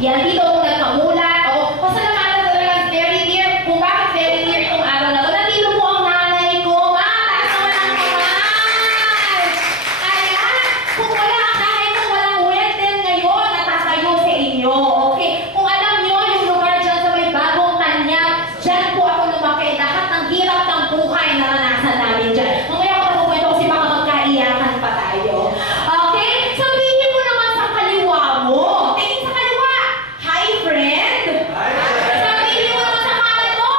Yan, dito ako nagkamulat. O, pasalamatan talaga very dear. Kung bakit very dear itong araw na ito. Nandito po ang nanay ko. Ma, taas naman ang kamay. Kaya, kung wala ang nanay ko, walang wedding ngayon, natatayo sa inyo. Okay? Kung alam nyo, yung lugar dyan sa may bagong tanyag, dyan po ako lumaki. Lahat ng hirap ng buhay naranasan namin dyan. Mamaya ako napupunta kasi baka magkaiyakan pa tayo. Okay? Sabihin mo naman sa kaliwa mo. Tingin sa kaliwa. Hi, friend. Sabihin mo naman sa kanan mo.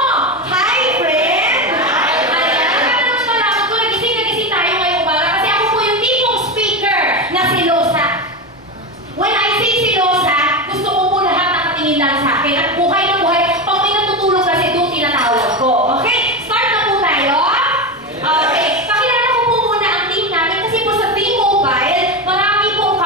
Hi, friend. Ayan. Para naman malaman ko, nagising tayo ngayong umaga kasi ako po yung tipong speaker na si Losa. When I say si Losa, gusto ko po lahat nakatingin lang sa akin. At buhay na buhay, pag may natutulog kasi doon tinatawag ko. Okay? Start na po tayo. Okay. Pakilala ko po muna ang team namin kasi po sa T-Mobile, marami pong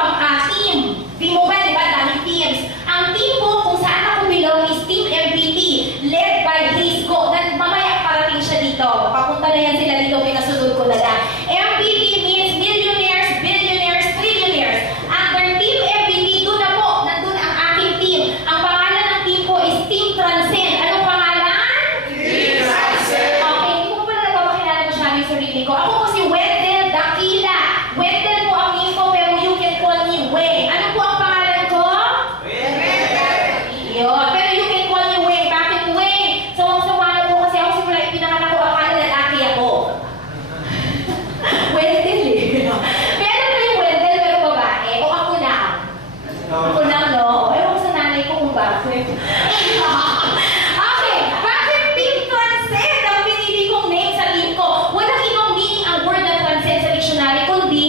team. T-Mobile, di ba? Daming teams. Ang team po kung saan ako belong is Team MVP, led by Risco. Mamaya parating siya dito. Papunta na yan sila dito, pinasunod ko na lang. MVP means millionaires, billionaires, trillionaires. Under Team MVP, doon na po, nandun ang aking team. Ang pangalan ng team ko is Team Transcend. Anong pangalan? Team Transcend. Okay, hindi ko pa na nagpapakilala masyado yung sarili ko. Ako po si Wendell Dakila. Wendell po ang name ko, pero you can call me Weng. Ano po ang pangalan ko? Yun. Pero you can call me Weng. Bakit Weng? Sawang-sawa na po kasi ako simula ipinanganak ko, akala lalaki ako. Wendell eh. Meron po yung Wendell pero babae. O ako lang. Ako lang, no? Ewan ko sa nanay ko kung bakit. Okay, bakit Team Transcend ang pinili kong name sa team ko? Walang ibang meaning ang word na transcend sa dictionary, kundi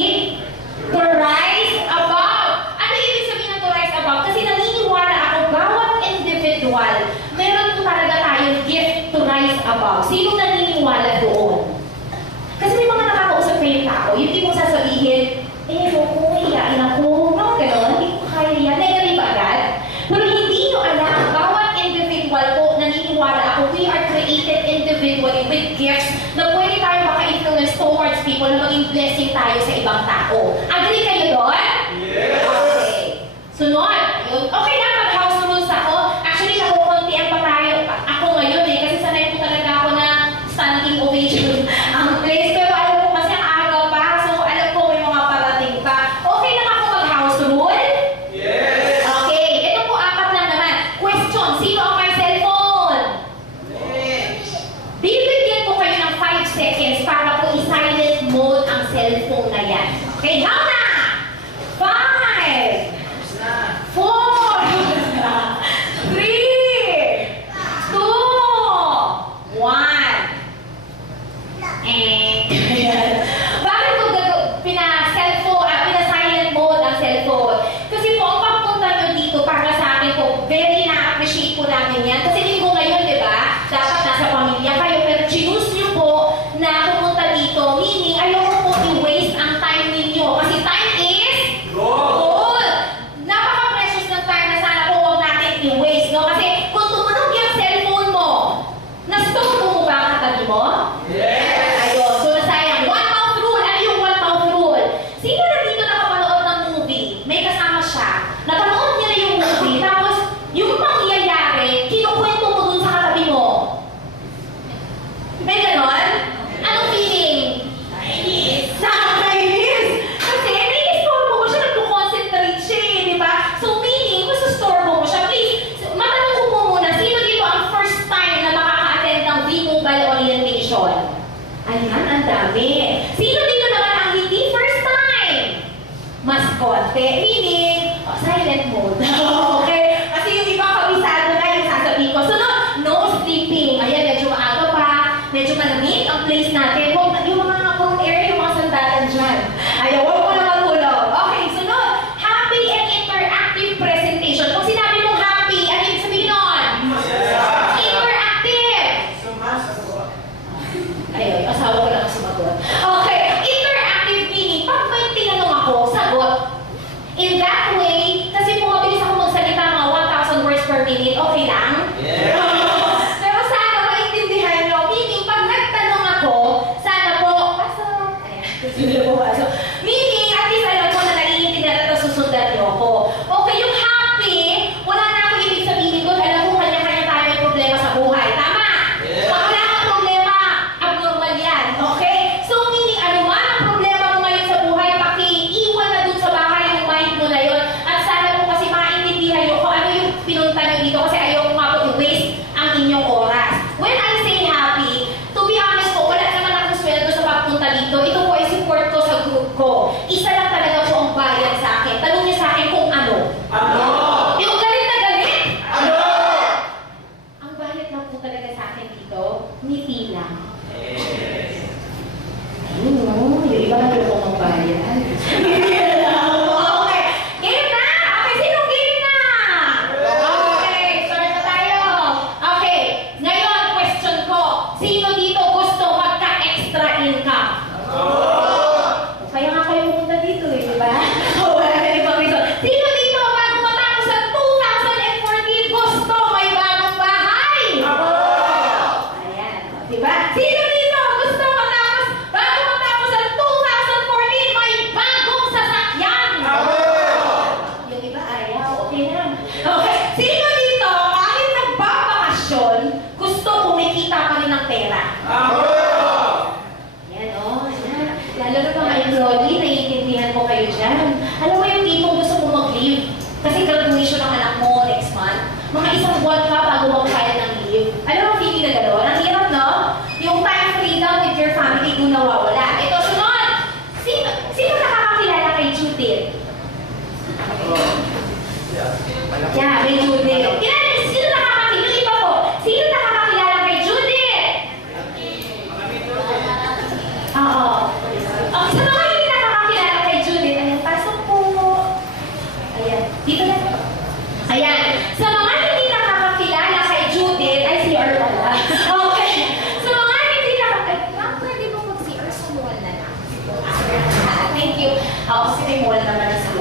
to rise above. Ano ibig sabihin ng to rise above? Kasi naniniwala ako, bawat individual, meron po talaga tayong gift to rise above. Sino naniniwala doon? Kasi may mga nakakausap kayong tao, yung di mo sasabihin, kung mahihain ako, mga gano'n, hindi ko kaya yan, negative agad. Pero hindi nyo alam, bawat individual po, naniniwala ako, we are created individually with gifts na pwede tayo maka-influence towards people na maging blessing tayo sa ibang tao. Agree kayo doon? Yes! Okay. Sunod. Yun. Okay lang, mag-house rules ako. Actually, nakukuntian pa tayo. Ako ngayon eh, kasi sanay po talaga ako na standing ovation ang place. Pero alam ko kasi ang aga pa, so alam ko may mga parating pa. Okay lang ako mag-house rule? Yes! Okay, ito po apat lang naman. Question, sino ang may cellphone? Bibigyan ko kayo ng 5 seconds para po i-silent mode ang cellphone na yan. Okay, now na! 5, 4, 3, 2, 1. Bakit ko pina-silent mode ang cellphone? Kasi po, ang pagpunta nyo dito para sa akin po, very na-appreciate po namin yan. Kasi linggo ngayon, di ba? Dapat nasa pamilya kayo, pero choose nyo po na pumunta dito. Meaning, ayoko po i-waste ang time ninyo. Kasi time is gold. Napaka-precious ng time na sana po huwag natin i-waste, no? Kasi kung tumunog yung cellphone mo, na-stop mo ba ang katabi mo? Yes! Ayun, so nasayang. One mouth rule. Ano yung one mouth rule? Sino na dito nakapanood ng movie? May kasama siya. Napanood niya na yung movie, tapos yung pangyayari, kinukwento mo dun sa katabi mo. May ganon? Anong feeling? Nakakainis. Nakakainis! Kasi nai-store mo siya, nagpo-concentrate siya eh, di ba? So meaning, kung store mo siya, please, matanong ko po muna, sino dito ang first time na makaka-attend ng V-Mobile orientation? Ayan, ang dami. Sino dito naman ang hindi first time? Mas konti. Meaning, silent mode. Okay? Kasi yung iba kabisado na yung sasabihin ko. So, no sleeping. Ayan, medyo maaga pa. Medyo malamig ang place natin. Huwag yung mga cold air, yung mga sandalan dyan. Ayaw, huwag mo na matulog. Okay, sunod. Happy and interactive presentation. Kung sinabi mong happy, ano yung sabihin nun? Interactive. Ayun, yung asawa ko lang ang sumagot. Okay, interactive meaning, pag may tinanong ako, sagot. In that way, kasi po mabilis ako magsalita mga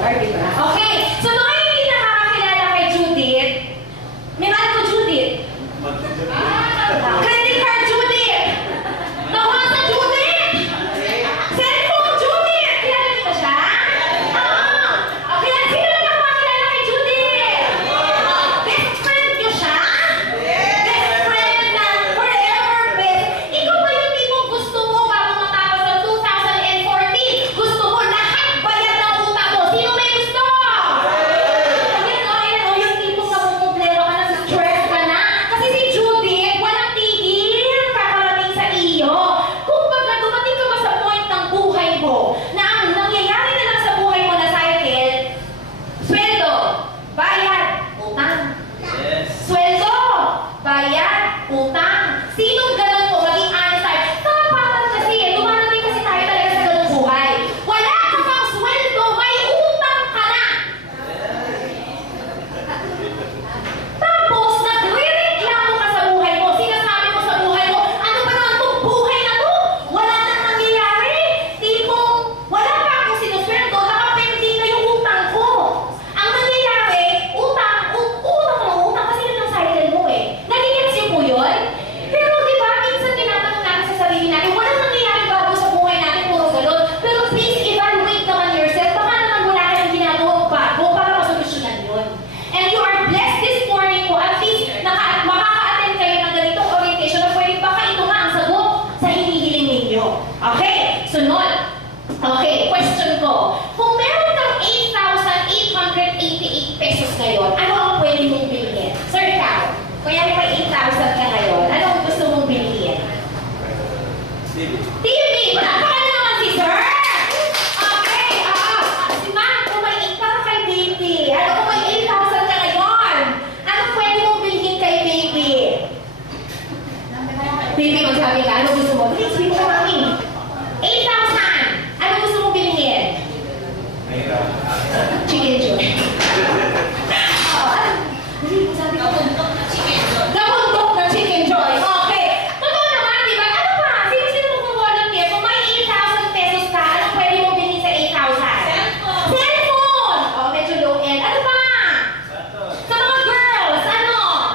dollar, di ba? Okay, so nung kayo hindi nakakakilala kay Judith, may mahal ko Judith. Credit card Judith! Nawasa Judith! Cellphone Judith! Kilala niyo ba siya? Oo! Okay, sino na nakakakilala kay Judith? Best friend niyo siya? Best friend na forever best. Ikaw ba yung tipong gusto mo bago matapos ng 2014? Gusto mo lahat bayad ng utang mo? Sino may gusto? Ayan o, yung tipong namumumplero ka na, stress ka na. Kasi si Judith, walang tigil kakarating sa iyo. Kung baga dumating ka ba sa point ng buhay mo na ang nangyayari na lang sa buhay mo na cycle, sweldo, bayad, utang. Sweldo, bayad, utang. Sinong ganun po? Maging honest tayo. Tapatan kasi, dumarating kasi tayo talaga sa ganung buhay. Wala ka pang sweldo, may utang ka na. Tapos, nagre-reklamo ka sa buhay mo. Sinasabi mo sa buhay mo, ano ba naman itong buhay na to? Wala nang nangyayari. Tipong, wala pa akong sinusweldo, nakapending na yung utang ko. Ang nangyayari, utang kasi yun ang cycle mo eh. Nagigets niyo po yun? Pero di ba, minsan tinatanong natin sa sarili natin, walang nangyayari bago sa buhay natin, puro ganun. Pero please evaluate naman yourself. Baka naman wala kayong ginagawang bago para masolusyonan yun. And you are blessed this morning po, at least makaka-attend kayo ng ganitong orientation na pwede baka ito nga ang sagot sa hinihiling ninyo. Okay? Sunod. Okay, question ko. Kung meron kang 8,888 pesos ngayon, ano ang pwede mong bilhin? Sir Cal, kaya may 8,000 ka ngayon, ano ang gusto mong bilhin? TV! Palakpakan na naman si Sir! Okay, si Ma'am, kung may 8,000 kay Baby, ano kung may 8,000 ka ngayon? Ano pwede mong bilhin kay Baby? Baby, magsabi ka, ano gusto mo? Please, speak mo kami. 8,000! Ano gusto mong bilhin? Chicken joy. Hindi, sabi ko. Nabundok na chicken joy. Okay. Totoo naman, di ba? Ano pa? Sino-sino mag-volunteer? Kung may 8,000 pesos ka, ano pwede mong bilhin sa 8,000? Cellphone! Oh, medyo low end. Ano pa? Sa mga girls, ano?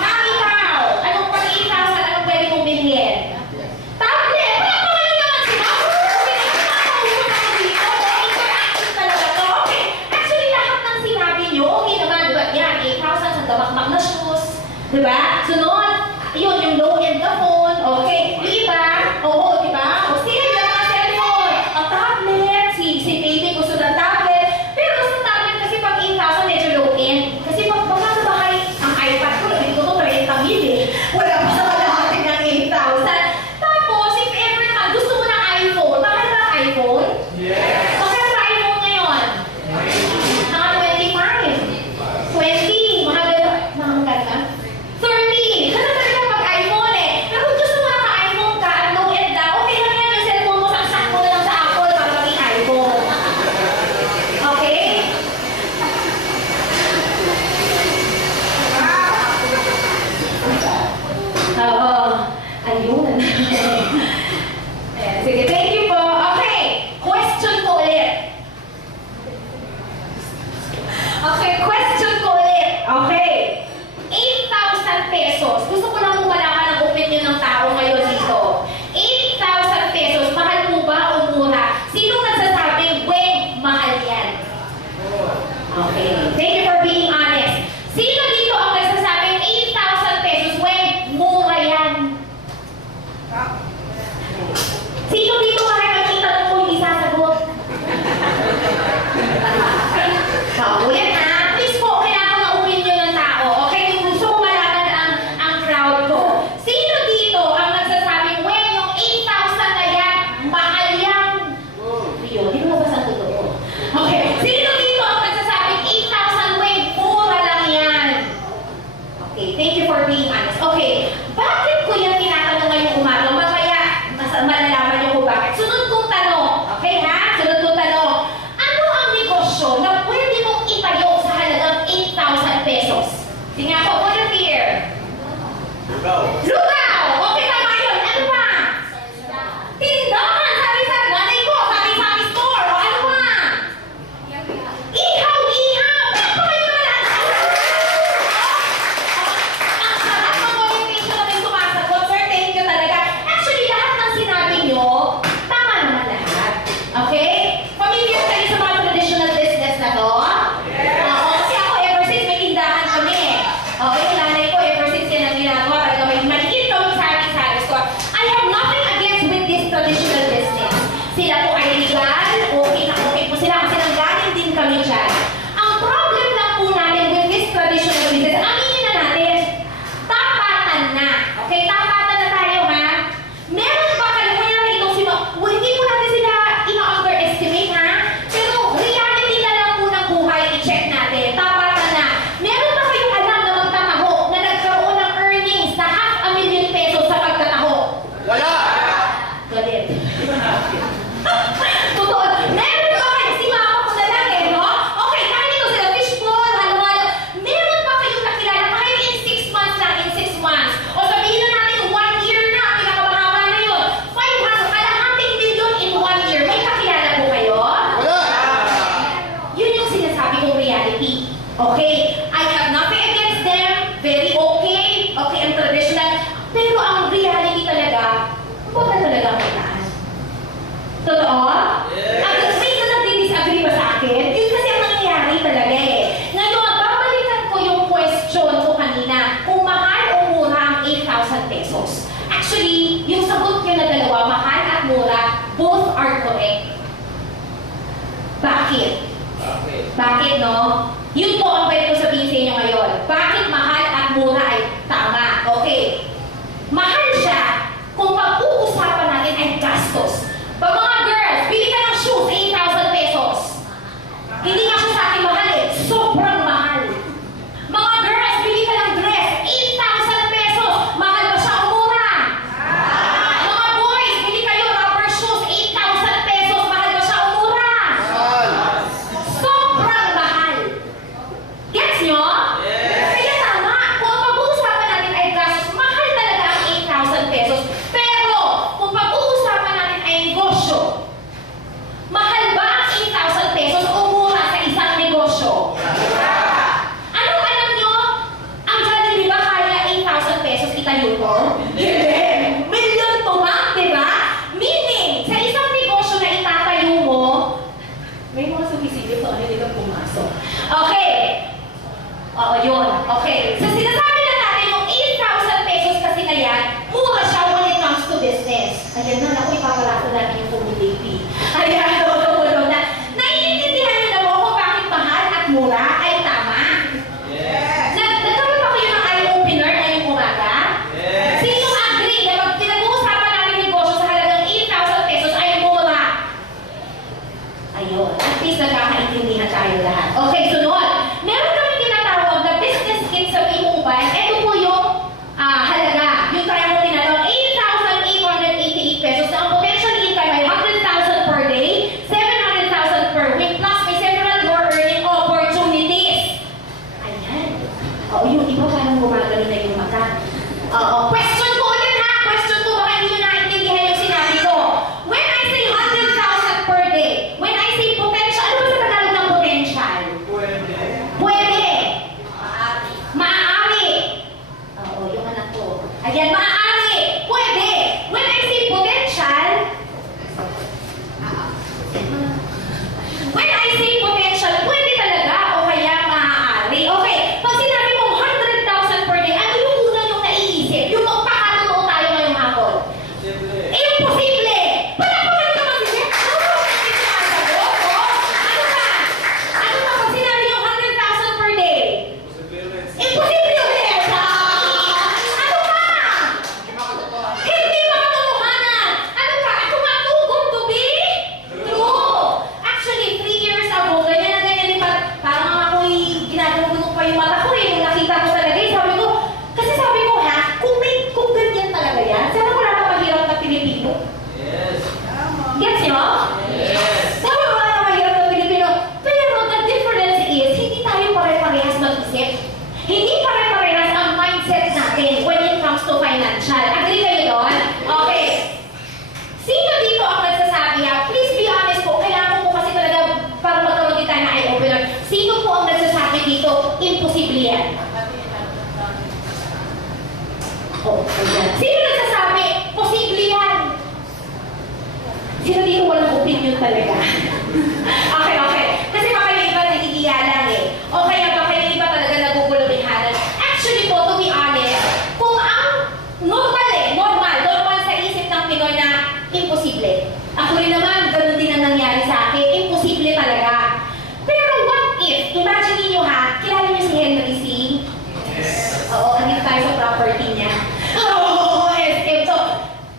Ikaw. Anong pag 8,000, ano pwede mong bilhin? Tablet! Wala pa kayo naman sila. Nakakausap ako dito. Interaction talaga to. Okay. Actually, lahat ng sinabi nyo, okay naman, diba? Yan, 8,000 sa damakmak na shoes. Diba? Sunod, yun, yung low-end na phone. Okay. Yung iba, oo, diba? O, sila yung mga cellphone. Ang tablet, si Baby gusto ng tablet. Pero sa tablet kasi pag 8,000, medyo low-end. Kasi pag baka sa bahay, ang iPad ko, nabili ko ito 30,000 eh. Wala pa sa kalahati ng 8,000. Tapos, if ever naman, gusto mo ng iPhone, mahal ba ang iPhone? Yes! Magkano sa iPhone ngayon? Mga 25. 20. Mga gano'n. Mga magkano? 30. Kasi talaga pag iPhone eh. Pero kung gusto mo naka-iPhone ka at low-end na, okay lang yan yung cellphone mo, saksak mo na lang sa Apple para maging iPhone. Okay? Oo. Ayun. Ayan, sige, thank you po. Okay, question ko ulit. Okay, question ko ulit. Okay. 8,000 pesos. Gusto ko lang po malaman ang opinion ng tao ngayon dito. 8,000 pesos, mahal po ba o mura? Sino nagsasabing, weng, mahal yan? Okay. Thank you for being honest. Sino dito ang nagsasabing 8,000 pesos, weng, mura yan? Sino dito kahit ang itanong ko hindi sasagot? Ulit ha. Please po, kailangan ng opinion ng tao. Okay? Kung gusto ko malaman ang crowd ko. Sino dito ang nagsasabing, well, yung 8,000 na yan, mahal yan? Yun, hindi mo ba sa totoo? Okay. Sino dito ang nagsasabing 8,000, well, mura lang yan? Okay, thank you for being honest. Okay, bakit ko yan tinatanong ngayong umaga? Mamaya, malalaman niyo kung bakit. Sunod kong tanong. Okay ha? Sunod kong tanong. Ano ang negosyo na pwede mong itayo reality. Okay? I have nothing against them. Very okay. Okay, ang traditional. Pero ang reality talaga, huwag na talaga ang pagkaan. Totoo? Yes. At may na nagdi-disagree ba sa akin? Yun kasi ang nangyayari talaga eh. Ngayon, babalikan ko yung question ko kanina. Kung mahal o mura ang 8,000 pesos. Actually, yung sagot nyo na dalawa, mahal at mura, both are correct. Bakit? Bakit? Bakit, no? Yun po ang pwede ko sabihin sa inyo ngayon. Bakit mahal at mura ay tama? Okay. Mahal siya kung pag-uusapan natin ay gastos. Pag mga girls, bili ka ng shoes, 8,000 pesos. Hindi nga siya sa akin mahal eh. Sobrang mahal. Mga girls, bili ka ng dress, 8,000 pesos. Mahal ba siya o mura? Mga boys, bili kayo rubber shoes, 8,000 pesos. Mahal ba siya o mura? Sobrang mahal. Gets nyo? Yes. Kaya tama. Kung ang pag-uusapan natin ay gastos, mahal talaga ang 8,000 pesos. Pero, kung pag-uusapan natin ay negosyo, mahal ba ang 8,000 pesos o mura sa isang negosyo? Anong alam nyo? Ang Jollibee ba kaya 8,000 pesos itayo ko? Hindi. Million to ma'am, di ba? Meaning, sa isang negosyo na itatayo mo, may mga sumisilip so ano dito pumasok. Okay. Oo, yun. Okay. So, sinasabi na natin yung 8,000 pesos kasi na yan, mura siya when it comes to business. Ayan na, naku, ipapalako natin yung pumilipi. Ayan, tulong na. Naiintindihan niyo na mo kung bakit mahal at mura ay tama? Yes. Nagkaroon pa kayo ng eye-opener ngayong umaga? Yes. Sino agree na pag pinag-uusapan natin negosyo sa halagang 8,000 pesos ay mura? Ayun. At least nagkakaintindihan tayo lahat. Okay, sunod. Meron kami tinatawag na business kit sa Mobile. Ito po yung halaga. Yung kaya mo tinatawag, 8,888 pesos. Na ang potential income ay 100,000 per day, 700,000 per week, plus may several more earning opportunities. Ayan. Oo, yung iba parang gumagano na yung mata. Oo. Question ko ulit ha. Question ko baka hindi nyo naintindihan yung sinabi ko. When I say 100,000 per day, when I say potential, ano ba sa Tagalog ng potential? Pwede. Pwede. Maaari. Oo, yung anak ko. Ayan, maaari. Pwede. When I say potential, when I say potential, pwede talaga o kaya maaari. Okay, pag sinabi mo 100,000 per day, ano yung una yung naiisip? Yung magpakatotoo tayo ngayong hapon. Siyempre. Eh, yung posible! Palakpakan nyo naman si Jeff! Ano ba? Ano ba pag sinabi yung 100,000 per day? Possibilities. Imposible ulit! Ano ba? Hindi makatotohanan! Ano ba? Ako nga too good to be true! Actually, 3 years ago, ganyan na ganyan din parang ako'y ginagawa pa yung mata ko eh. Nung nakita ko talaga eh, sabi ko, kasi sabi ko ha, kung ganyan talaga yan, sana wala na mahirap na Pilipino. Yes. Gets nyo? Yes. Sabi wala na mahirap na Pilipino. Pero the difference is, hindi tayo pare-parehas mag-isip. Hindi pare-parehas ang mindset natin when it comes to financial. Agree kayo doon? Okay. Sino dito ang nagsasabi ha? Please be honest po. Kailangan ko kasi talaga para magkaroon din tayo na eye-opener. Sino po ang nagsasabi dito? Imposible yan. Oh, ayan. Sino nagsasabi? Posible yan. Sino dito walang opinion talaga? Okay. Kasi baka yung iba nagigiya lang eh. O kaya baka yung iba talaga nagugulumihanan. Actually po, to be honest, kung ang normal sa isip ng Pinoy na imposible. Ako rin naman, ganun din ang nangyari sa akin. Imposible talaga. Pero what if, imagine niyo ha, kilala niyo si Henry C? Yes. Oo, andito tayo sa property niya. Oo, SM. So,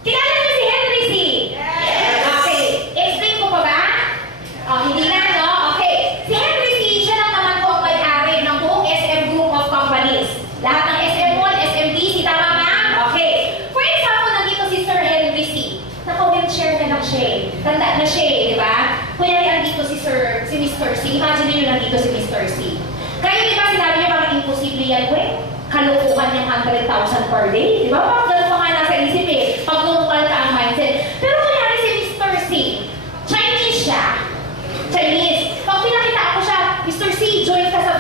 kilala niyo si Henry C? Yes. Okay. Explain ko pa ba? Oh, hindi na, no? Okay. Si Henry C, siya lang naman po ang may-ari ng buong SM Group of Companies. Lahat ng SM Mall, SMDC, tama ba? Okay. For example, nandito si Sir Henry C. Naka-wheelchair na lang siya eh. Tanda na siya eh, di ba? Kunyari, andito si Mr. C. Imagine niyo nandito si Mr. C. Kayo, di ba, sinabi niyo parang imposible yan, we? Kalukuhan yung 100,000 per day. Di ba? Parang ganun pa nga nasa isip eh. Pag local ka ang mindset. Pero kunyari si Mr. C, Chinese siya. Chinese. Pag pinakita ko siya, Mr. C, join ka sa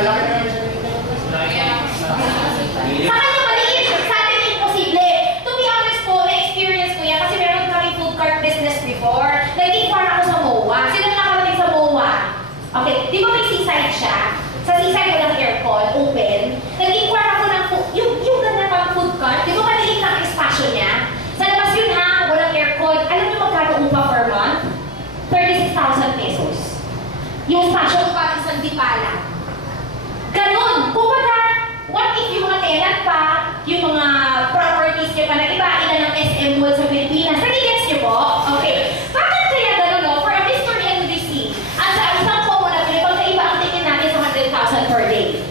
Sa kanya maliit, sa atin imposible. To be honest po, na-experience ko yan kasi meron kami food cart business before. Nag-inquire ako sa MOA. Sino nakarating sa MOA? Okay, di ba may seaside siya? Sa seaside walang aircon, open. Nag-inquire ako ng yung ganda pang food cart. Di ba maliit lang ang espasyo niya? Sa labas yun ha, walang aircon. Alam niyo magkano upa per month? 36,000 pesos. Yung espasyo parang isang dipala. Ganon. Kumbaga, what if yung mga tenant pa, yung mga properties niyo pa na iba, ilan ng SM Mall sa Pilipinas? Nagigets niyo po? Okay. Bakit kaya gano'n, no? For a Mr. Henry C., at sa isang po muna, pinapagkaiba ang tingin natin sa 100,000 per day.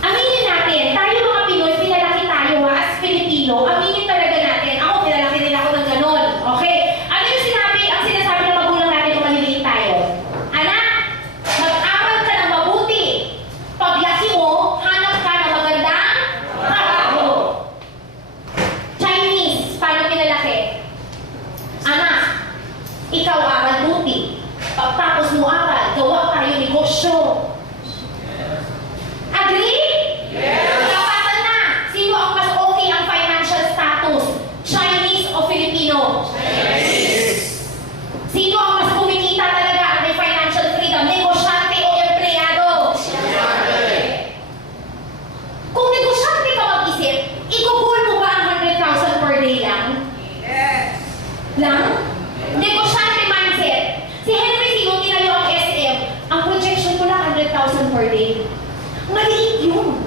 Aminin natin, tayo mga Pinoy, pinalaki tayo as Filipino, aminin talaga natin. Ako, pinalaki din ako ng gano'n. Okay? Ano yung sinabi, ang sinasabi ng magulang natin kung maliliit tayo? Anak, mag-aral ka ng mabuti. Paglaki mo, hanap ka ng magandang trabaho. Chinese, paano pinalaki? Anak, ikaw aral buti. Pagtapos mo aral, gawa tayo negosyo. Agree? Yes! Kapatan na. Sino ang mas okay ang financial status? Chinese o Filipino? Chinese. Sino ang mas kumikita talaga at may financial freedom? Negosyante o empleyado? Kung negosyante ka mag-isip, i-google mo ba ang 100,000 per day lang? Yes. Lang? Negosyante mindset. Si Henry C. nung tinayo ang SM, ang projection ko lang 100,000 per day. Maliit yun.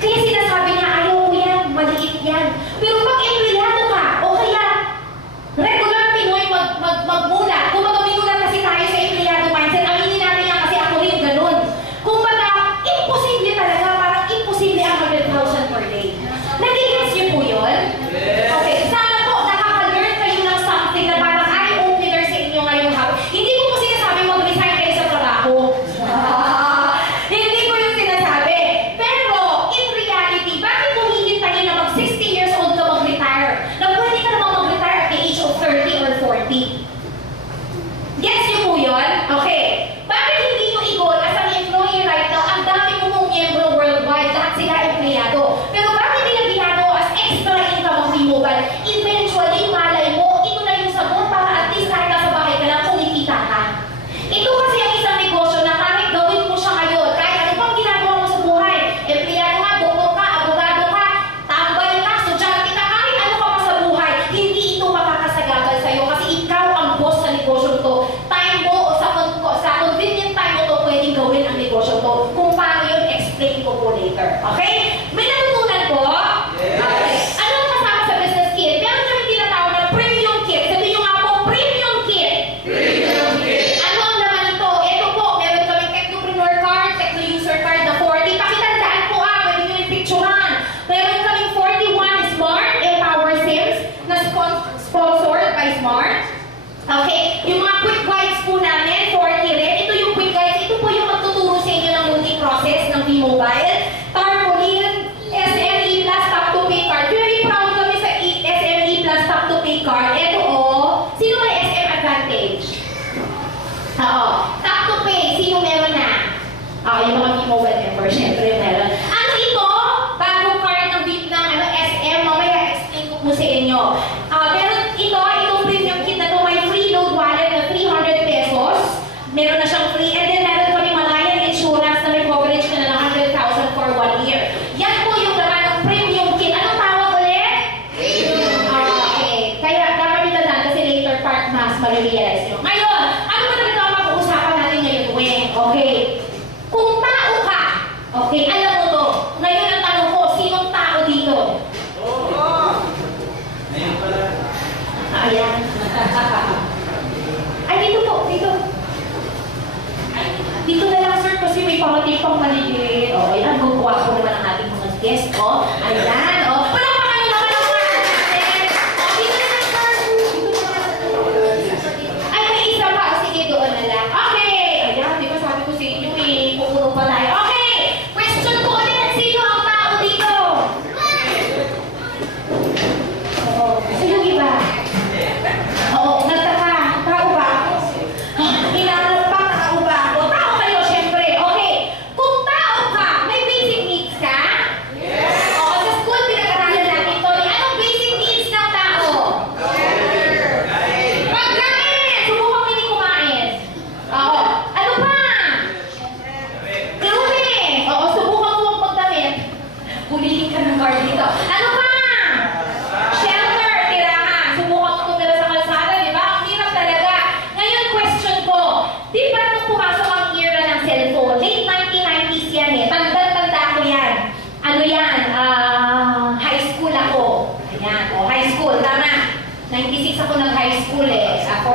Kaya sinasabi niya, ayaw ko yan, maliit yan. Pero pag empleyado ka, o kaya regular Pinoy magmulat, kung magmulat kasi tayo sa empleyado mindset, aminin natin yan kasi ako rin ganun. Kung baga, imposible talaga, parang imposible ang 100,000 per day. Nagigets niyo po yun? Yes. Okay, sana po nakaka-learn kayo ng something na parang eye-opener sa inyo ngayong hapon. Hindi ko po sinasabi mag-resign kayo sa trabaho. Hindi ko yung sinasabi. Pero, in reality, bakit kung hihintayin na mag 60 years old ka mag-retire? Na pwede ka naman mag-retire at the age of 30 or 40. Gets niyo po yun? Okay. Bakit hindi mo i-goal as an employee right now? Ang dami mo mong miyembro worldwide, lahat sila empleyado. Pero bakit nilagyan mo as extra income ang T-Mobile? Eventually, malay mo, ito na yung sagot para at least kahit nasa bahay ka lang, kumikita ka. Ito kasi ang isang negosyo na kahit gawin mo siya ngayon, kahit ano pang ginagawa mo sa buhay, empleyado ka, doktor ka, abogado ka, tambay ka, estudyante ka, kahit ano ka pa sa buhay, hindi ito makakasagabal sa'yo kasi ikaw ang boss sa negosyo to. Time mo o sa convenient time mo to, pwedeng gawin ang negosyo to. Kung paano yun, explain ko po later. Okay? May natutunan po? Yes. Okay. Ano ang kasama sa business kit? Meron kami tinatawag na premium kit. Sabi nyo nga po, premium kit. Premium kit. Ano ang laman ito? Ito po, meron kami Technopreneur card, Techno-user card na 40. Pakitandaan po pwede nyo yung picturean. Meron kami 41 Smart Empower Sims na sponsored by Smart. Okay? Yung mga quick guides po namin, 40 rin. Ito yung quick guides. Ito po yung magtuturo sa inyo ng multi-process ng T-Mobile. Tarpaulin, SME Plus Top to Pay Card. Very proud kami sa SME Plus Top to Pay Card. Ito sino may SM Advantage? Oo. Top to Pay, sino meron na? Yung mga T-Mobile members, syempre meron. Ano ito? Bagong card ng SM. Mamaya explain ko po sa inyo. Meron itong premium kit na to, may free load wallet na 300 pesos. Meron na siyang free. And then meron kami Malayan Insurance na may coverage na ng 100,000 for 1 year. Yan po yung laman ng premium kit. Anong tawag ulit? Okay. Kaya dapat yung tandaan kasi later part mas marirealize nyo. Ngayon, ano ba talaga ang pag-uusapan natin ngayon, Weng? Okay. Kung tao ka, okay, alam mo to. Ngayon ang tanong ko, sinong tao dito? Ngayon pala. Ayan. Ay, dito po, dito. Ay, dito na lang, sir, kasi may pamating pang maliit. O, ayan, guguha ko naman ang ating mga guest, o. Ayan, o. Walang pangalan naman ang mga natin. O, dito na lang, sir. Dito na lang. Ay, may isa pa. Sige, doon na lang. Okay. Ayan, di ba sabi ko sa inyo, pupuno pa tayo. Okay. Question ko ulit. Sino ang tao dito? Oo. Gusto yung iba? Oo, nagtaka. Tao ba? Hinanap pa, tao ba? O, tao kayo, syempre. Okay. Kung tao ka,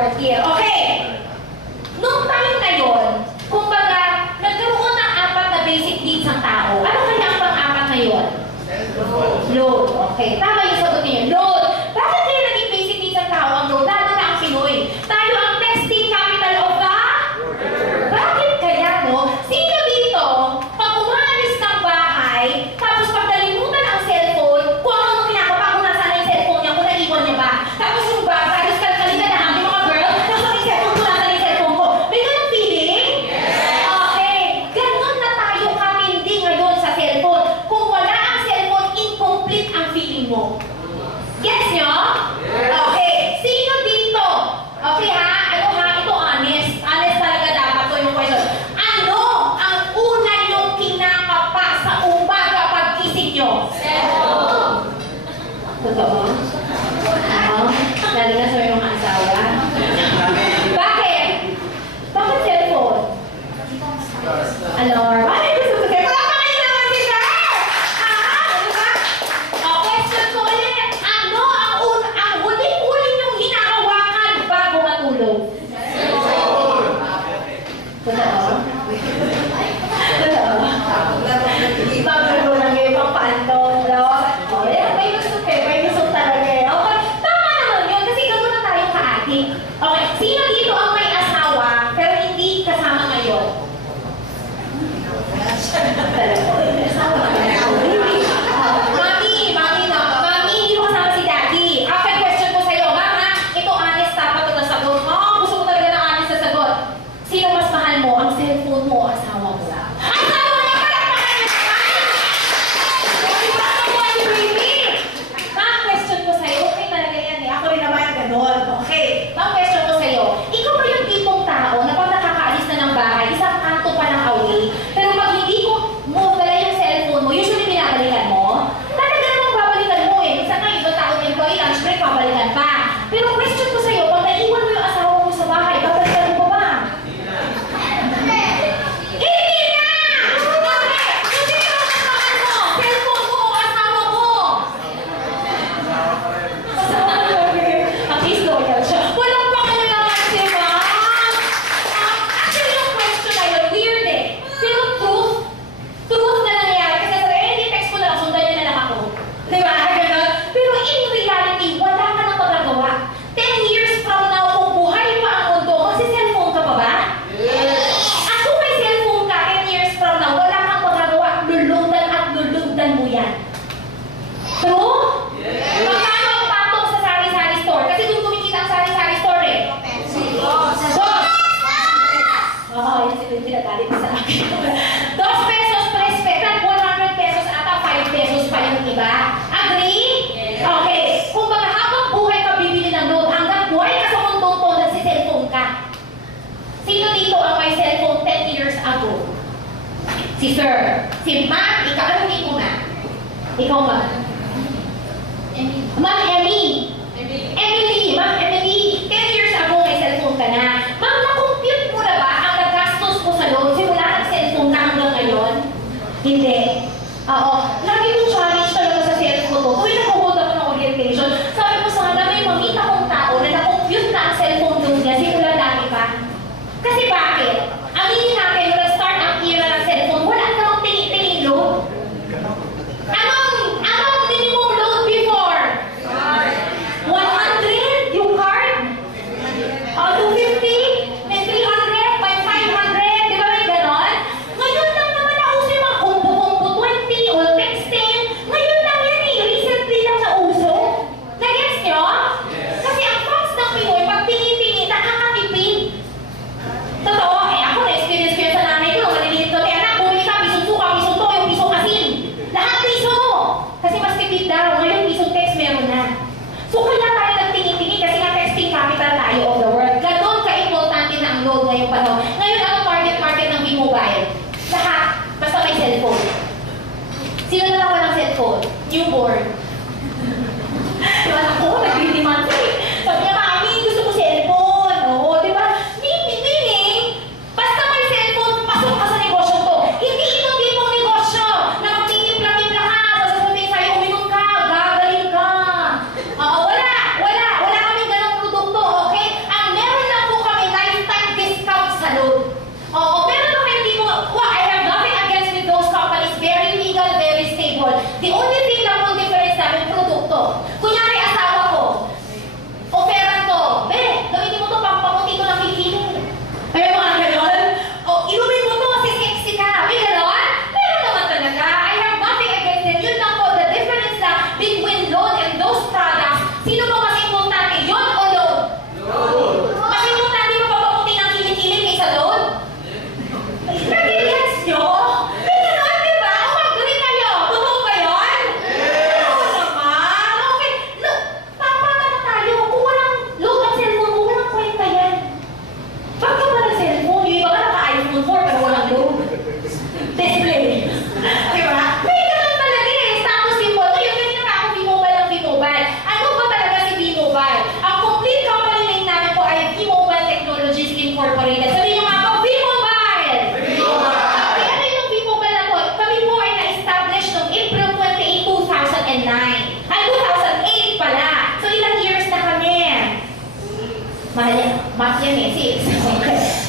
fourth year. Okay. Nung time na yun, kumbaga, nagkaroon ng apat na basic needs ang tao. Ano kaya ang pang-apat na yun? Load. Okay. Tama yung sagot niyo. Load. Bakit kaya naging basic needs ang tao ang load? Lalo na ang Pinoy. Tayo ang testing capital of the... Bakit kaya, no? Sino dito, pag umalis ng bahay, tapos pag nalimutan ang cellphone, kung ano kinakapa, kung nasaan na yung cellphone niya, kung naiwan niya ba? Tapos yung bag, tapos kalkalita na yung mga girl, nasa yung cellphone ko, nasa yung cellphone ko. May ganun feeling? Okay. Ganun na tayo kamindi ngayon sa cellphone. Kung wala ang cellphone, incomplete ang feeling mo. Gets nyo? Okay. Sino dito? Okay ha? Ano ha? Ito honest. Honest talaga dapat to yung question. Ano ang una yung kinakapa sa umaga pag gising nyo? Totoo? Lalo na sa mga asawa. Bakit? Bakit cellphone? Alarm. Bakit gusto ko cellphone? Wala pa kayo naman si sir! Diba? Question ko ulit. Ano ang huling-huling yung hinahawakan bago matulog? Totoo? Totoo? Bago lang yung ibang paantong, no? May gusto kayo, may gusto talaga eh. Okay, tama naman yun kasi gano'n na tayo ka-adik. Okay, sino dito ang may asawa pero hindi kasama ngayon? Mami, hindi mo kasama si Daddy. Okay, question ko sa'yo, ma'am ha? Ito honest dapat ito na sagot. Gusto ko talaga ng honest na sagot. Sino mas mahal mo? Ang cellphone mo o asawa mo? Asawa mo na pala! Ma'am, question ko sa'yo. Okay talaga yan eh. Ako rin naman gano'n. Okay. Ma'am, question ko sa'yo. Ikaw ba yung tipong tao na pag nakakaalis na ng bahay, isang kanto pa lang away, pero pag hindi mo dala yung cellphone mo, usually binabalikan mo? Talaga namang babalikan mo eh. Minsan nga ibang tao ng employee, lunch break, babalikan pa. Pero question ko sa'yo, pag naiwan mo yung asawa mo sa bahay, babalikan mo ba? Hindi na! Bakit? Hindi ka kasama mo! Cellphone mo o asawa mo! At least loyal siya. Walang pakialaman si ma'am! Actually, yung question na yun, weird eh. Pero truth na nangyayari. Kasi sa hindi text ko na lang, sundan niya na lang ako. Diba? Ganun. Pero in reality, wala ka nang magagawa. 10 years from now, kung buhay pa ang mundo, magsi-cellphone ka pa ba? At kung may cellphone ka, 10 years from now, wala kang magagawa. Luludan at luludan mo yan. True? Magkano ang patong sa sari-sari store? Kasi doon kumikita ang sari-sari store eh. Oo, yun si pinagalit sa akin. 2 pesos, 3 pesos, 100 pesos ata, 5 pesos pa yung iba. Agree? Okay. Kung baga habang buhay ka bibili ng load, hanggang buhay ka sa mundo to, nagsi-cellphone ka. Sino dito ang may cellphone 10 years ago? Si Sir. Si Ma'am, ikaw, ano hindi mo na? Ikaw ba? Ma'am Emmy. Ma'am Emily, 10 years ago may cellphone ka na. Ma'am, na-compute mo na ba ang nagastos mo sa load simula nag-cellphone ka hanggang ngayon? Hindi. Oo. Lagi kong challenge talaga sa cellphone ko. Tuwing nag-hold ako ng orientation, sabi ko sana may mamita kong tao na na-compute na ang cellphone load niya simula dati pa. Kasi bakit? Aminin natin, nung nag-start ang era ng cellphone, wala namang tingin-tingin load. Anong minimum load before? 100? Yung card? 250? May 300? May 500? Di ba may ganon? Ngayon lang naman nauso yung mga combo 20 o texting. Ngayon lang yan eh. Recently lang nauso. Nag-gets nyo? Kasi ang facts ng Pinoy, pag tingin-tingin, nakakatipid. Totoo, ako na-experience ko yan sa nanay ko. Maliliit ko, anak, bumili ka, pisong suka, pisong toyo, pisong asin. Lahat piso! Kasi mas tipid daw. Ngayon, pisong text meron na. So, kaya tayo nagtingin-tingin kasi nga texting capital tayo of the world. Ganon ka-importante na ang load ngayong panahon. Ngayon, anong target market ng B-Mobile? Lahat. Basta may cellphone. Sino na lang walang cellphone? Newborn. Anak ko, nag-demand eh. Sabi niya, mami, gusto ko cellphone. Oo, di ba? Meaning, basta may cellphone, pasok ka sa negosyo to. Hindi ito tipong negosyo na magtitimpla-timpla ka, sasabihin sa'yo, uminom ka, gagaling ka. Wala kaming ganong produkto, okay? Ang meron Mahal yan. Math yan eh. 6.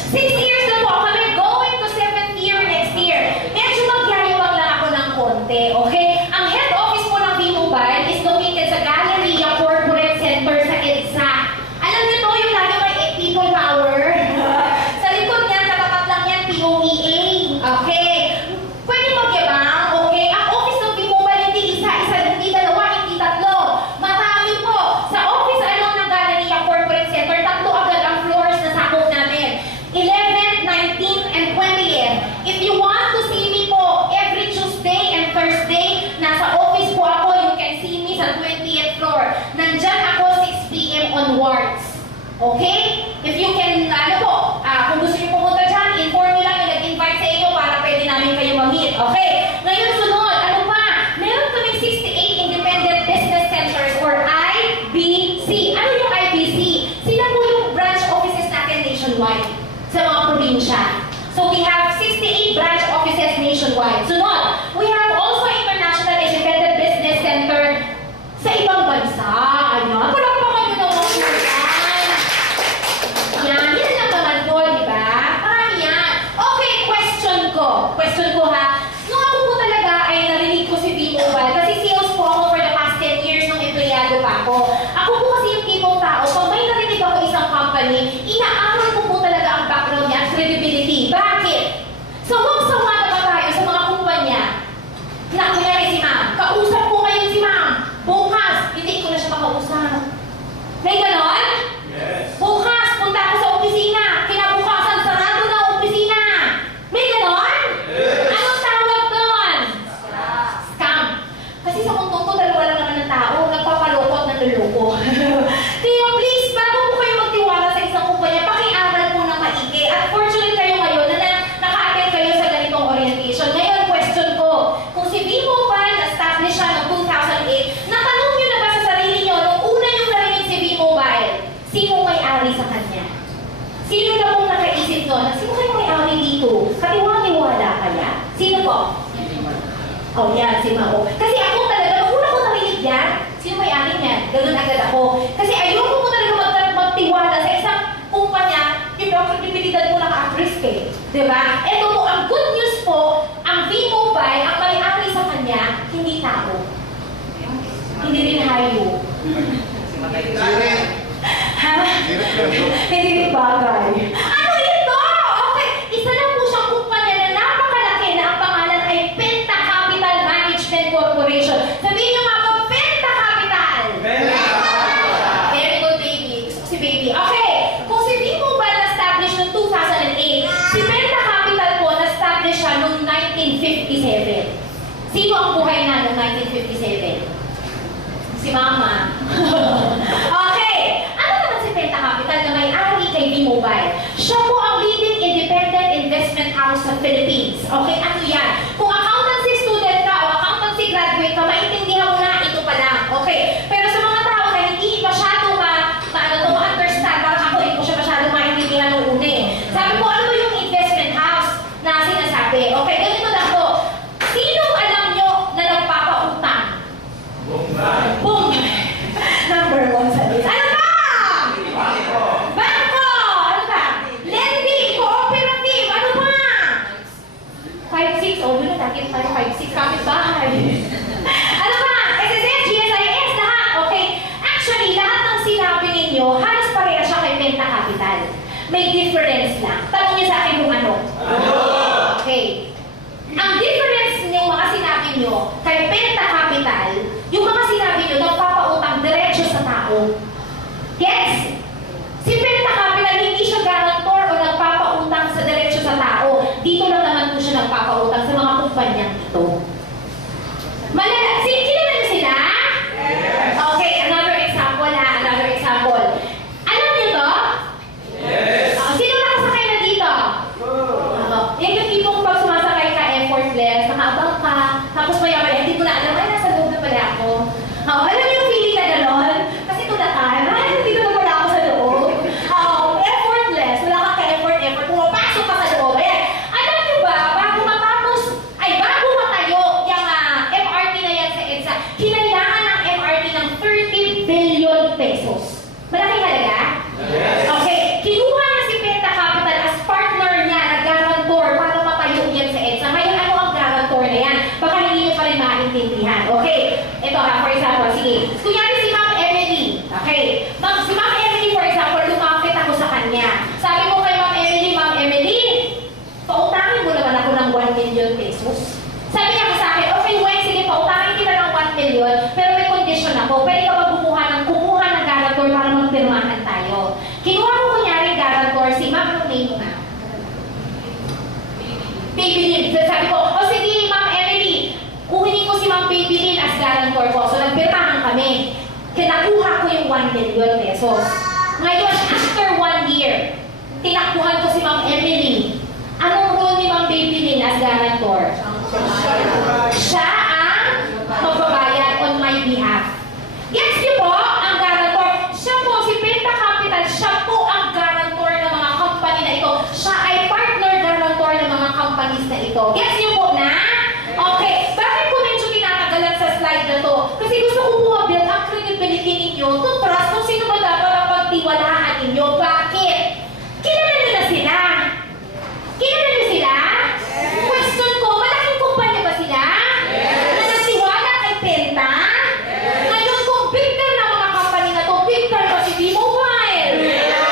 6 years na po kami. Going to 7th year next year. Medyo magyayawag lang ako ng konti. Okay? Ang head office po ng V-Mobile is located sa Galleria Corporate Center sa EDSA. Alam niyo to yung lagi may people power? Sa likod niyan, katapat lang yan, POEA. Okay? Pwede magyabang. Okay? Ang office ng V-Mobile hindi isa-isa, hindi dalawa, hindi tatlo. Marami po. Sa office along ng Galleria Corporate Center, tatlo agad ang floors na sakop namin. 11th, 19th, and 20th. If you want to see me po every Tuesday and Thursday, nasa office po ako. You can see me sa 20th floor. Nandyan ako 6 p.m. onwards. Okay? If you can, kung gusto niyo pumunta dyan, inform nyo lang, may nag-invite sa inyo para pwede namin kayo ma-meet. Okay? Ngayon sunod, ano pa? Meron kaming 68 Independent Business Centers or IBC. Ano yung IBC? Sila po yung branch offices natin nationwide sa mga probinsya. So we have 68 branch offices nationwide. Sunod, we have also International Independent Business Center sa ibang bansa. Ayan, palakpakan nyo naman po yan. Yan lang naman po, di ba? Parang yan. Okay, question ko ha. Nung ako po talaga ay narinig ko si V-Mobile, kasi sales po ako for the past 10 years nung empleyado pa ako. Ako po kasi yung tipong tao, pag may narinig ako isang company, inaaral ko po talaga ang background niya at credibility. Bakit? Sawang-sawa na ba tayo sa mga kumpanya na kunyari si ma'am, kausap ko ngayon si ma'am, bukas, hindi ko na siya makausap. May ganon? Yes. Bukas, punta ako sa opisina. Kinabukasan, sarado na ang opisina. May ganon? Yes. Anong tawag doon? Scam. Kasi sa mundong to, dalawa lang naman ng tao. Nagpapaloko at nanluloko. Kaya please, bago po kayo magtiwala sa isang kumpanya, pakiaral po ng maigi. At fortunate kayo ngayon na naka-attend kayo sa ganitong orientation. Ngayon, question ko, kung si V-Mobile na-establish siya noong 2008, natanong nyo na ba sa sarili nyo, nung una yung narinig si V-Mobile, sino may-ari sa kanya? Sino na pong nakaisip doon? Sino kayo may-ari dito? Katiwa-tiwala kaya? Sino po? Oh, yan, si Mao. Kasi ako talaga, nung una ko narinig yan, sino may-ari niyan? Ganun agad ako. Kasi ayoko po talaga magtiwala sa isang kumpanya, yung credibility mo naka-at-risk eh. Diba? Ito po, ang good news po, ang V-Mobile, ang may-ari sa kanya, hindi tao. Hindi rin hayo. Ha? Hindi rin bagay. Ano ito? Okay, isa lang po siyang kumpanya na napakalaki na ang pangalan ay Penta Capital Management Corporation. Sabihin niyo nga po, Penta Capital. Very good, baby. Gusto ko si baby. Okay, kung si V-Mobile na-establish noong 2008, si Penta Capital po na-establish siya noong 1957. Sino ang buhay na noong 1957? Si Mama. Okay. Ano naman si Penta Capital na may-ari kay V-Mobile? Siya po ang leading independent investment house sa Philippines. Okay, ano yan? Kung accountancy student ka o accountancy graduate ka, maintindihan mo na ito pa lang. Okay. Pero sa mga tao na hindi masyado ma-understand, parang ako, hindi ko siya masyado maintindihan ng una eh. Sabi ko, ano ba yung investment house na sinasabi? Okay, ganito lang to. Sinong alam nyo na nagpapautang? Boom! Number 1 sa list. Ano ba? Bangko! Ano ba? Lending! Cooperative! Ano ba? 5-6. Oh, yun na. Takit tayo 5-6. Kapit bahay. Ano ba? SSS, GSIS, lahat. Okay. Actually, lahat ng sinabi ninyo, halos pareha siya kay Penta Capital. May difference lang. Tanong niyo sa akin kung ano. Okay. Ang difference ng mga sinabi nyo kay Penta Capital, yung mga sinabi nyo, nagpapautang diretso sa tao. Yes! Si Penta Capital, hindi siya guarantor o nagpapautang sa diretso sa tao. Dito lang naman po siya nagpapautang sa mga kumpanyang ito. Kilala niyo sila? Yes! Okay, another example ha, another example. Alam niyo to? Yes! Sino nakasakay na dito? Yan yung tipong pag sumasakay ka effortless, nakaabang ka, tapos maya-maya, hindi mo na alam, ay, nasa si Ma'am, anong name mo na? Babylin. Sabi ko, o sige, Ma'am Emily, kuhinin ko si Ma'am Babylin as guarantor ko. So, nagpirmahan kami. Kinakuha ko yung 1 million pesos. Ngayon, after 1 year, tinakbuhan ko si Ma'am Emily. Anong role ni Ma'am Babylin as guarantor? Siya ang magbabayad on my behalf. Gets niyo po ang guarantor? Siya po, si Penta Capital, siya po ang guarantor ng mga company na ito. Siya ay partner guarantor ng mga companies na ito. Gets niyo po na? Okay, bakit ko medyo tinatagalan sa slide na to? Kasi gusto ko po build ang credibility ninyo to trust kung sino ba dapat ang pagtiwalaan ninyo. Bakit? Kilala nyo na sila. Kilala nyo sila? Question ko, malaking kumpanya ba sila? Na nagtiwala kay Penta? Ngayon, kung victor na mga company na to, victor ba si T-Mobile?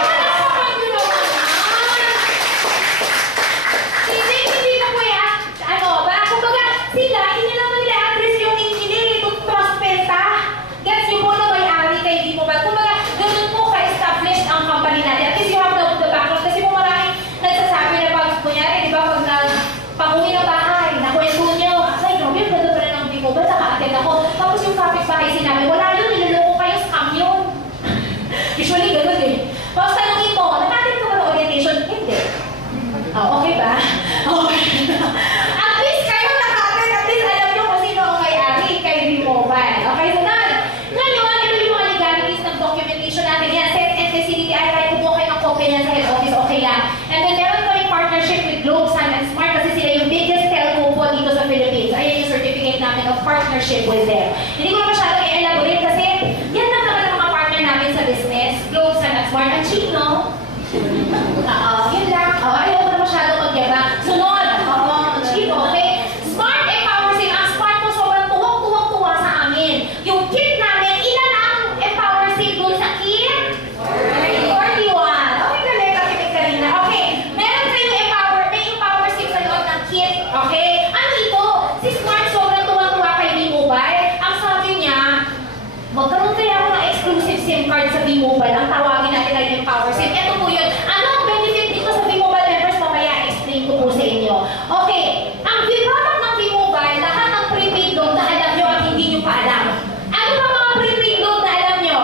Nalasakan nyo naman yan. Hindi na po yan. Ano ba? Kumbaga, sila, hindi naman nila address yung nila to trust Penta. Gets yung puno may-ari kay T-Mobile. Kumbaga, ganun po ka-establish ang company natin. At least you have the background. Kasi po maraming nagsasabi na pag, kunyari, di ba, pag-uwi ng bahay, nakwento nyo, ay, grabe, yung ganda pala ng T-Mobile, naka-attend ako. Tapos yung kapitbahay sinabi, wala yun, niloloko kayo, scam yun. Usually, ganun eh. Tapos tanongin mo, naka-attend ka ba ng orientation? Hindi. Oh, okay ba? Okay. At least kayo naka-attend, at least alam nyo kung sino ang may-ari kay T-Mobile. Okay, so ngayon, ito yung mga legalities ng documentation natin. Yan, set and facility, ay kahit kumuha kayo ng copy niya sa head office, okay lang. And then, meron kaming partnership with Globe, Sun, and Smart kasi sila yung biggest telco po dito sa Philippines. Ayan yung certificate namin of partnership with them. Hindi ko na masyadong i-elaborate kasi yan lang naman ang mga partner namin sa business. Globe, Sun, and Smart. Ang cheap, no? Yun lang. Ayaw ko na masyadong magyabang. Sunod. Cheap, okay? Smart Empowersing. Ang Smart po sobrang tuwang-tuwang-tuwa sa amin. Yung kit namin, ilan ang Empowersing dun sa kit? 41. Okay, galing kasi may kanina. Okay, meron kayo may Empowersing sa loob ng kit. Okay? Ano ito? Si Smart sobrang tuwang-tuwa kay V-Mobile. Ang sabi niya, magkaroon kaya ako ng exclusive SIM card sa V-Mobile. Ang tawagin natin ay Empowersing. Ito po yun. Ano ang benefit dito sa V-Mobile members? Mamaya explain ko po sa inyo. Okay, ang product ng V-Mobile, lahat ng prepaid load na alam nyo at hindi nyo pa alam. Ano ba mga prepaid load na alam nyo?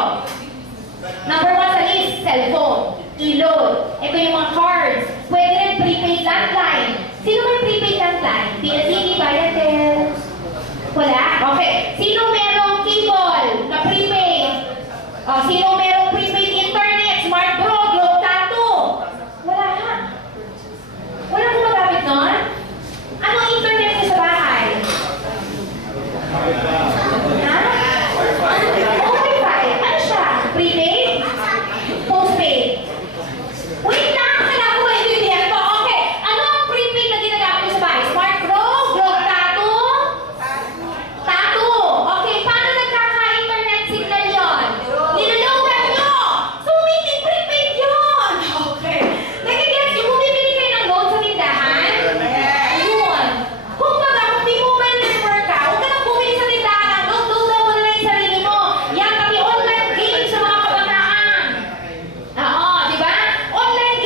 Number 1 sa list, cellphone, e-load. Ito yung mga cards. Pwede rin prepaid landline. Sino may prepaid landline? PLDT, Viatel? Wala? Okay. Sino merong cable na prepaid? Sino merong prepaid internet? Smart Bro, Globe Tattoo? Wala ha? Wala ko magamit nun? Anong internet niyo sa bahay? Ha? Oh, Wi-Fi. Ano siya? Prepaid? Postpaid? Wait lang! Kailangan ko maintindihan to. Okay. Ano ang prepaid na ginagamit niyo sa bahay? Smart Bro? Globe Tattoo? Tattoo. Okay. Paano nagkaka-internet signal yon? Niloload nyo! So, meaning prepaid yun! Okay. Nagigets yung kung bibili kayo ng load sa tindahan? Yun. Kung baga, kung di mobile network ka, huwag ka nang bumili sa tindahan. Load mo na lang yung sarili mo. Yan kami online games sa mga kabataan. Oo, di ba? Online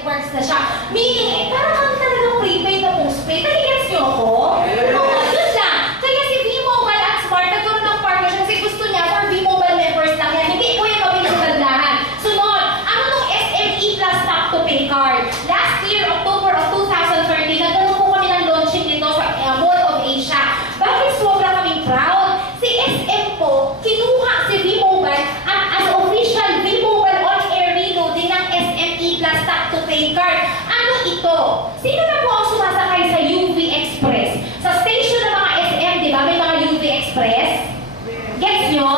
networks na siya. Meaning, parang kami talagang prepaid na postpaid. Nagigets niyo ako? Oo, yun lang. Kaya si V-Mobile at Smart nagkaroon ng partnership kasi gusto niya for V-Mobile members lang yan. Hindi ko yung mabilis sa taglahan. Sunod, ano tong SME Plus Tap to Pay card? Last year, October of 2013, nagkaroon po kami ng launching nito sa Mall of Asia. Bakit sobra kaming proud? Si SM po, kinuha si V-Mobile at as official V-Mobile on-air reloading ng SME Plus Tap to Pay card. Ano ito? Sino na po ang sumasakay sa UV Express? Sa station ng mga SM, di ba? May mga UV Express? Gets nyo?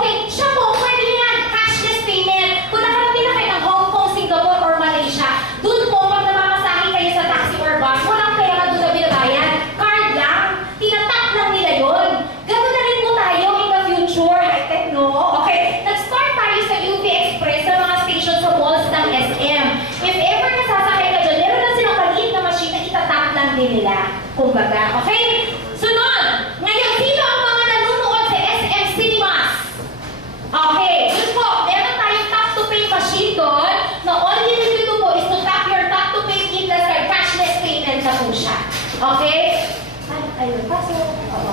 Okay, siya po, pwede nyo yan, cashless payment. Kung nakarating na kayo ng Hong Kong, Singapore, or Malaysia, dun po, pag namamasahe kayo sa taxi or bus, walang pera doon na binabayan. Card lang. Tinatap lang nila yun. Ganun na rin po tayo in the future. High-tech, no? Okay, nag-start tayo sa UV Express sa mga station sa malls ng SM. If ever nasasakay ka dyan, meron lang silang maliit na machine na itatap lang din nila. Kumbaga, okay? Sunod! Ngayon, sino ang mga nanonood sa SM Cinemas? Okay, yun po, meron tayong tap-to-pay machine doon na all you need to do po is to tap your tap-to-pay E-Plus card, cashless payment na po siya. Okay? Ayun, paso. Oo.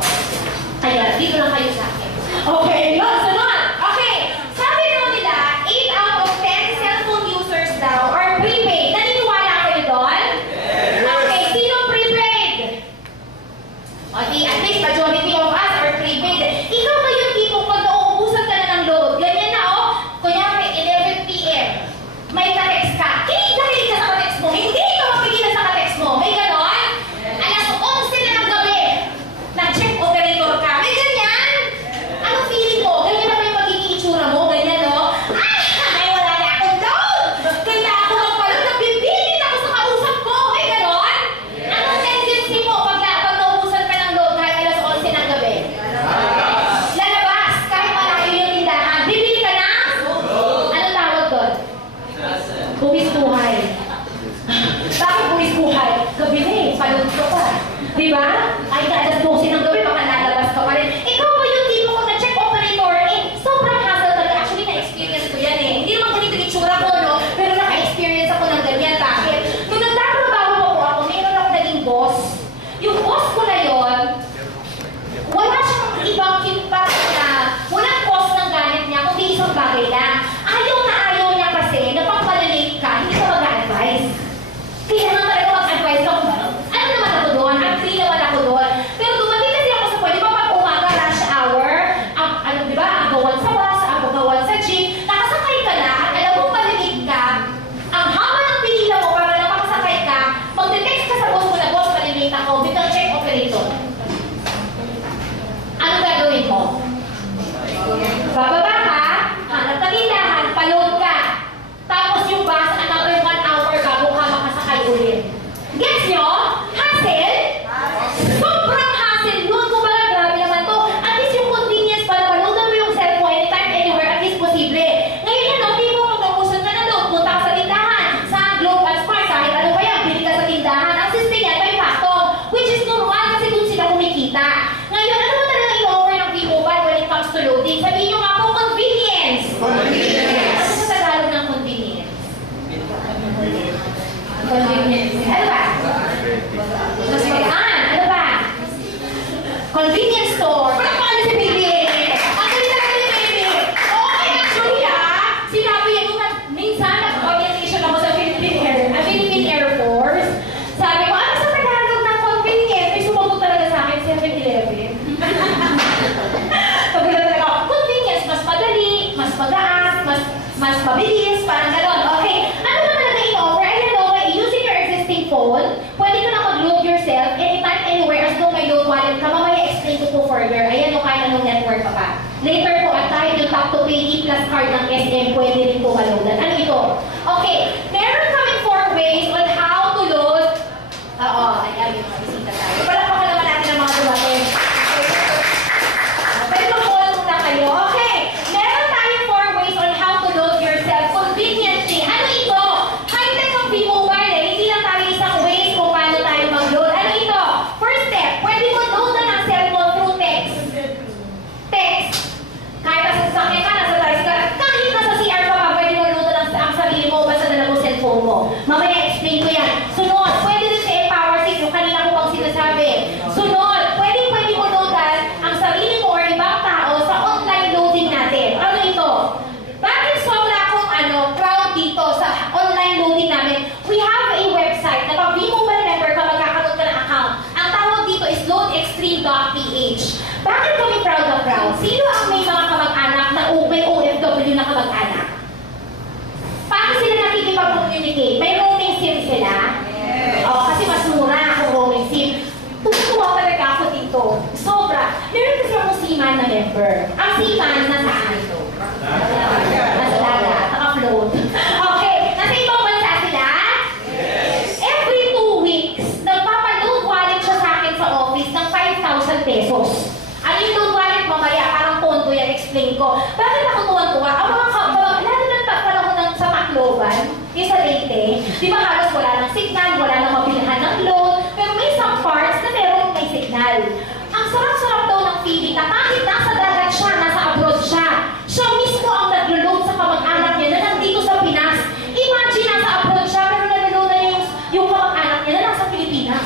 Ayan, dito lang kayo sa akin. Okay, yun, sunod. Okay, sabi daw nila, 8 out of 10 cellphone users daw are prepaid. Naniniwala kayo doon? Okay, sino prepaid? O di, at least majority of us are prepaid. Ikaw ba yung tipong pag nauubusan ka na ng load? Ganyan na, oh. Kunyari, 11 p.m. May ka-text ka. Kinig ka sa ka-text mo. Hindi ka mapigilan sa ka-text mo. May ganon? Alas 11 na ng gabi. Nag-check operator ka. May ganyan? Anong feeling mo? Ganyan na ba yung magiging itsura mo? Ganyan, no? Ay, wala na akong load! Kaya ako magpalog na bibilit ako sa kausap ko. May ganon? Anong tendency mo pag naubusan ka ng load kahit alas 11 ng gabi? Lalabas. Kahit malayo yung tindahan. Bibili ka na? Anong tawag doon? Buwis buhay. Bakit buwis buhay? Gabi na eh, palod ka pa. Diba? Ay, alas 12 ng gabi, baka lalabas ka pa rin. Ikaw ba yung tipo kung na-check operator, sobrang hassle talaga. Actually, na-experience ko yan eh. Hindi naman ganito yung itsura ko, no? Pero naka-experience ako ng ganyan. Bakit? Nung nagtatrabaho po ako, mayroon ako naging boss. Yung boss ko na yon, wala siyang ibang impact na, walang cost ng gamit niya, kundi isang bagay lang. Ayaw na ayaw niya kasi na pag malilate ka, hindi ka mag-advise. Kaya nga talaga mag-advise ka kung ano naman ako doon, agree naman ako doon. Pero dumating kasi ako sa point, di ba pag umaga, rush hour, ano di ba, agawan sa bus, agawan sa jeep, nakasakay ka na, at alam mo malilate ka, ang haba ng pinila mo para na makasakay ka, mag-text ka sa boss mo na, boss, malilate ako, biglang check operator. Ano gagawin mo? Bababa ka, hanap ka tindahan, paload ka. Tapos yung bus, another 1 hour bago ka makasakay ulit. Gets nyo? Hassle? Sobrang hassle nun. Kung ba, grabe naman to. At least yung convenience para paloadan mo yung cellphone anytime, anywhere, at least posible. Ngayon yan, di mo mag-usan ka na load, punta ka sa tindahan, sa Globe at Smart, kahit ano pa yan, bili ka sa tindahan. Ang system yan, may patong, which is normal kasi dun sila kumikita. Ngayon, ano ba talaga i-offer ng V-Mobile when it comes to loading? Sabihin nyo nga po, convenience. Convenience. Ano sa Tagalog ng convenience? Convenience. Ano ba? Mas magaan. Ano ba? Convenience store. Parang paano si Baby? Ang galing talaga ni Baby. Okay, actually sinabi yan nung minsan nag-orientation ako sa Philippine Air Force. Sabi ko, ano sa Tagalog ng convenience? May sumagot talaga sa akin, 7-Eleven. Pagkala talaga ako, convenience, mas madali, mas magaan, mas mabilis, parang gano'n. Okay, ano ba talaga in-offer? Ayan daw, using your existing phone, pwede ka na mag-load yourself anytime, anywhere, as though may load wallet ka. Mamaya explain ko po further. Ayan yung kahit anong network ka pa. Later po, at kahit yung tap-to-pay E-Plus card ng SM, pwede rin po maloadan. Ano ito? Okay, meron kaming 4 ways on how to load. Oo, ayan yung mga bisita tayo. Palakpakan naman natin ang mga dumating. Pwede mag-call muna kayo. Okay, meron tayong 4 ways on how to load yourself conveniently. Ano ito? High-tech ang V-Mobile eh. Hindi lang tayo isang ways kung paano tayo mag-load. Ano ito? First step, pwede mo load na ng cellphone through text. Text. Kahit nasa sasakyan ka, nasa tricycle, kahit nasa CR ka pa, pwede mo load na ang sarili mo, basta na lang mo member. Ang seaman, nasaan? Nasa dagat, naka-float. Okay, nasa ibang bansa sila? Every 2 weeks, nagpapaload wallet siya sa akin sa office ng 5,000 pesos. Ano yung load wallet mamaya? Parang pondo yan, explain ko. Bakit ako tuwan-tuwa? Ang mga lalo ng panahon ng sa Tacloban, yung sa Leyte, di ba halos wala ng signal, wala nang mabilihan ng load, pero may some parts na meron may signal. Ang sarap-sarap daw ng feeling na kahit nasa dagat siya, nasa abroad siya, siya mismo ang naglo-load sa kamag-anak niya na nandito sa Pinas. Imagine, nasa abroad siya, pero naglo-load na yung kamag-anak niya na nasa Pilipinas.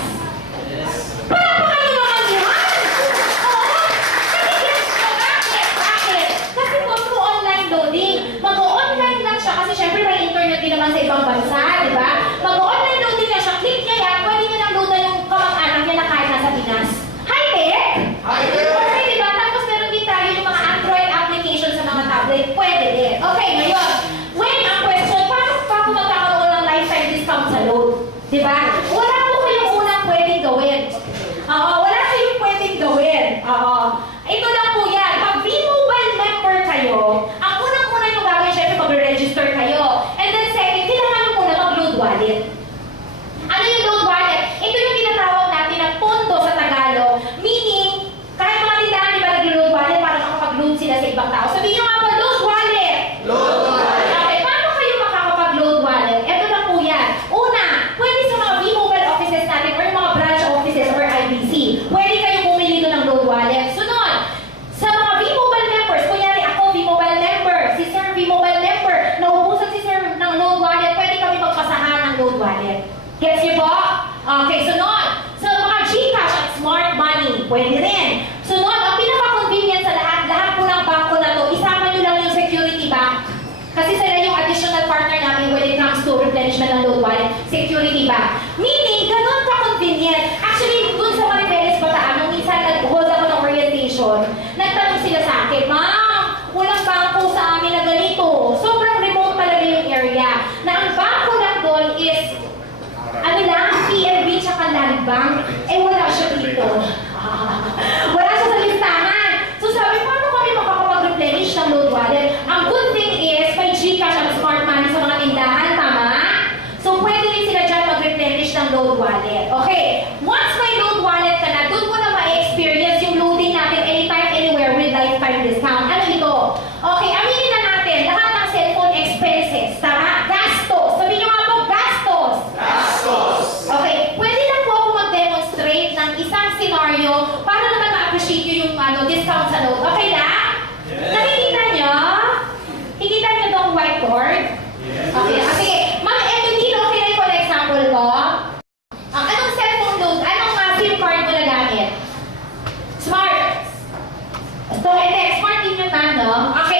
Palakpakan niyo naman yan! Oo! Bakit? Kasi through online loading. Mag-online lang siya kasi syempre may internet din naman sa ibang bansa, di ba? Mag-online loading na siya, click niya yan, pwede niya nang load na yung kamag-anak niya na kahit nasa Pinas. High-tech? High-tech! Okay, di ba? Tapos meron din tayo yung mga Android application sa mga tablet. Pwede din. Okay, ngayon, when ang question, paano pa ako magkakaroon ng lifetime discount sa load? Di ba? Wala po kayong unang pwedeng gawin. Wala kayong pwedeng gawin. Ito lang po yan. Pag V-Mobile member kayo, ang unang-una yung gawin, syempre mag-register kayo. And then second, kailangan nyo muna mag-load wallet. Ano yung load wallet? Ito yung tinatawag natin na pondo sa Tagalog. Meaning, kahit mga tindahan, di ba nag-load wallet para makapag-load sila sa ibang tao. Sabihin nyo nga po, load wallet! Load wallet! Okay, paano kayo makakapag-load wallet? Ito lang po yan. Una, pwede sa mga V-Mobile offices natin or yung mga branch offices or IBC. Pwede kayo bumili doon ng load wallet. Sunod, sa mga V-Mobile members, kunyari ako V-Mobile member, si Sir V-Mobile member, naubusan si Sir ng load wallet, pwede kami magpasahan ng load wallet. Gets niyo po? Okay, sunod. Sa mga GCash at Smart Money, pwede rin. Sunod, ang pinaka-convenient sa lahat po ng bangko na to, isama nyo lang yung Security Bank. Kasi sila yung additional partner namin when it comes to replenishment ng load wallet, Security Bank. Meaning, ganun ka-convenient. Actually, dun sa Maribeles Bataan, nung minsan nag-hold ako ng orientation, nagtanong sila sa akin, Ma'am, walang bangko sa amin na ganito. Sobrang remote talaga yung area. Na ang bangko lang doon is ano lang, PNB tsaka Land Bank, eh wala siya dito. Wala siya sa listahan. So sabi, paano kami makakapag-replenish ng load wallet? Ang good thing is, may GCash at Smart Money sa mga tindahan, tama? So pwede rin sila dyan mag-replenish ng load wallet. Okay, once may load wallet ka na, doon mo na ma-experience yung loading natin anytime, anywhere with lifetime discount. Ano ito? Okay, aminin na natin, lahat ng cellphone expenses, tama? Gastos. Sabi nyo nga po, gastos. Okay, pwede lang po ako mag-demonstrate ng isang scenario para naman ma-appreciate nyo yung discount sa load. Okay na? Nakikita nyo? Kikita nyo itong whiteboard? Okay, sige. Ma'am Emily, okay na yung for example ko? Anong cellphone load? Anong SIM card mo na gamit? Smart. So, hindi. Smart din yun, ma'am, no? Okay.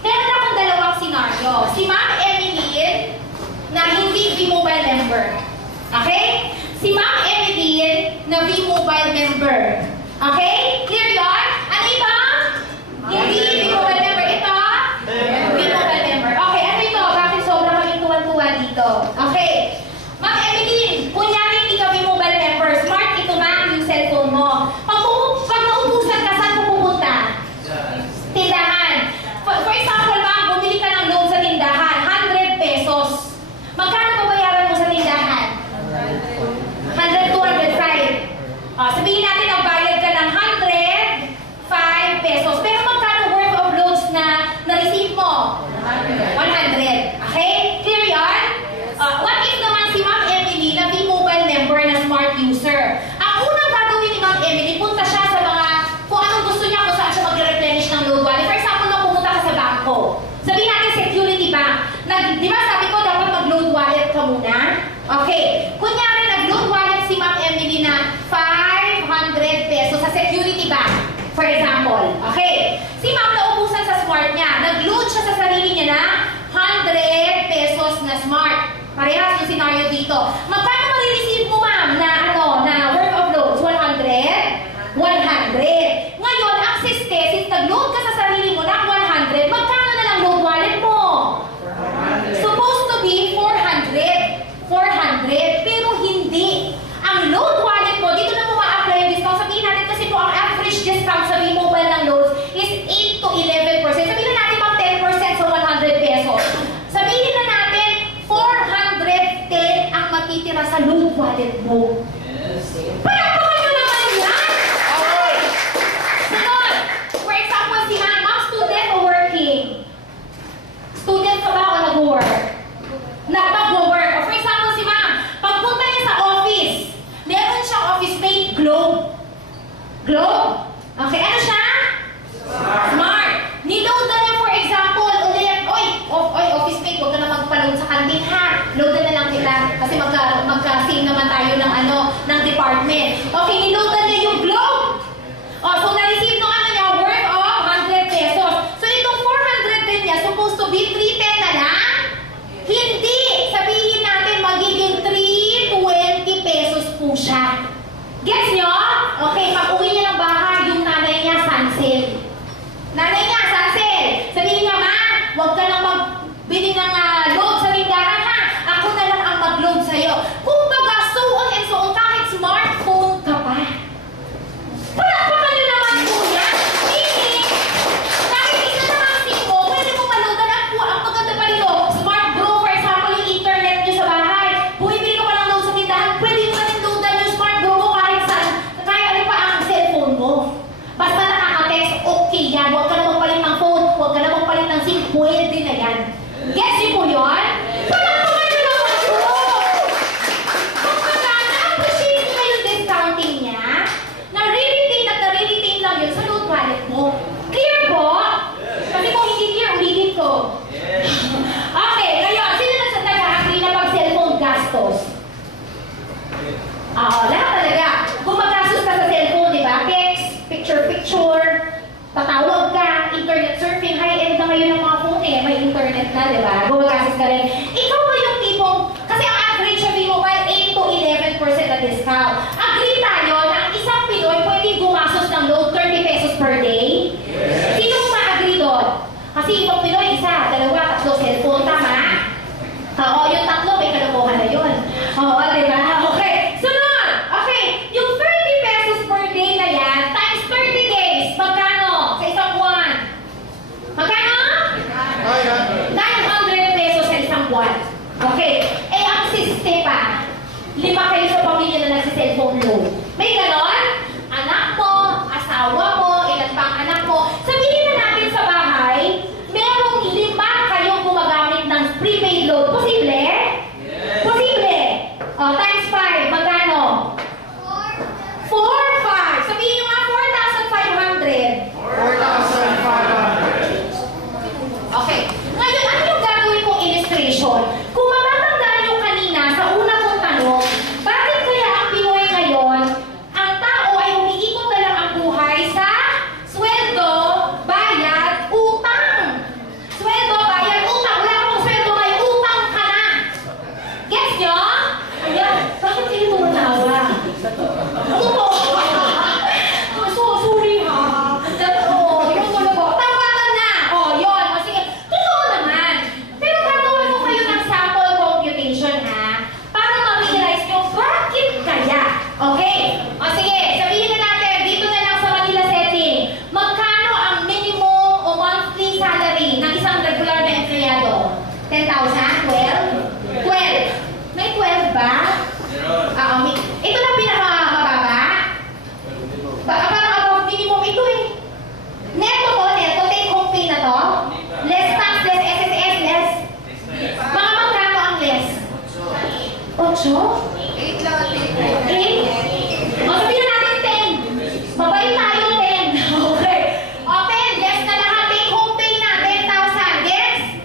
Meron akong dalawang scenario. Si Ma'am Emily na hindi V-Mobile member. Okay? Si Ma'am Emily na V-Mobile member. Okay? Clear yun? Ano ito? Hindi V-Mobile member. Ito? V-Mobile member. Okay, ano ito? Bakit sobrang kami tuwan-tuwa dito? Okay. Ma'am Emily, kunyari hindi ka V-Mobile member. Smart ito, ma'am, yung cellphone mo. Pag naubusan ka, saan mo pupunta? Tindahan. For example, ma'am, bumili ka ng loan sa tindahan. 100 pesos. Magkano babayaran mo sa tindahan? 100, 205. Sabihin natin, nagbayad ka ng 105 pesos. Pero magkano worth of loans na na-receive mo? 100. Okay? Clear yun? What if naman si Ma'am Emily na V-Mobile member na smart user? Ang unang gagawin ni Ma'am Emily, punta siya sa mga, kung anong gusto niya, kung saan siya mag-replenish ng load wallet. For example, nung pumunta ka sa bangko. Sabihin natin Security Bank. Di ba sabi ko, dapat mag-load wallet ka muna? Okay. Kunyari, nag-load wallet si Ma'am Emily na 500 pesos sa Security Bank. For example. Okay. Si Ma'am naubusan sa smart niya. Nag-load siya sa sarili niya na 100 pesos na smart. Parehas yung scenario dito. Magkano ma-receive mo, ma'am, na worth of loads? 100? 100. Ngayon, ang since nag-load ka sa sarili mo ng 100, magkano na lang load wallet mo? 400. Supposed to be 400. 400. Pero hindi. Ang load wallet mo, dito na mo ma-apply yung discount. Sabihin natin kasi po, ang average discount sa V-Mobile ng loads is sa load wallet mo. Palakpakan nyo naman yan! Okay. Sunod. For example, si ma'am, student o working? Student pa ba o nag-work? Nag-work. For example, si ma'am, pagpunta niya sa office, meron siyang office mate, Globe. Globe? Okay, ano siya? Smart. Niload na niya, for example, ulit, oy, office mate, huwag ka na magpa-load sa kantin, ha? Load na lang kita, kasi magka-save naman tayo ng department. Okay, niload na niya yung Globe. Oh, so na-receive nung ano niya, worth of 100 pesos. So itong 400 din niya, supposed to be 310 na lang? Hindi! Sabihin natin, magiging 320 pesos po siya. Gets nyo? Okay, pag-uwi niya ng bahay, yung nanay niya, Sansel. Nanay niya, Sansel. Sabihin niya, ma, huwag ka nang magbili ng load sa tindahan, ha? Ako na lang ang mag-load sa'yo. Kung baga, so on and so on, kahit smartphone ka pa. Palakpakan nyo naman po yan. Meaning, kahit isa na ang SIM mo, pwede mo maloadan ang maganda pa rin Smart Bro, for example, yung internet nyo sa bahay. Bumibili ka pa ng load sa tindahan, pwede mo na rin loadan yung Smart Bro mo kahit saan, kahit ano pa ang cellphone mo. Basta nakaka-text, okay yan. Huwag ka na magpalit ng phone, huwag ka na magpalit ng SIM, pwede na yan. Gets nyo po yun? Palakpakan nyo naman po! Kung baga, na-appreciate nyo na yung discounting niya, na-re-retain at na-re-retain lang yun sa load wallet mo. Clear po? Kasi kung hindi clear, ulitin ko. Okay, ngayon, sino na sa taga-agree na pag-cellphone gastos? Lahat talaga. Kung mag-gastos ka sa cellphone, di ba? Text, picture-picture, tatawag ka, internet surfing, high-end na ngayon ng mga phone may internet na, di ba? Gumagastos ka rin. Ikaw ba yung tipong, kasi ang average sa T-Mobile, 8 to 11% na discount. Agree tayo na ang isang Pinoy pwede gumastos ng load 30 pesos per day? Yes. Sino ma-agree doon? Kasi ibang Pinoy, isa, dalawa, tatlo cellphone, tama? Oo, yung tatlo, may kalokohan na yun. Oo, di ba? Okay. Sunod! Okay, yung 30 pesos per day na yan, times 30 days, magkano? Sa isang buwan? Magkano? 900 pesos sa isang buwan. Okay. Eh, ang siste pa, 5 kayo sa pamilya na nagsi-cellphone load. May ganon? Anak mo, asawa mo, ilan pang anak mo. Sabihin na natin sa bahay, merong 5 kayong gumagamit ng prepaid load. Posible? Yes. Posible? Times 5, magkano? 4, 5. Sabihin nyo nga, 4,500. 4,500. Okay. Ngayon, ano yung gagawin kong illustration? Kung matatandaan nyo kanina sa una kong tanong, bakit kaya ang Pinoy ngayon, ang tao ay umiikot na lang ang buhay sa sweldo, bayad, utang? Sweldo, bayad, utang. Wala akong sweldo, may utang ka na. Gets nyo? Ayan. Bakit kayo tumatawa? Totoo. Sorry ha. Totoo. Yung talaga. Tawatan na. Yun. Sige. Totoo naman. Pero gagawin ko kayo ng sample computation ha. Para ma-realize nyo bakit kaya. Okay? Sige. Sabihin na natin. Dito na lang sa Manila setting. Magkano ang minimum o monthly salary ng isang regular na empleyado? 10,000? 12? 12. May 12 ba? Ito na pinakamababa? Parang above minimum ito eh. Neto to, take home pay na to. Less tax, less SSS, less. Mga magkano ang less? 8? 8 lang ang take home. 8? Sabihin natin 10. Babay tayo 10. Okay. 10, less na lahat. Take home pay na, 10,000. Yes?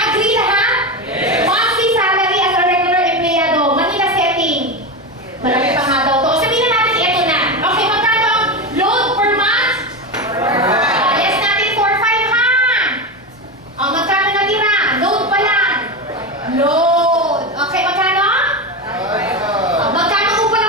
Agree lahat? Yes. Monthly salary as a regular empleyado. Manila setting. Malaki pa nga daw to. Sabihin na natin ito na. Okay, magkano ang load per month? Yes natin 4,500 ha. Magkano natira? Load pa lang. Load. Okay, magkano? Magkano upa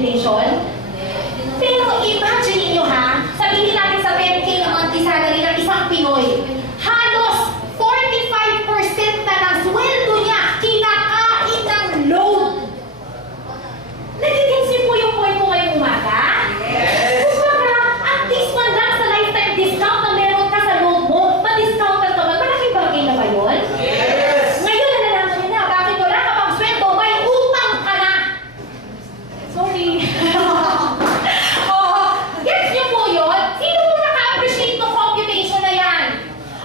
computation? Pero imagine niyo ha, sabihin natin sa 10K ng monthly salary ng isang Pinoy, halos 45% na ng sweldo niya kinakain ng load. Nagiging po yung point ko ngayong umaga? Yes! Kumbaga, at least man lang sa lifetime discount na meron ka sa load mo, pa-discountan naman, malaking bagay na ba yun? Yes! Ngayon, nalalaman niyo na, bakit wala ka pang sweldo, may utang ka na! Sorry. Gets niyo po yun? Sino po naka-appreciate ng computation na yan?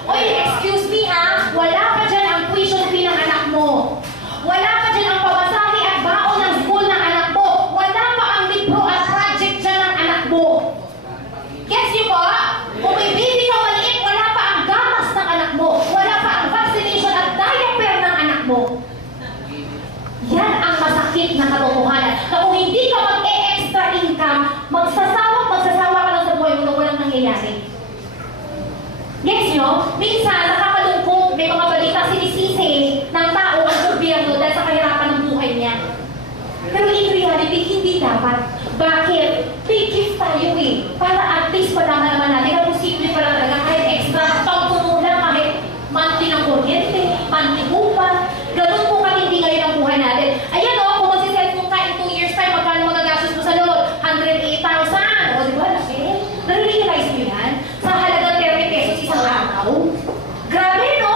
Oy, excuse me ha, wala pa dyan ang tuition fee ng anak mo. Wala pa dyan ang pamasahe at baon ng school ng anak mo. Wala pa ang libro at project dyan ng anak mo. Gets niyo po? Kung may baby ka maliit, wala pa ang gamas ng anak mo. Wala pa ang vaccination at diaper ng anak mo. Yan ang masakit na katotohanan. Na kung hindi ka mag-e-extra income, magsasawa ka lang sa buhay mo na walang nangyayari. Gets nyo? Minsan, nakakalungkot, may mga balita sinisisi ng tao ang gobyerno dahil sa kahirapan ng buhay niya. Pero in reality, hindi dapat. Bakit? Big gift tayo eh. Para at least malaman naman natin na posible pala talaga kahit extra pangtulong kahit monthly ng kuryente, monthly upa. Ganun po katindi ngayon ang buhay natin. Ayan o, kung magsiselfone ka in 2 years time, magkano magagastos mo sa load? 108,000. O diba? Laki? Nare-realize mo yan? Sa halagang 30 pesos isang araw? Grabe no?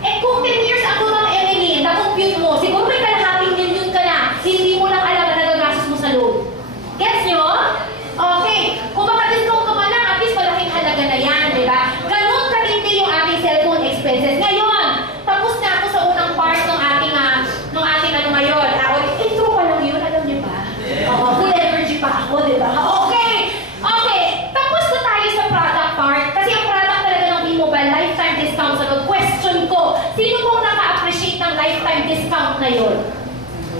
Eh kung 10 years ago ng Emily, na-compute mo, siguro may kalahating milyon ka na, hindi mo lang alam na nagagastos mo sa load. Gets nyo? Okay. Kung maka-discount ka man lang, at least malaking halaga na yan, di ba? Ganun katindi yung ating cellphone expenses. Ngayon, tapos na ako sa unang part ng ating ano ngayon. Intro pa lang yun, alam niyo ba? Full energy pa ako, di ba? Okay. Okay. Tapos na tayo sa product part. Kasi ang product talaga ng B-Mobile, lifetime discount sa load. Question ko, sino pong naka-appreciate ng lifetime discount na yun?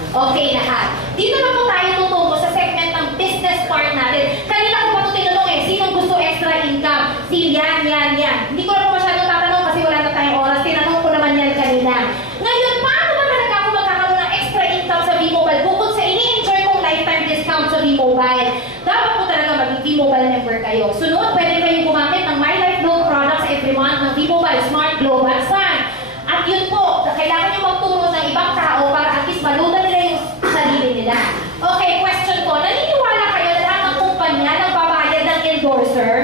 Okay, lahat. Dito na po tayo tutungo sa segment ng business part natin. Kanina ko pa ito tinanong eh, sinong gusto extra income? Si yan. Hindi ko na po masyadong tatanong kasi wala na tayong oras. Tinanong ko naman yan kanina. Ngayon, paano ba talaga ako magkakaroon ng extra income sa B-Mobile? Bukod sa ini-enjoy kong lifetime discount sa B-Mobile, dapat po talaga maging B-Mobile member kayo. Sunod, pwede kayong gumamit ng My Life Loan products every month ng B-Mobile Smart Global Sun. At yun po, kailangan nyo magturo ng ibang tao para at least malunan nila yung sarili nila. Okay, question ko, naniniwala kayo na lahat ng kumpanya nagbabayad ng endorser?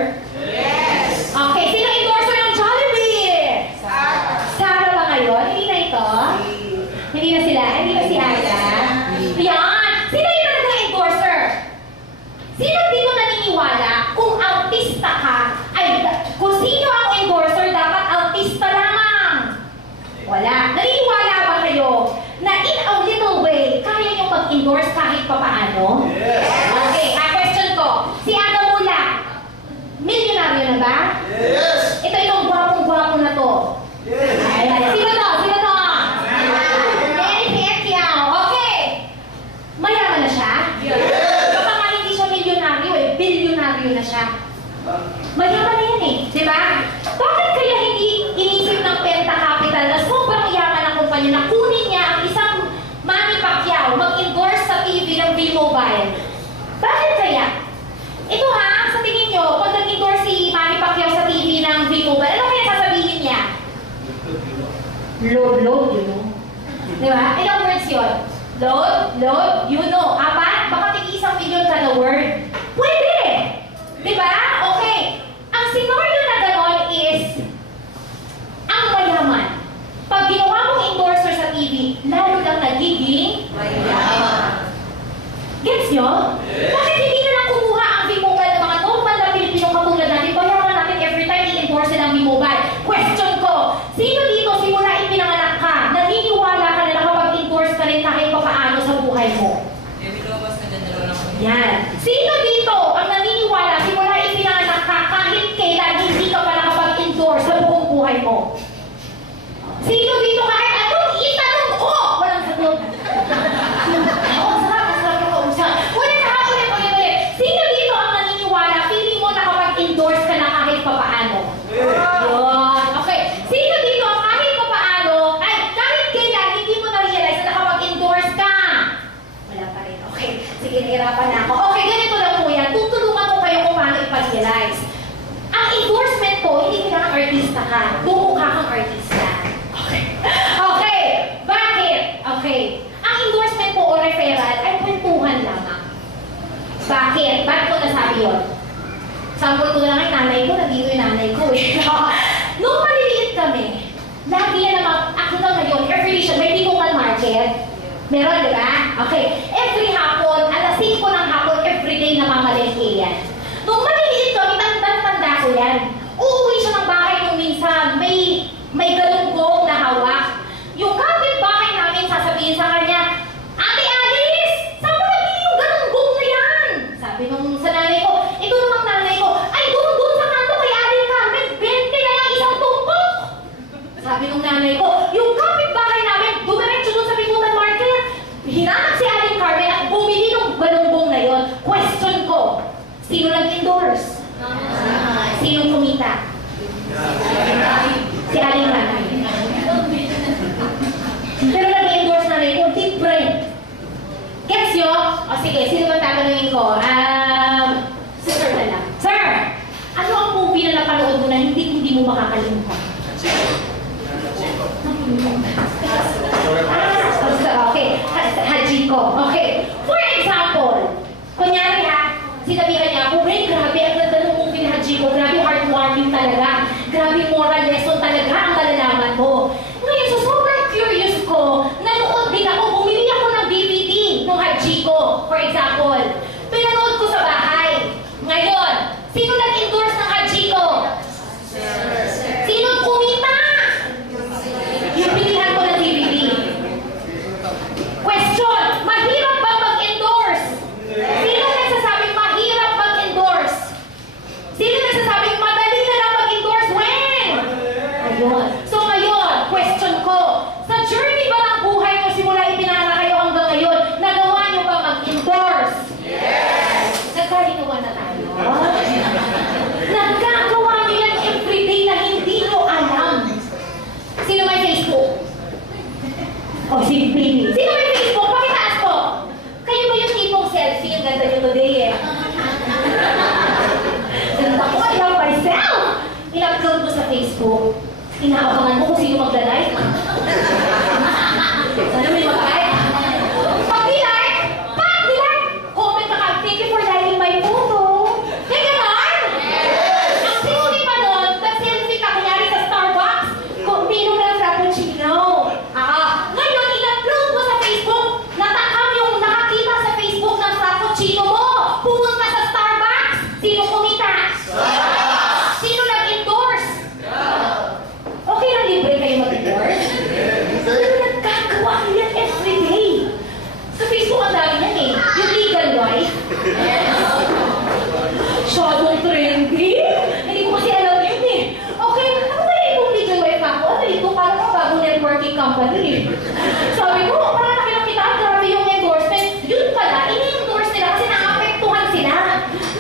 Yes! Okay, sino endorser ng Jollibee? Sarah ba ngayon? Hindi na ito? Hindi na sila? Hindi na si Aida? Yan! Sino yung talagang endorser? Sino dito naniniwala kung autista ka, kung sino ang endorser, dapat autista lamang? Wala. Naniniwala ba kayo na in a little way, kaya nyo mag-endorse kahit papaano? Yes! Okay, question ko. Si Ana Mula, milyonaryo na ba? Yes! Itong gwapong-gwapo na to. Yes! Sino to? Mary Pacquiao. Okay. Mayaman na siya? Yes! Baka nga hindi siya milyonaryo eh, bilyonaryo na siya. Mayaman na yan eh, di ba? Bakit kaya hindi inisip ng Penta Capital na sobrang yaman ng kumpanya na kunin niya ang isang Manny Pacquiao mag-endorse sa TV ng B-Mobile? Bakit kaya? Ito ha, sa tingin nyo, pag nag-endorse si Manny Pacquiao sa TV ng B-Mobile, ano kaya sasabihin niya? Load, you know. Di ba? Ilang words yun? Load, you know. Apat? Baka tig-1 milyon kada word. Pwede! Di ba? Okay. Ang scenario na gano'n is, ang mayaman. Pag ginawa mong endorser sa TV, lalo lang nagiging mayaman. Gets nyo? Bakit hindi na lang kumuha ang B-Mobile ng mga normal na Pilipino katulad natin? Bayaran natin every time i-endorse ng B-Mobile. Question ko, sino dito simula ipinanganak ka, naniniwala ka na nakapag-endorse ka rin kahit papaano sa buhay mo? Yan. Sino dito ang naniniwala simula ipinanganak ka kahit kailan hindi ka pa nakapag-endorse sa buong buhay mo? Sino dito kahit anong itanong ko? Walang sagot. Sarap yung kausap. Ulit. Sino dito ang naniniwala feeling mo nakapag-endorse ka na kahit papaano? Yun. Okay. Sino dito ang kahit papaano, kahit kailan hindi mo na-realize na nakapag-endorse ka? Wala pa rin. Okay. Sige, nahirapan na ako. ka. Bumukha kang artista. Okay. Okay. Bakit? Okay. Ang endorsement po o referral ay kwentuhan lamang. Bakit? Bakit ko nasabi yun? Sample ko na lang yung nanay ko, nandito yung nanay ko eh. Nung maliliit kami, lagi yan naman, hanggang ngayon, Airfelicia, may Tibukan Market. Meron, di ba? Okay. Every hapon, alas 5 ng hapon, everyday namamalengke yan. Nung maliliit kami, tanda ko yan. Uuwi siya ng bahay nung minsan, may galunggong na hawak. Yung kapitbahay namin sasabihin sa kanya, Ate Alice, saan mo nabili yung galunggong na yan? Sabi nung sa nanay ko, ito namang nanay ko, ay doon sa kanto kay Aling Carmen, 20 na lang isang tumpok. Sabi nung nanay ko, yung kapitbahay namin, dumiretso doon sa Tibukan Market. Hinanap si Aling Carmen at bumili ng galunggong na yon. Question ko, sino nag-endorse? Sino kumita? Si Aling Carmen. Pero nag-endorse na rin ko, libre. Gets nyo? O sige, sino ba tatanungin ko? Si Sir na lang. Sir, ano ang movie na napanood mo na hindi mo makakalimutan? Okay, Hachiko. Okay. For example, kunyari sinabihan niya ako, "Ray, grabe ang ganda ng movie ni Hachiko. Grabe heartwarming talaga. Grabe moral lesson talaga ang malalaman mo." Ngayon, so sobrang curious ko, nanood din ako, bumili ako ng DVD ng Hachiko. For example, pinanood ko sa bahay. Ngayon, sino nag-endorse ng Hachiko? Sino kumita? Yung pilihan ko ng DVD. Question, mahirap ba mag-endorse? Sino nagsasabing mahirap mag-endorse? Sino nagsasabing madali na lang mag-endorse? When? Ayun. So ngayon, question ko, sa journey ba ng buhay mo simula ipinanganak kayo hanggang ngayon, nagawa niyo ba mag-endorse? Yes! Nagkalinawan na tayo. Nagkagawa niyo yan everyday na hindi niyo alam. Sino may Facebook? O, simple. Sino may Facebook? Pakitaas po. Kayo ba yung tipong selfie? Ang ganda niyo today eh. Ganda ko, I love myself. In-upload mo sa Facebook. Inaabangan mo kung sino magla-like. Sana may mag-like. Pag-like! Pag-like! Comment ka, thank you for liking my photo. Kaya ganon? Ang selfie pa nun, nag-selfie ka, kunyari sa Starbucks, kung pinom ng Frappuccino. Ngayon, in-upload mo sa Facebook, natakam yung nakakita sa Facebook ng Frappuccino mo. Pumunta sa Starbucks, sino kumita? Sino nag-endorse? Okay lang libre kayo mag-endorse? Pero nagkagawa yan everyday. Sa Facebook ang dami yan eh. Yung legal wife. Shadow trendy? Hindi ko kasi alam yun eh. Okay, ano ba yung legal wife ako? Ano ito? Parang mga bagong networking company eh. Sabi ko, parang nakilakita, grabe yung endorsement. Yun pala, ini-endorse nila kasi naapektuhan sila.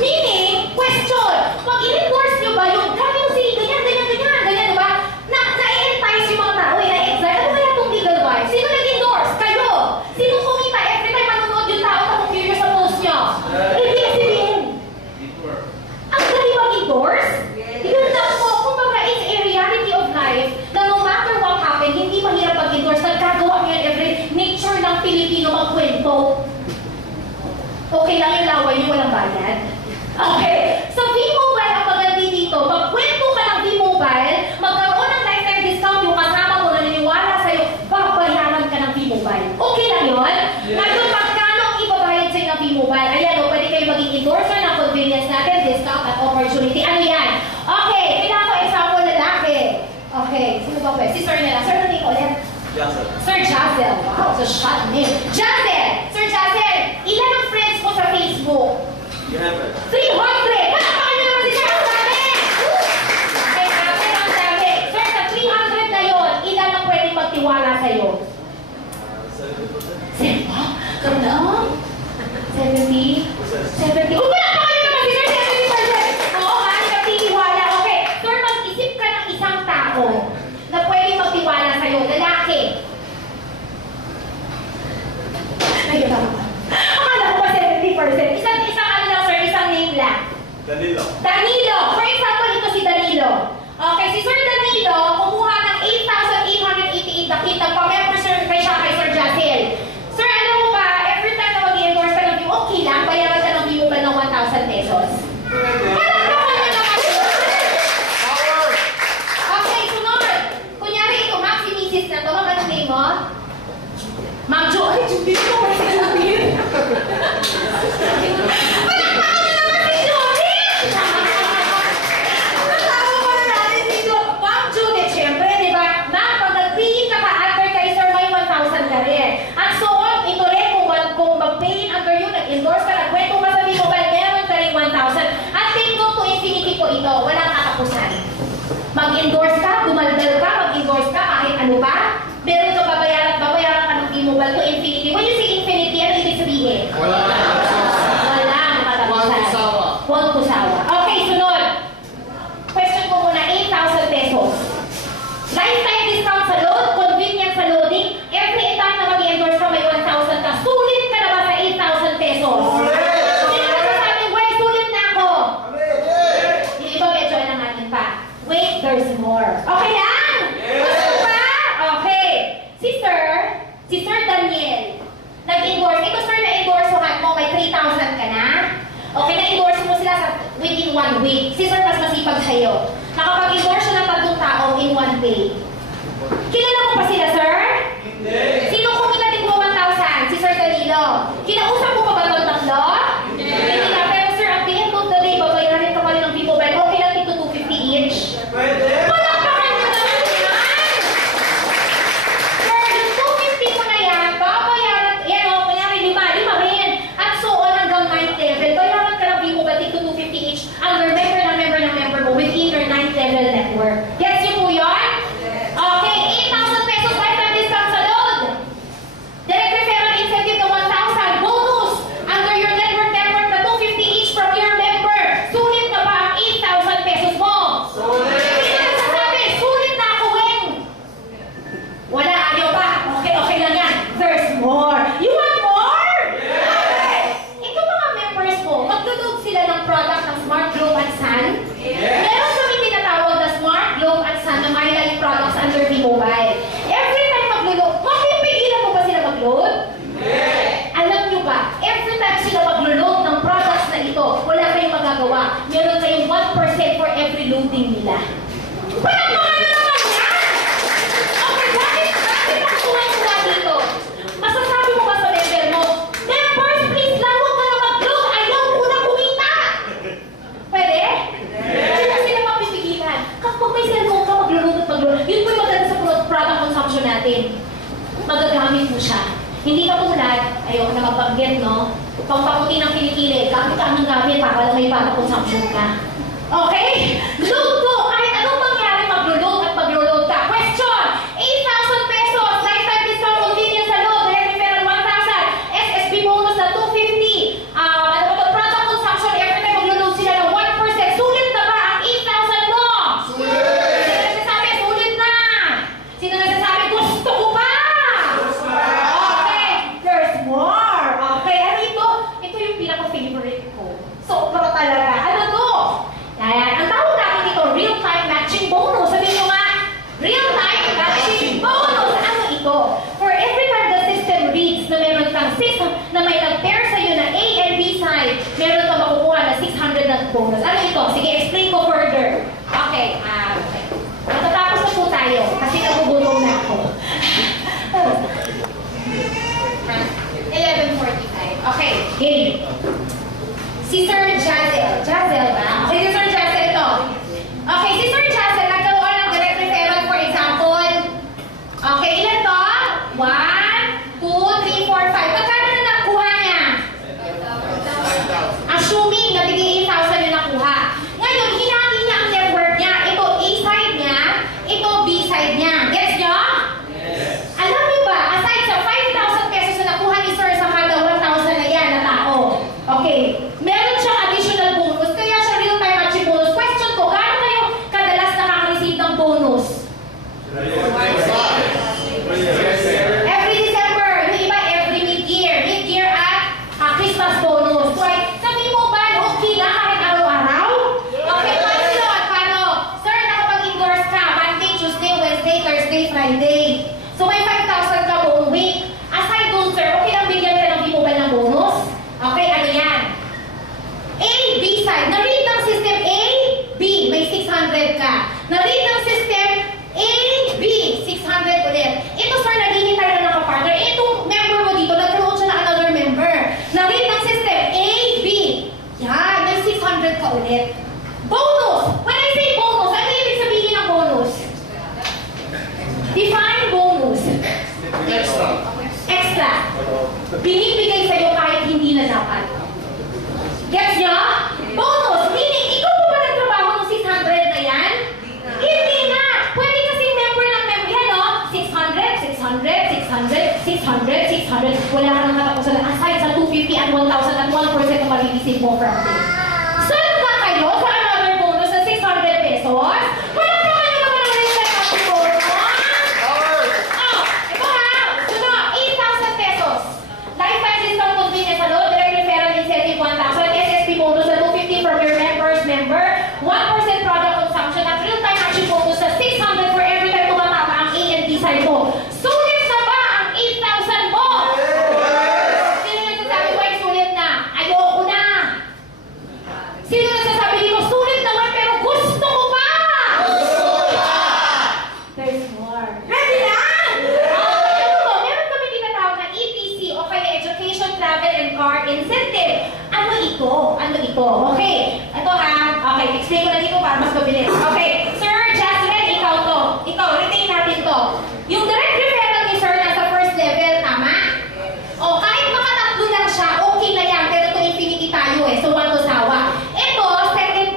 Meaning, question, pag in-endorse nyo ba yung grabe yung si ganyan, diba? Na-entice yung mga tao eh, na-excite. Ano kaya itong legal wife? Sino nag-endorse? Kayo! Sino kumita? Every time manonood yung tao na curious sa post nyo. Hindi sabihin. Ang galing mag-endorse? Yun lang po, kumbaga it's a reality of life na no matter what happened, hindi mahirap mag-endorse. Nagkagawa nyo yan every nature ng Pilipino magkwento. Okay lang yung laway nyo, walang bayad. Okay. Sa V-Mobile, ang magandi dito, magkwento ka ng V-Mobile, magkaroon ng lifetime discount yung kasama mo na naniniwala sa'yo, babayaran ka ng V-Mobile. Okay lang yun? Ngayon, magkano ang ibabayad sa'yo ng V-Mobile? Ayan, o, pwede kayo maging endorser ng convenience natin, discount at opportunity. Ano yan? Okay, kailangan ko example lalaki. Okay, sino ba pwede? Si Sir nila. Sir, natin ko ulit. Sir Jazel. Wow, it's a short name. Jazel! Sir Jazel, ilan ang friends mo sa Facebook? 300! Palakpakan nyo naman si Sir, ang dami! Okay, Jazel, ang dami. Sir, sa 300 na yun, ilan ang pwedeng magtiwala sa'yo? 70? Ganda? 70? 70? Kung palakpakan nyo naman si Sir, 70%! Oo, hindi ka tiniwala. Okay, Sir, mag-isip ka ng isang tao na pwedeng magtiwala sa'yo, lalaki. Ayun ako. Akala ko ba 70%? Isang ano lang, sir, isang name lang. Danilo. Danilo! For example, ito si Danilo. Okay, si Sir Danilo, nagpa-member kay siya kay Sir Jassel. Sir, alam mo ba, every time na mag-endorse ka ng Vivo, okay lang, bayaran ka ng Vivo ba ng 1,000 pesos? Parang ka na naman. Okay, sunod. Kunyari ito, ma'am, si Mrs. na to, ma'am, ano name mo? Ma'am Jo, ay, Judith ko, may sinabihin. Palakpakan na naman si Judith! Kasama pa na natin si Judith. Ma'am Judith, syempre, di ba? Ma'am, pag nag-pay ka pa, advertiser, may 1,000 ka rin. At so on, ito rin, kung mag-pay under you, nag-endorse ka, nagkwento ka sa mobile, meron ka rin 1,000. At take go to infinity po ito, walang katapusan. Mag-endorse ka, gumaldal ka, mag-endorse ka, kahit ano pa, meron ka babayaran ka ng mobile to infinity. When you say infinity, ano ibig sabihin? Walang katapusan. Walang kusawa. Okay, sunod. Question ko muna, 8,000 pesos. Lifetime discount sa load, convenience sa loading, every time na mag-endorse ka, may 1,000 ka. Sulit ka na ba sa 8,000 pesos? Sino na sasabi, wait, sulit na ako? Yung iba medyo na natin pa. Wait, there's more. Okay lang? Gusto pa? Okay. Si Sir Daniel, nag-endorse. Ito, Sir, na-endorsehan mo, may 3,000 ka na. Okay, na-endorse mo sila within 1 week. Si Sir, mas masipag sa'yo. Nakapag-endorse siya ng 3 tao in 1 day. Kilala mo pa sila, Sir? Hindi. Sino kumitating mo 1,000? Si Sir Danilo. Kinausap mo pa ba itong 3? Hindi na. Pero Sir, at the end of the day, babayarin ka pa rin ng Vivo Bell. Okay lang dito 250 each. Pwede. Palakpakan nyo naman yan! Sir, yung 250 mo na yan, babayaran, yan o, kanyari 5 rin. At so on hanggang 9th level, bayaran ka ng Vivo Bell dito 250 each under member mo within your 9th level network. Gets niyo po yun? Okay, 8,000 pesos lifetime discount sa load. Direct referral incentive na 1,000. Bonus under your network na 250 each from your member. Sulit na ba ang 8,000 pesos mo? Sulit! Sino nagsasabi? Sulit na ako, Weng! Wala, ayaw pa. Okay lang yan. There's more. You want more? Yes! Ito mga members mo, magdudog sila ng product ng Smart Globe at Sun. Meron kami tinatawag na Smart Globe at Sun na may life products under V-Mobile. Every time mag-load, mapipigilan mo ba sila mag-load? Alam nyo ba, every time sila mag-load ng products na ito, wala kayong magagawa. Meron kayong 1% for every loading nila. Palakpakan na naman yan! Okay, bakit ang tuwa dito? Masasabi mo ba sa level mo, members, please lang, huwag ka na mag-load. Ayaw ko na kumita! Pwede? Hindi na sila mapipigilan. Kapag may cellphone ka, mag-load at mag-load. Yun po yung maganda sa product consumption natin. Magagamit mo siya. Hindi ka tulad, ayoko na magbanggit, no? Pangpaputi ng kilikili, gamit ka ng gamit para lang may product consumption ka. Okay? Load po! Kahit anong mangyari, mag-load at mag-load ka. Question! 8,000 pesos! Lifetime discount convenience sa load. Direct referral 1,000. SSB bonus na 250. Ano ba ito? Product consumption. Every time mag-load sila ng 1%. Sulit na ba ang 8,000 mo? Sulit! Sino nagsasabi? Sulit na! Sino nagsasabi? Gusto ko pa! Okay, there's more. Okay, ano ito? Ito yung pinaka-favorite ko. Sobra talaga. Ano to? Ayan, ang tawag natin dito, real-time matching bonus. Sabihin nyo nga, real-time matching bonus. Ano ito? For every time the system reads na meron kang 6 na may nag-pair sa'yo na A and B side, meron kang makukuha na 600 na bonus. Ano ito? Sige, explain ko further. Okay, okay. Matatapos na po tayo kasi nagugutom na ako. 11:45. Okay, game. Si Sir Jassel. Jassel ba? Okay, si Sir Jassel to. Okay, si Sir Jassel nagkaroon ng direct referral, for example. Okay, ilan to? 1, 2, 3, 4, 5. Magkano na nakuha niya? 5,000. Assuming na bigay 8,000 yung nakuha. Ngayon, hinati niya ang network niya. Ito A side niya, ito B side niya. Gets niyo? Yes. Alam niyo ba, aside sa 5,000 pesos na nakuha ni Sir sa kada 1,000 na yan na tao, okay, meron siyang additional bonus, kaya siya real ulit. Bonus! When I say bonus, ano ibig sabihin ng bonus? Define bonus. Extra. Binibigay sa'yo kahit hindi na dapat. Gets nyo? Bonus! Meaning, ikaw po ba nagtrabaho ng 600 na yan? Hindi na! Pwede kasing member ng member. Yan o, 600, 600, 600, 600, 600. Wala ka nang katapusan. Aside sa 250 at 1,000 at 1% na marireceive mo from them. Saan ka kayo sa another bonus na 600 pesos? Wala pa kayo naman ang reset at bonus? Oh, ito ha. Sunod, 8,000 pesos. Lifetime discount convenience sa loob, direct referral incentive 1,000, SSP bonus na 250 from your member, 1% product consumption at real-time action bonus sa 600 for every time tumatama ang A and B side mo. Sulit na ba ang 8,000 mo? Sino nagsasabi ko ay sulit na? Ayoko na. Sino nagsasabi dito, sulit naman pero gusto ko pa? There's more. Ready na? Meron kami tinatawag na ETC o kaya Education, Travel, and Car Incentive. Ano ito? Ano ito? Okay. Ito ha. Okay, explain ko na dito para mas mabilis. Okay. Sir Jasmine, ikaw to. Ikaw, retain natin to. Yung direct referral ni Sir nasa first level, tama? O, kahit makatatlo lang siya, okay na yan. Pero to infinity tayo eh. So, one to sawa. Ito,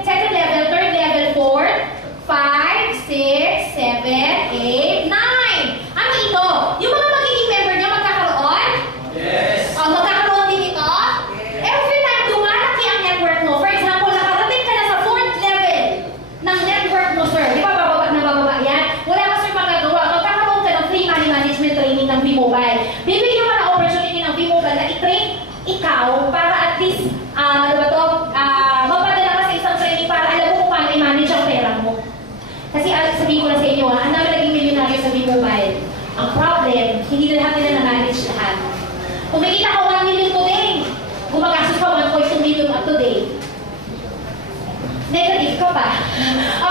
second level, third level, fourth, 5, 6, 7, 8, 9. Ano ito? Yung mga magiging member niya magkakaroon? Yes. O, magkakaroon din ito? Every time dumalaki ang network mo, for example, nakarating ka na sa fourth level ng network mo, sir. Di ba bababa na bababa yan? Wala ka, sir, magagawa. Magkakaroon ka ng free money management training ng V-Mobile. Bibigyan mo na opportunity ng V-Mobile na i-train ikaw para at least, ano ba to, mapadala ka sa isang training para alam mo kung paano i-manage ang pera mo. Kasi sabihin ko na sa inyo, ang dami naging milyonaryo sa V-Mobile. Ang problem, hindi na lahat nila na-manage lahat. Kumikita ka 1 million today. Gumagastos ka 1.2 million up to date. Negative ka pa.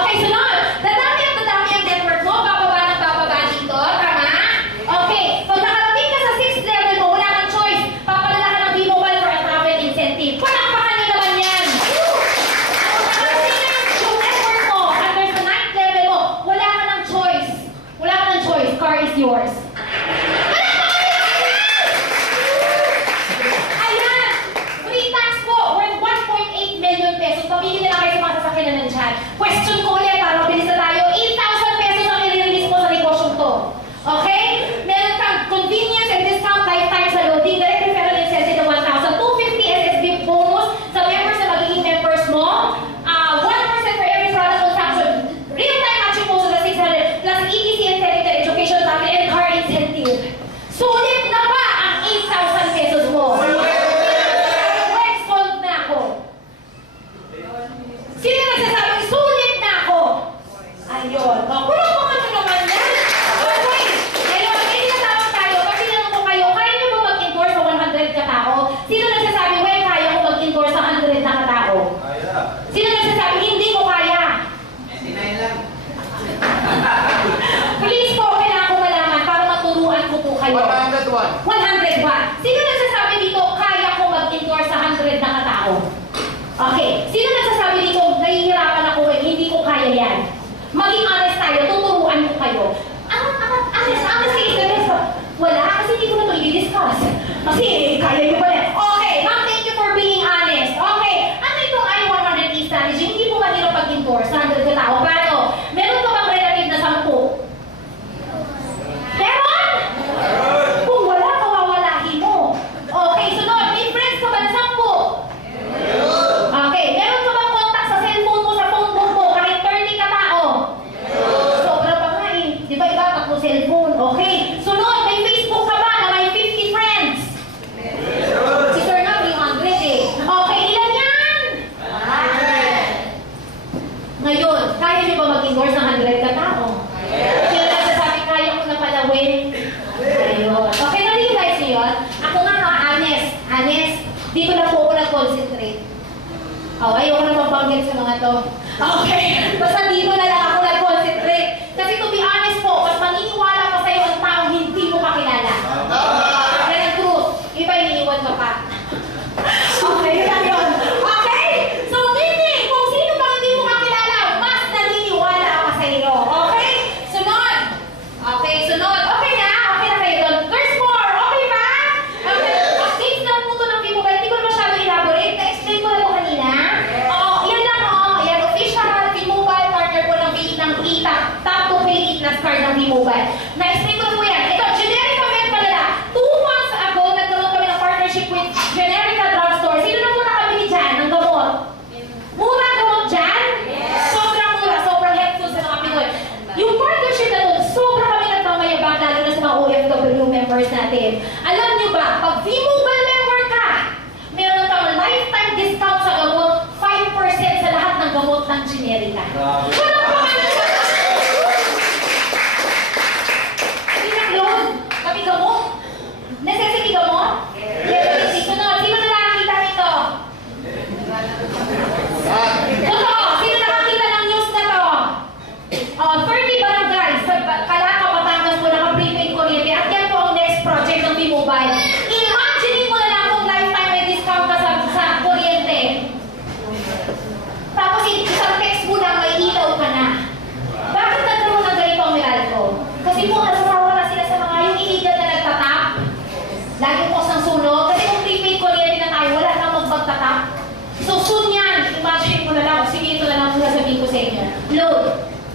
Okay, sunod. Dadami ang network mo. Bababa ng bababa dito. Tama? Okay. Pag nakarating ka sa 6th level mo, wala kang choice. Papadala ka ng V-Mobile for a travel incentive. Palakpakan nyo naman yan. Kung nakarating na yung network mo, under sa 9th level mo, wala ka ng choice. Wala ka ng choice. Car is yours. Ayan! Free tax po, worth 1.8 million pesos. Pamili na lang kayo sa mga sasakyan na nandyan. Question ko ulit, para mabilis na tayo. 8,000 pesos ang i-release mo sa negosyong to. Okay? Meron kang convenience and discount lifetime sa loading. Direct referral incentive na 1,000. 250 SSB bonus sa members na magiging members mo. 1% for every product consumption. Real-time action bonus sa 600. Plus ETC incentive, education, travel, and car incentive. Sulit na ba ang 8,000 pesos mo? Next month na ako. Sino nagsasabing sulit na ako? Ayun. Kulong mo ka naman yan. Okay. Ngayon, may tinatawag tayo. Pag tinanong ko kayo, kaya niyo ba mag-endorse sa 100 katao? Sino nagsasabi, well, kaya ko mag-endorse sa 100 na katao? Kaya. Sino nagsasabi, hindi ko kaya? 99 lang. Please po, kailangan ko malaman para maturuan ko po kayo. 101. 101. Sino nagsasabi dito, kaya ko mag-endorse sa 100 na katao? Okay. Sino nagsasabi dito, nahihirapan ako eh, hindi ko kaya yan? Maging honest tayo, tuturuan ko kayo. Honest is the best. Wala, kasi hindi ko na ito i-discuss. Kasi kaya nyo ba yan? Okay, ma'am, thank you for being honest. Okay, ano itong I-100E strategy? Hindi po mahirap pag-endorse sa 100 katao. Paano? Meron pa bang relative na 10? Meron? Kung wala, kawawalahin mo. Okay, sunod. May friends ka ba na 10? Okay, meron ka bang contact sa cellphone mo, sa phone book mo, kahit 30 katao? Sobra pa nga eh. Di ba iba, tatlo cellphone? Okay. Sunod, may Facebook ka ba na may 50 friends? Si Sir nga, 300 eh. Okay, ilan yan? Ngayon, kaya niyo ba mag-endorse ng 100 katao? Sino nagsasabi, kaya ko na palawin? Ayun. Okay, na-realize niyo yun? Ako nga honest. Dito na po ako nag-concentrate. Ayoko na mabanggit sa mga to. Okay, basta dito na lang ako nag-concentrate. Kasi to be honest po, mas maniniwala pa sa'yo ang taong hindi mo kakilala. Yan ang truth. Iba iniiwan ka pa. Okay, yun lang yun. Okay? So, meaning, kung sino generika. Grabe. Pinag-load. Kapiga mo? Necessity ka mo? Yes. Sunod. Sino na nakakita nito? Totoo. Sino nakakita ng news na to? 30 barangays sa Calaca, Batangas po naka-prepaid kuryente. At yan po ang next project ng T-Mobile. Imagine mo na lang kung lifetime may discount ka sa kuryente. Tapos isang text mo lang, may ilaw ka na. Bakit nagkaroon ng ganito ang Meralco? Kasi po nasasawa na sila sa mga yung illegal na nagtatap. Lagi po sang sunog. Kasi kung prepaid kuryente na tayo, wala nang magpagtatap. So soon yan, imagine mo na lang. Sige, ito na lang muna sabihin ko sa inyo. Load.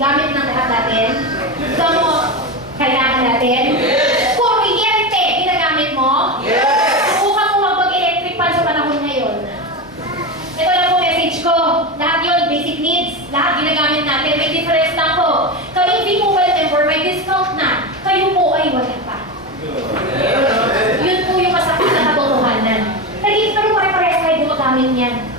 Gamit ng lahat natin. Gamot. Kailangan natin. Kuryente. Ginagamit mo. Subukan mo mag-electric pan sa panahon ngayon. Ito lang po message ko. Lahat yun, basic needs. Lahat ginagamit natin. May difference lang po. Kaming T-Mobile member, may discount na. Kayo po ay wala pa. Yun po yung masakit na katotohanan. Naging pero pare-parehas kayo gumagamit niyan.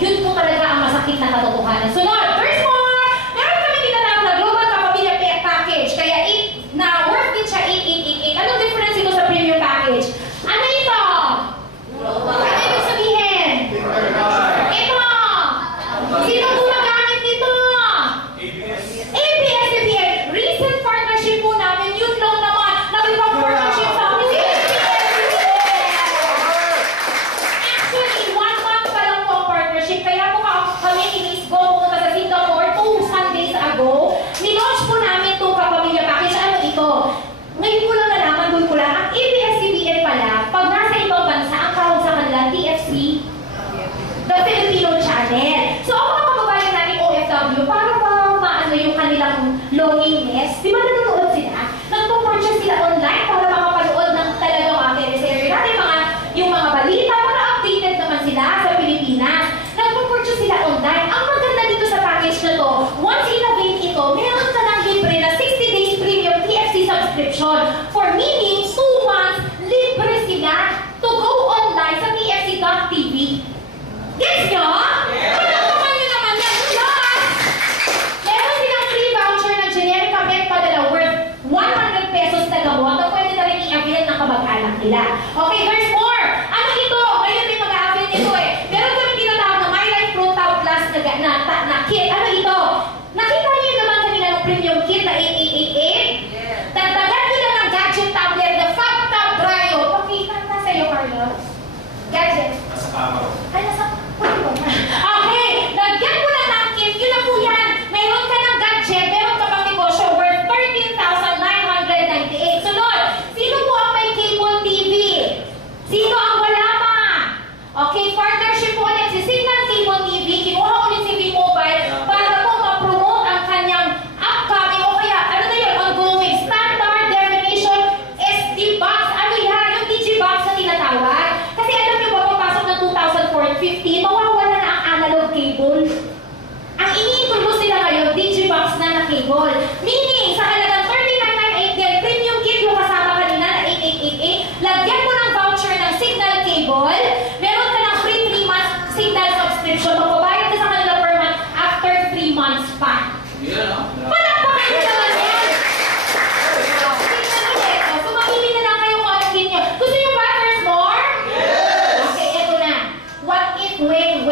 Yun po talaga ang masakit na katotohanan. Sunod, there's more! Meron kami tinatawag na Global Kapamilya Package. Kaya na worth din siya 8888. Anong difference ito sa premium package? Ano ito? Ano ibig sabihin? Ito! Sino gumagamit nito? ABS-CBN. Recent partnership po namin. Yun lang naman. Nakipag-partnership sa amin. Actually, 1 month pa lang po ang partnership. Kaya po kami inis-go pumunta sa Singapore 2 Sundays ago. Nilaunch po namin itong kapamilya package. Ano ito? Ngayon ko lang nalaman, doon ko lang, ang ABS-CBN pala, pag nasa ibang bansa, ang tawag sa kanila, TFC, the Filipino Channel. So, ang mga kababayan natin OFW, para ba maano yung kanilang loneliness? Di ba nanonood sila? Nagpo-purchase sila online para makapanood ng talagang mga teleserye natin, yung mga balita, para updated naman sila sa Pilipinas. Nagpo-purchase sila online. Ang maganda dito sa package na to, once in-avail ito, meron ka ng libre na 60 days premium TFC subscription. For meaning, 2 months, libre sila to go online sa tfc.tv. Gets nyo? Panakuhan nyo naman yan. Plus, meron silang free voucher ng generic Met Padala worth 100 pesos na gamot na pwede na rin i-avail ng kamag-anak nila. Okay, there's more. Ano ito? Ngayon may mag-a-avail nito eh. Meron kami tinatawag na My Life Pro Tau Plus na kit. Ano ito? Nakita niyo naman kanina ng premium kit na 8888? Dagdagan nyo lang ng gadget tablet na Fab Tab Braille. Pakita na sa'yo, Carlos. Gadget. Nasa kama. Ay, nasa... Okay, lagyan mo na ng kit. Yun na po yan. Meron ka ng gadget, meron ka pang negosyo worth 13,998. Sunod, sino po ang may cable TV? Sino ang wala pa? Okay, partnership po ulit si Signal Cable TV. Kinuha ulit si V-Mobile para po ma-promote ang kanyang upcoming o kaya, ano na yun, ongoing standard definition SD box. Ano yan? Yung DigiBox na tinatawag. Kasi alam nyo ba, pagpasok ng 2015, mawawala na ang analog cable. Ang ini-introduce nila ngayon, DigiBox na na cable. Meaning, sa halagang 3998 din, premium kit yung kasama kanina na 8888, lagyan mo ng voucher ng Signal Cable, meron ka ng free 3 months Signal subscription, magbabayad ka sa kanila per month after 3 months pa. Yun, no? Palakpakan nyo naman yan! Tingnan ulit. So, mamili na lang kayo kung anong kit nyo. Gusto nyo ba there's more? Okay, eto na. What if when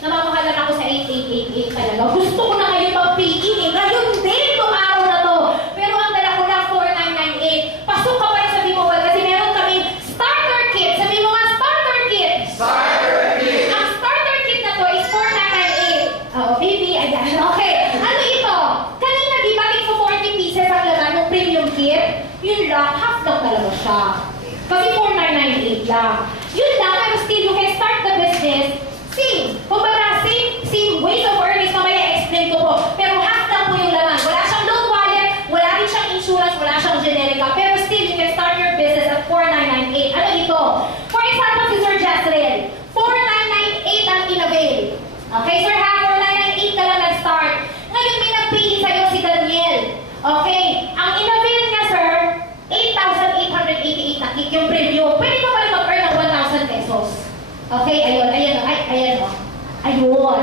namamahalan ako sa 8888 talaga. Gusto ko na ngayon mag-PE eh. Ngayon din itong araw na to. Pero ang dala ko lang 4998. Pasok ka pa rin sa V-Mobile kasi meron kaming starter kit. Sabi mo nga, starter kit. Ang starter kit na to is 4998. Oh, baby, ayan. Okay. Ano ito? Kanina, di ba, ito 40 pieces ang laman ng premium kit? Yun lang, half lang talaga siya. Kasi 4998 lang. Yun lang, pero still, you can start the business. Same. Kumbaga, same ways of earnings. Mamaya explain ko po. Pero half lang po yung laman. Wala siyang loan wallet, wala rin siyang insurance, wala siyang generica. Pero still, you can start your business at 4998. Ano ito? For example, si Sir Jasrel, 4998 ang in-avail. Okay, Sir ha? 4998 ka lang nag-start. Ngayon, may nag-pay sa'yo si Daniel. Okay, ang in-avail niya, Sir, 8,888 na kick yung premium. Pwede ka pa rin mag-earn ng 1,000 pesos. Okay, ayun. Ayun.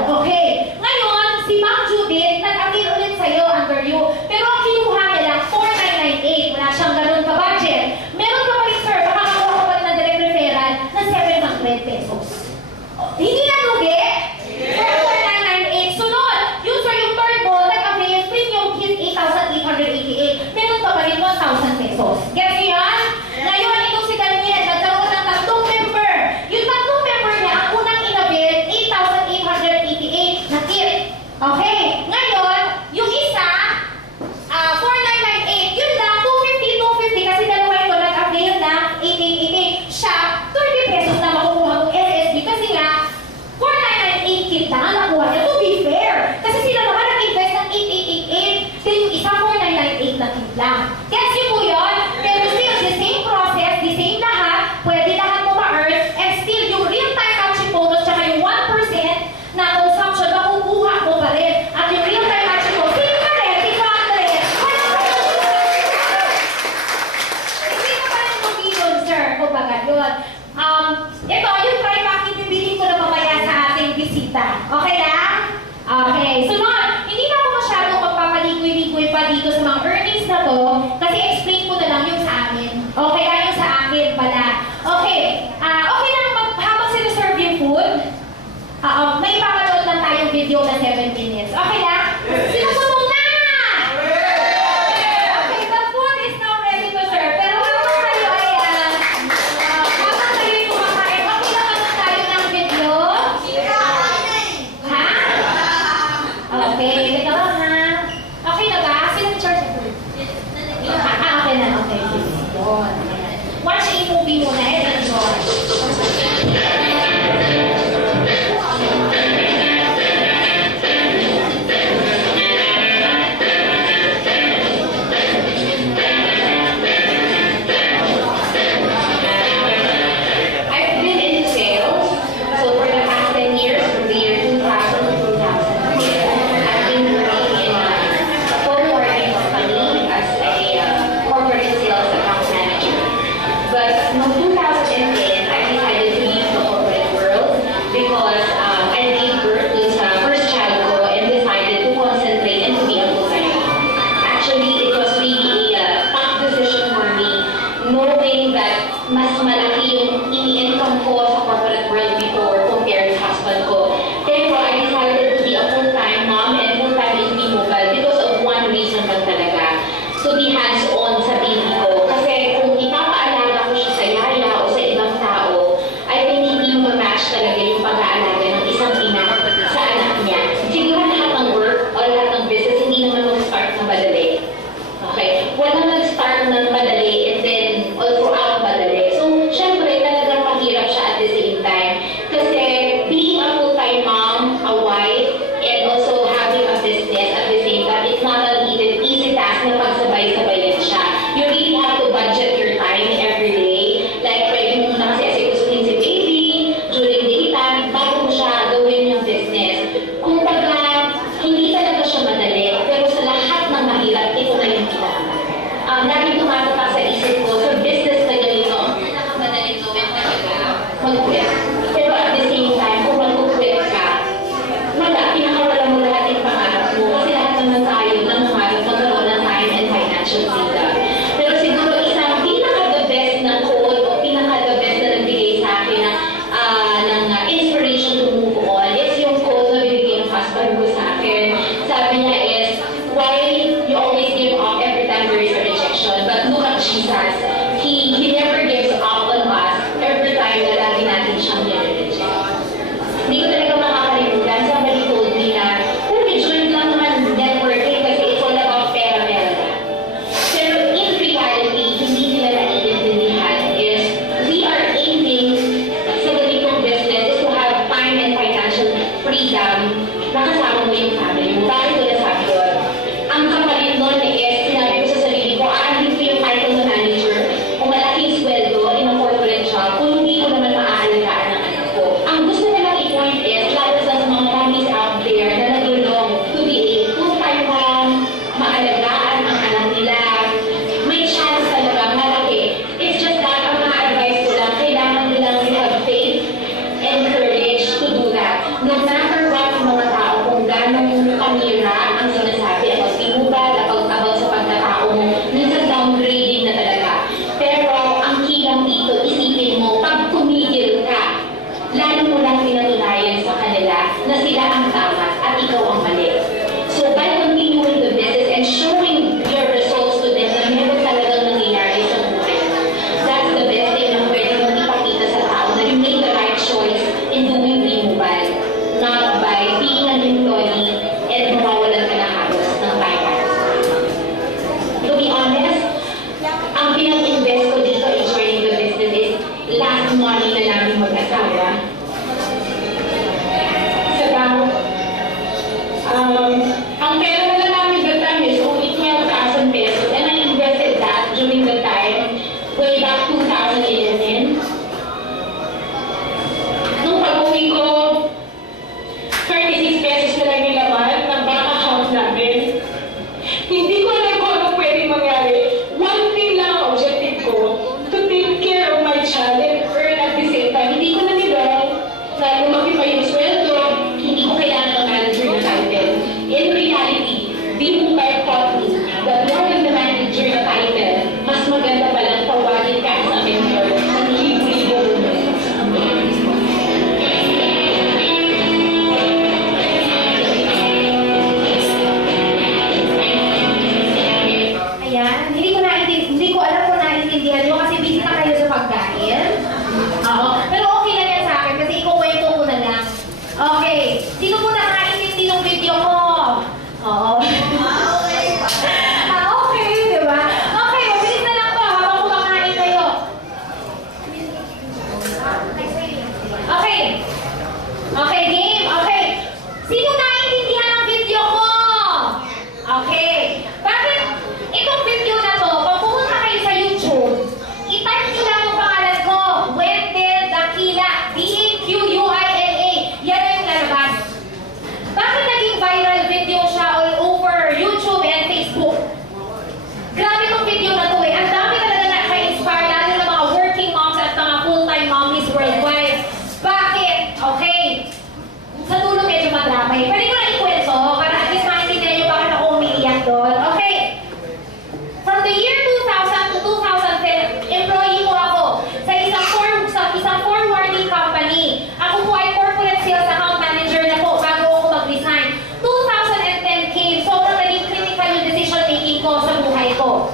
Okay. Ngayon, si Ma'am 888 lang ang nakuha niya. To be fair. Kasi sila naman nag-invest ng 8888. Then yung isa 4998 na tip lang. Gets niyo po yun? Pero still, the same process, the same lahat, pwede lahat mo ma-earn, and still, yung real-time matching bonus, tsaka yung 1% na consumption, makukuha mo pa rin. At yung real-time matching bonus, same pa rin, 600. Hindi ka pa rin mag-iyon, sir. Kumbaga, yun. Ito, yung try-back, ibibilin ko na mamaya sa ating bisita. Okay lang? Okay. Sunod, hindi na ako masyadong magpapaligoy-ligoy pa dito sa mga earnings na to, kasi explain ko na lang yung sa amin. Okay, yung sa akin pala. Okay. Okay lang, habang sinaserve yung food, may papanood lang tayong video na 7 minutes. Okay lang? Sinusunod na! Okay, the food is now ready to serve. Pero habang kayo ay, habang kayo ay kumakain, okay lang ano tayo ng video? Ha? Okay, ito ha. Okay na ba? Sino charge of food? Okay na. Okay. Yun. Watch a movie muna and enjoy. I've been in sales, so for the past 10 years, from the year 2000 to 2006, I've been working in a co-working company as a corporate sales account manager. But no 2010, I decided to leave the corporate world because I gave birth to sa first child ko and decided to concentrate and to be a full-time mom. Actually, it was really a tough decision for me, knowing that mas malaki yung ini-income ko sa corporate world before compared sa husband ko. Pero I decided to be a full-time mom and full-time in T-Mobile because of one reason lang talaga. To be hands-on sa baby ko. Kasi kung ipapaalaga ko siya sa yaya o sa ibang tao, I think hindi mo match talaga yung pag-aalaga ng isang ina sa anak niya. Siguro lahat ng work o lahat ng business hindi naman mag-start ng madali. Okay? Walang nag-start ng madali and then all throughout madali. So, syempre, talagang mahirap siya at the same time. Kasi being a full-time mom, a wife, and also having a business at the same time, it's not an easy task na pagsabay-sabayan siya. You really have to budget your time every day. Like, pwede mo muna kasi asikusuhin si baby during daytime bago mo siya gawin yung business. Kung baga, hindi talaga siya madali, pero sa lahat ng mahirap, ito na yung pinaka. Laging tumatatak sa isip ko, sa business na ganito, ang pinakamadaling gawin talaga, mag-quit. Pero at the same time, kung mag-quit ka, pinakawala mo lahat yung pangarap mo. Kasi lahat naman tayo ng pangarap magkaroon ng time and financial freedom. Pero siguro isang pinaka-the best na quote o pinaka-the best na nagbigay sa akin ng inspiration to move on is yung quote na binigay ng husband ko sa akin. Sabi niya is, why you always give up every time there is a rejection, but look at Jesus. He never gives up on us every time na lagi natin siyang nire-reject. Hindi ko talaga makakalimutan. Somebody told me na, join lang naman networking kasi it's all about pera-pera. Pero in reality, hindi nila naiintindihan is we are aiming sa ganitong business is to have time and financial freedom na kasama mo yung family mo. Bakit ko nasabi yun? Ang kapalit nun is, sinabi ko sa sarili ko, aanhin ko yung title na manager o malaking sweldo in a corporate job kung hindi ko naman maaalagaan ng anak ko. Ang gusto nilang i-point is, lalo sa mga families out there na nag-long to be a full-time mom, maalagaan ang anak nila, may chance talaga malaki. It's just that ang mga advice ko lang, kailangan nilang have faith and courage to do that. No matter what mga tao, kung gano'ng kamira ang sinasabi about tinubad, about sa pagkatao mo, minsan downgrading na talaga. Pero ang key lang dito, isipin mo, pag tumigil ka, lalo mo lang pinatunayan sa kanila na sila ang tama at ikaw ang mali. So by continuing the business and showing your results to them na meron talagang nangyayari sa buhay mo, that's the best thing na pwede mong ipakita sa tao na you made the right choice in doing T-Mobile, not by being an employee and mawawalan ka na halos ng time para sa tao. To be honest, ang pinag-invest ko dito in joining the business is last money na namin mag-asawa. Sa 36 pesos na lang yung laman ng bank account namin. Hindi ko alam kung ano pwedeng mangyari. One thing lang ang objective ko, to take care of my child and earn at the same time. Hindi ko na nilong na lumaki pa yung sweldo, hindi ko kailangan ng manager na title. In reality, being my taught me that more than the manager na title, mas maganda palang tawagin ka sa mentor ng libo-libo Ayan, hindi ko alam kung naiintindihan nyo kasi busy na kayo sa pagkain. Oo. Pero okay lang yan sa akin kasi ikukwento ko na lang. Okay. Sino po nakaintindi ng video ko? Oo. Okay, di ba? Okay, mabilis na lang po habang kumakain kayo. Okay. Okay, game. Okay. Sino naiintindihan ng video ko? Okay. Bakit itong video na to, pag pumunta kayo sa YouTube, i-type nyo lang yung pangalan ko, Wendell Dakila, D-A-Q-U-I-L-A. Yan na yung lalabas. Bakit naging viral video siya all over YouTube and Facebook? Grabe tong video na to eh. Ang dami talaga na-inspire lalo ng mga working moms at mga full-time mommies worldwide. Bakit? Okay. Sa dulo medyo madrama eh. Pwede ko na ikwento para at least maintindihan nyo bakit ako umiiyak doon. Okay. From the year 2000 to 2010, employee po ako sa isang forwarding company. Ako po ay corporate sales account manager na po bago ako mag-resign. 2010 came, sobrang naging critical yung decision making ko sa buhay ko.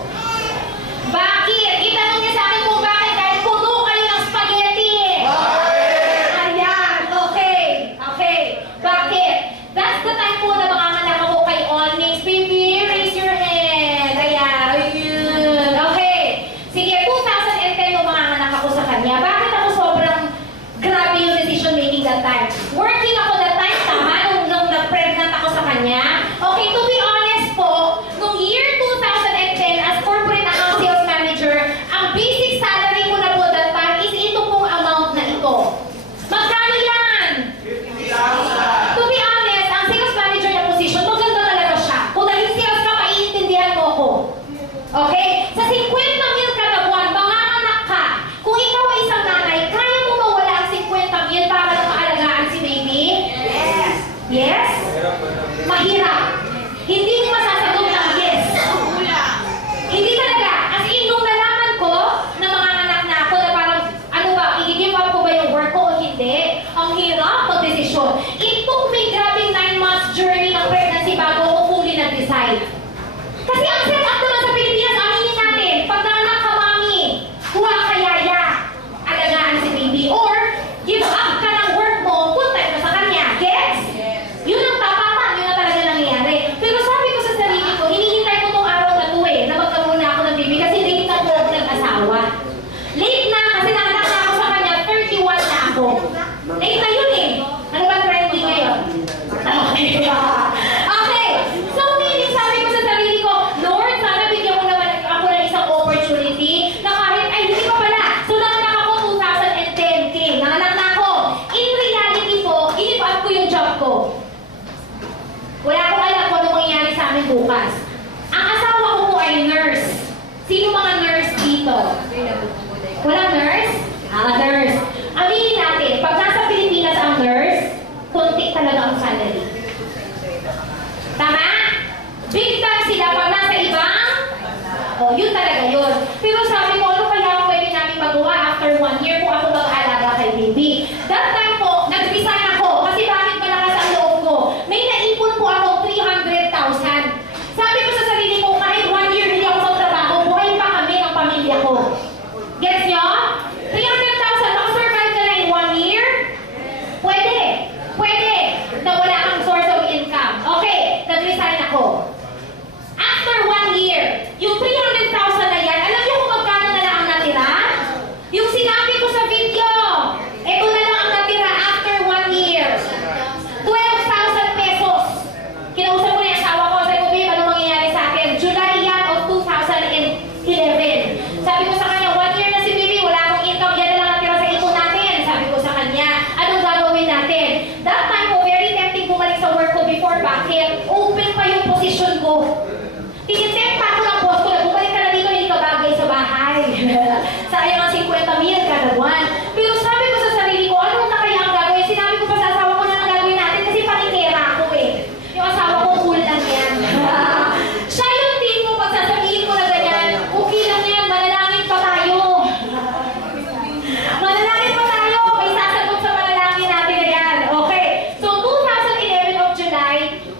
Bakit? Itanong niyo sa akin kung bakit kahit puno kayo ng spaghetti. Ayan, okay. Okay. Bakit? That's the time po na manganganak ako kay Onyx. Baby, raise your hand. Ayan, ayun. Okay. Sige, 2010 nung manganganak ako sa kanya. Bakit ako sobrang grabe yung decision making that time? Working ako that time, tama, nung na-pregnant ako sa kanya. Okay, to be honest po, nung year 2010 as corporate account sales manager, ang basic salary ko na po that time is ito pong amount na ito. Magkano yan? To be honest, ang sales manager na position, maganda talaga siya. Kung naging sales ka, maiintindihan mo ako. Okay? Sa 50 mil kada buwan, manganganak ka. Kung ikaw ay isang nanay, kaya mo mawala ang 50 mil para lang maalagaan si baby? Yes. Yes? Mahirap. Hindi mo masasagot ng yes. Hindi talaga. As in, nung nalaman ko na manganganak na ako, na parang, ano ba, i-give up ko ba yung work ko o hindi? Ang hirap mag-desisyon. It took me grabing 9 months journey ng pregnancy bago ako fully nag-decide. Kasi ang set up naman sa Pilipinas, aminin natin, pag nanganak ka, mami, kuha ka yaya, alagaan si baby, or give up ka ng work mo, punta ka sa kanya. Gets? Yun ang tapatan, yun ang talaga nangyayari. Pero sabi ko sa sarili ko, hinihintay ko tong araw na to eh, na magkaroon na ako ng baby kasi late na po ako nag-asawa. Late na, kasi nanganak na ako sa kanya, 31 na ako. Late na yun eh. Ano ba trending ngayon? Okay. So, meaning sabi ko sa sarili ko, Lord, sana bigyan mo naman ako ng isang opportunity na kahit, ay, hindi pa pala. So, nanganak ako 2010, okay. Nanganak na ako. In reality po, give up ko yung job ko. Wala akong alam kung ano mangyayari sa amin bukas. Ang asawa ko po ay nurse. Sino mga nurse dito? Walang nurse? Nurse. Aminin natin, pag nasa Pilipinas ang nurse, konti talaga ang salary. Tama? Big time sila pag nasa ibang, yun talaga yun. Pero sabi ko, ano kaya ang pwede namin magawa after 1 year kung ako mag-aalaga kay baby? That time po, nag-resign ako kasi bakit malakas ang loob ko? May naipon po ako 300,000. Sabi ko sa sarili ko, kahit 1 year hindi ako magtrabaho, buhay pa kami ang pamilya ko. Gets nyo? 300,000, makasurvive ka na in 1 year? Pwede. Pwede. Na wala kang source of income. Okay, nag-resign ako. After 1 year, yung 300,000 na yan, alam niyo kung magkano na lang ang natira? Yung sinabi ko sa video, ito na lang ang natira after 1 year. 12,000 pesos. Kinausap ko na yung asawa ko, sabi ko, babe, ano mangyayari sa akin? July yan of 2011. Sabi ko sa kanya, 1 year na si baby, wala akong income, yan na lang natira sa ipon natin. Sabi ko sa kanya, anong gagawin natin? That time po, very tempting po Tinitempa ako ng boss ko na bumalik ka na dito, hindi ka bagay sa bahay. Sayang ang 50,000 kada buwan. Pero sabi ko sa sarili ko, ano na kaya ang gagawin? Sinabi ko pa sa asawa ko na ang gagawin natin kasi panikera ako eh. Yung asawa ko, cool lang yan. Siya yung team ko, pag sasabihin ko na ganyan, okay lang yan, manalangin pa tayo. Manalangin pa tayo, may sasagot sa manalangin natin na yan. Okay, so 2011 of July,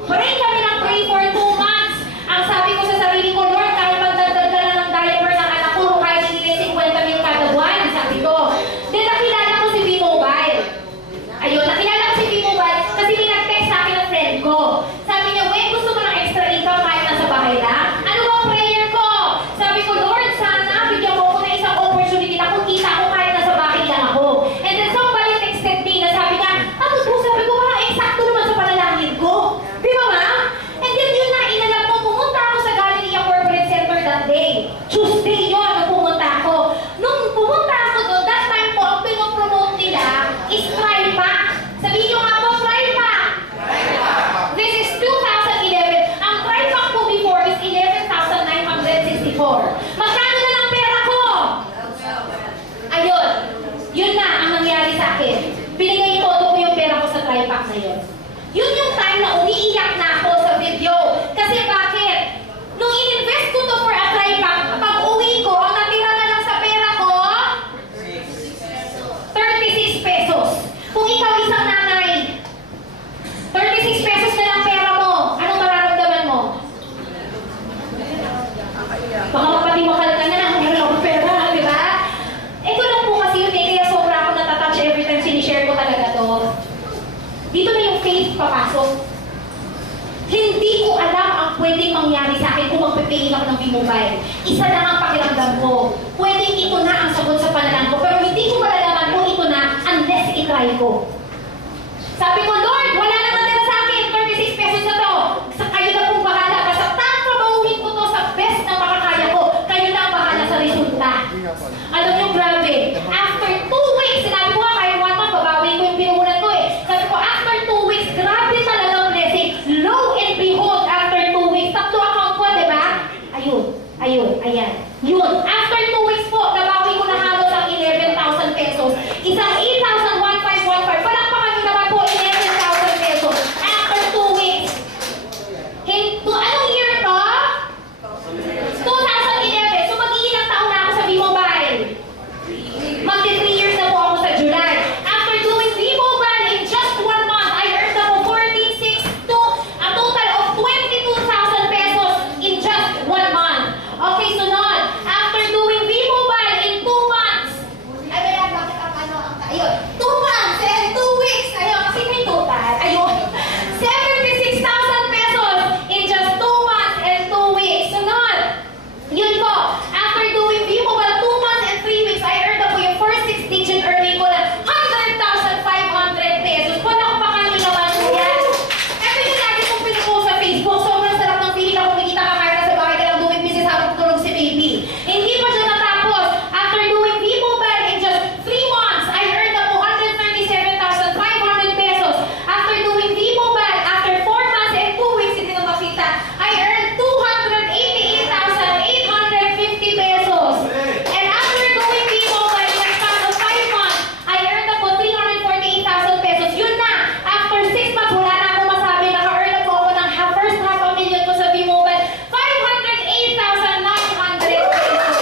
pray kami ng pray for 2 months. Ang sabi ko sa sarili ko, Lord, kahit magdagdag ka na ng diaper ng anak ko, kahit hindi na 50,000 kada buwan, sabi ko. Then nakilala ko si V-Mobile. Ayun, nakilala ko si V-Mobile kasi may nag-text sa akin ng friend ko. Sabi niya, Wen, gusto mo ng extra income kahit nasa bahay lang? Ano ba ang prayer ko? Sabi ko, Lord, sana bigyan mo ako ng isang opportunity na kung kita ko kahit nasa bahay lang ako. And then somebody texted me na sabi niya, ano po, sabi ko, parang eksakto naman sa panalangin ko. Di ba ma? And then yun na, inalam mo, pumunta ako sa Galleria Corporate Center that day. Tuesday yun, nung pumunta ako. Nung pumunta ako doon, that time po, ang pinopromote nila is Tripack. Sabihin nyo nga po, Tripack. This is 2011. Ang Tripack po before is 11,964. Magkano na lang pera ko? Ayun. Yun na ang nangyari sa akin. Binigay todo ko yung pera ko sa Tripack na yun. Yun yung time na umiiyak na ako sa video. Kasi bakit? Nung ininvest ko to for a Tripack, pag uwi ko, ang natira na lang sa pera ko, 36 pesos. Kung ikaw isang nanay, 36 pesos na lang pera mo, anong mararamdaman mo? Baka mapatiwakal ka na, wala akong pera, di ba? Ito lang po kasi yun eh, kaya sobra ako natatouch every time sinishare ko talaga to. Dito na yung faith papasok. Hindi ko alam ang pwedeng mangyari sa akin kung magpipiin ako ng V-Mobile. Isa lang ang pakiramdam ko. Pwedeng ito na ang sagot sa panalangin ko, pero hindi ko malalaman kung ito na unless i-try ko. Sabi ko, Lord, wala naman nila sa akin, 36 pesos na to. Sa kayo na pong bahala. Basta tatrabahuhin ko to sa best na makakaya ko. Kayo na ang bahala sa resulta. Alam niyo, grabe. After 2 weeks, sinabi ko nga, kahit 1 month, babawi ko yung pinuhunan ko eh. Sabi ko, after 2 weeks, grabe talagang blessing. Lo and behold, after 2 weeks, tatlo account ko, di ba? Ayan. Yun. After 2 weeks po, nabawi ko na halos ang 11,000 pesos. Isang 8,1515. Palakpakan nyo naman po, 11,000 pesos. After 2 weeks. Anong year to? 2011. So mag-iilang taon na ako sa V-Mobile. Magti 3 years na po ako sa July. After doing V-Mobile in just 1 month, I earned ako 14,600 to a total of 22,000 pesos in just 1 month. Okay, sunod. After doing V-Mobile in 2 months, ayun, 2 months and 2 weeks, ayun, kasi may total, ayun, 76,000 pesos in just 2 months and 2 weeks. Sunod. Yun po, after doing V-Mobile 2 months and 3 weeks, I earned ako yung first 6-digit earning ko na 100,500 pesos. Palakpakan nyo naman po yan. Ito yung lagi kong pinupost sa Facebook. Sobrang sarap ng feeling na kumikita ka kahit sa bahay ka lang doing business habang tulog si baby. Hindi pa siya natapos. After doing V-Mobile in just 3 months, I earned ako 137,500 pesos. After doing V-Mobile, after 4 months and 2 weeks, hindi na makita, I earned 288,850 pesos. And after doing V-Mobile in a span of 5 months, I earned ako 348,000 pesos. Yun na! After 6 months, wala na akong masabi. Naka-earn ako ng first $500,000 ko sa V-Mobile. 508,900 pesos.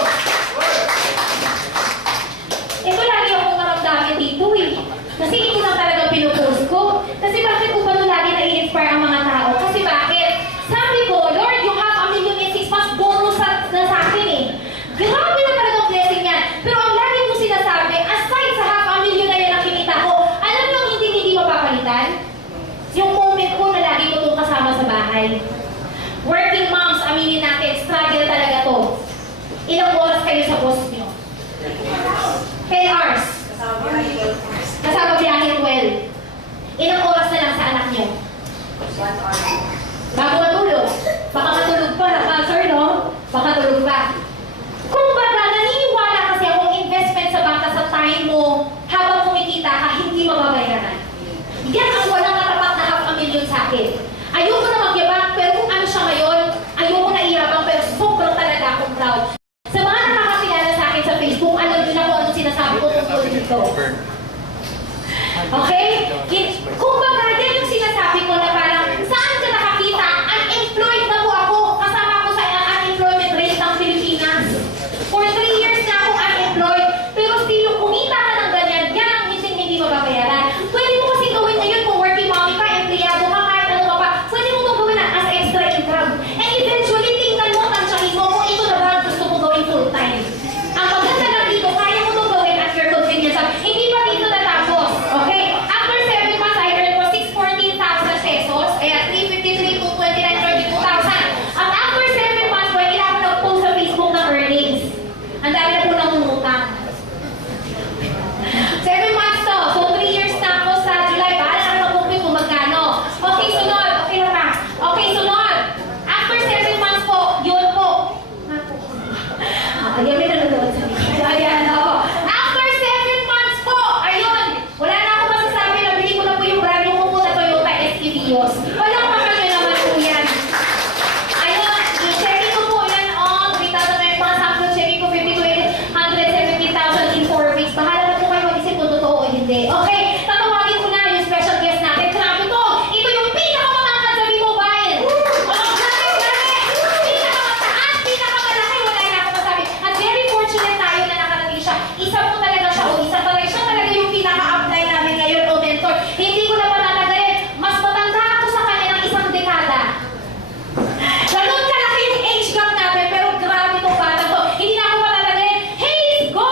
Ito lagi akong naramdamin dito eh. Kasi ito lang talaga pinupost ko. Kasi bakit ko pa ito lagi na-inspire ang mga tao? Kasi bakit? Sabi ko, Lord, you have $1 million in 6 months bonus na sa akin eh. Grabe na talagang blessing yan. Pero ang lagi ko sinasabi, aside sa $500,000 na yan ang kinita ko, alam niyo ang hindi mapapalitan? Yung moment ko na lagi ko itong kasama sa bahay. Working moms, aminin natin, struggle talaga to. Ilang oras kayo sa boss niyo? 10 hours. Kasama biyahe 12. Ilang oras na lang sa anak niyo? 1 hour. Bago matulog. Baka matulog pa, sir, no? Baka tulog pa. Kung baga, naniniwala kasi akong investment sa bata sa time mo habang kumikita ka, hindi mababayaran. Yan ang walang katapat na $500,000 sa akin. Ayoko na magyabang, pero kung ano siya ngayon, dito. Okay? Kung baga, yan yung sinasabi ko na parang, saan ka nakakita? Unemployed na po ako. Kasama ko sa unemployment rate ng Pilipinas. For 3 years na ako unemployed. Pero still, yung kumita ka ng ganyan, yan ang hindi mababayaran. Pwede mo kasi gawin ngayon kung working mommy ka, empleyado ka, kahit ano ka pa. Pwede mo itong gawin as extra income. And eventually, tingnan mo, tansyahin mo kung ito na ba ang gusto mo gawin full time. Ang maganda lang dito, kaya mo itong gawin at your convenience. Hindi pa dito natapos. Okay? After 7 months, I earned po 614,000 pesos. Kaya 353 to 29,32,000. At after 7 months, pwede na ako nag-post sa Facebook ng earnings. Ang dami na po nang umutang. 7 months to. So, 3 years na ako sa July. Bahala na mag-compute kung magkano. Okay, sunod. Okay na ba? Okay, sunod. After 7 months po, yun po. Ayan, may nanonood sa video. Ayan, ako. After 7 months po, ayun. Wala na ako masasabi. Nabili ko na po yung brand yung po na Toyota SK Vios. Walang makanya naman po yan. Ayun, yung checking ko po yan on 3,000 na mga sample checking ko 50 to 170,000 in 4 weeks. Bahala na po kayo mag-isip kung totoo o hindi. Okay, tatawagin ko na yung special guest natin. Grabe to! Ito yung pinakamatangkad sa B-Mobile! Grabe! Pinakamataas, pinakamalaki, wala na ako masabi. At very fortunate tayo na nakarating siya. Isa po talaga siya o isa talaga siya talaga yung pinaka-apply namin ngayon o mentor. Hindi ko na matatagalin. Mas matanda ako sa kanya ng 1 dekada. Ganun kalaki yung age gap natin, pero grabe itong bata to. Hindi na ako matatagalin. Hey, go!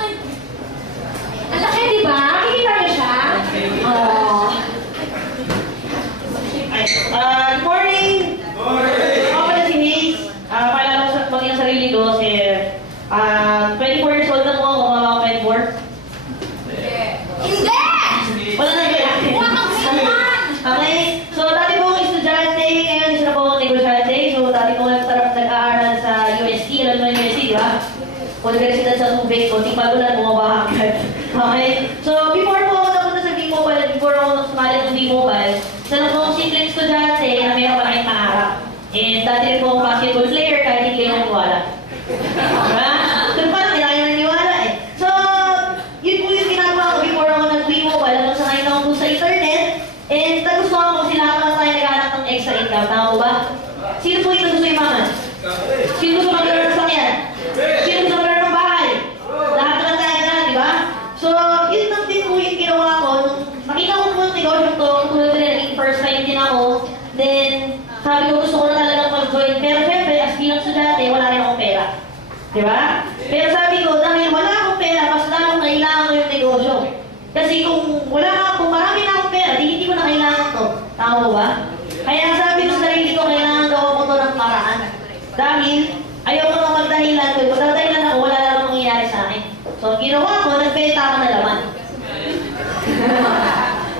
Ay, ang laki, di ba? Kikita niyo siya? Oh. Good morning! Ako pala si Mace. Paalala ko sa maging sarili ko kasi 24 years old na po ako, mga 24. Hindi! Wala na kaya. Huwag kang sinuman! Okay, so dati po akong estudyante, ngayon isa na po akong negosyante. So dati po nag-aaral sa UST, alam mo yung UST, di ba? Universidad sa Tubig, konting pagulan, bumaba agad. Okay, so before po ako napunta sa B-Mobile, before ako nagsumali ng B-Mobile, isa lang po akong simpleng estudyante na mayroon malaking pangarap. And dati rin po akong basketball player kahit hindi kayo naniwala. Diba? Kung parang hindi kayo naniwala eh. So, yun po yung ginagawa ko before ako nag-B-Mobile. Hanggang sa ngayon ako po sa internet. And nagustuhan ko sila naman tayo naghanap ng extra income. Tama po ba? Sino po yung gusto yung maman? Sino gusto magkaroon ng sakyan? Sino gusto magkaroon ng bahay? Lahat naman tayo na, di ba? So, yun lang din po yung ginawa ko. Nung nakita ko po yung negosyo to, tulad rin, naging first time din ako. Then, sabi ko gusto ko na talagang mag-join. Pero syempre, as bilang estudyante, wala rin akong pera. Di ba? Pero sabi ko, dahil wala akong pera, mas lalong kailangan ko yung negosyo. Kasi kung marami na akong pera, di hindi ko na kailangan to. Tama mo ba? Kaya sabi ko sa sarili ko, kailangan gawa ko to ng paraan. Dahil, ayaw ko na magdahilan ko. Pag nagdahilan ako, wala lang mangyayari sa akin. So, ang ginawa ko, nagbenta ako na laman.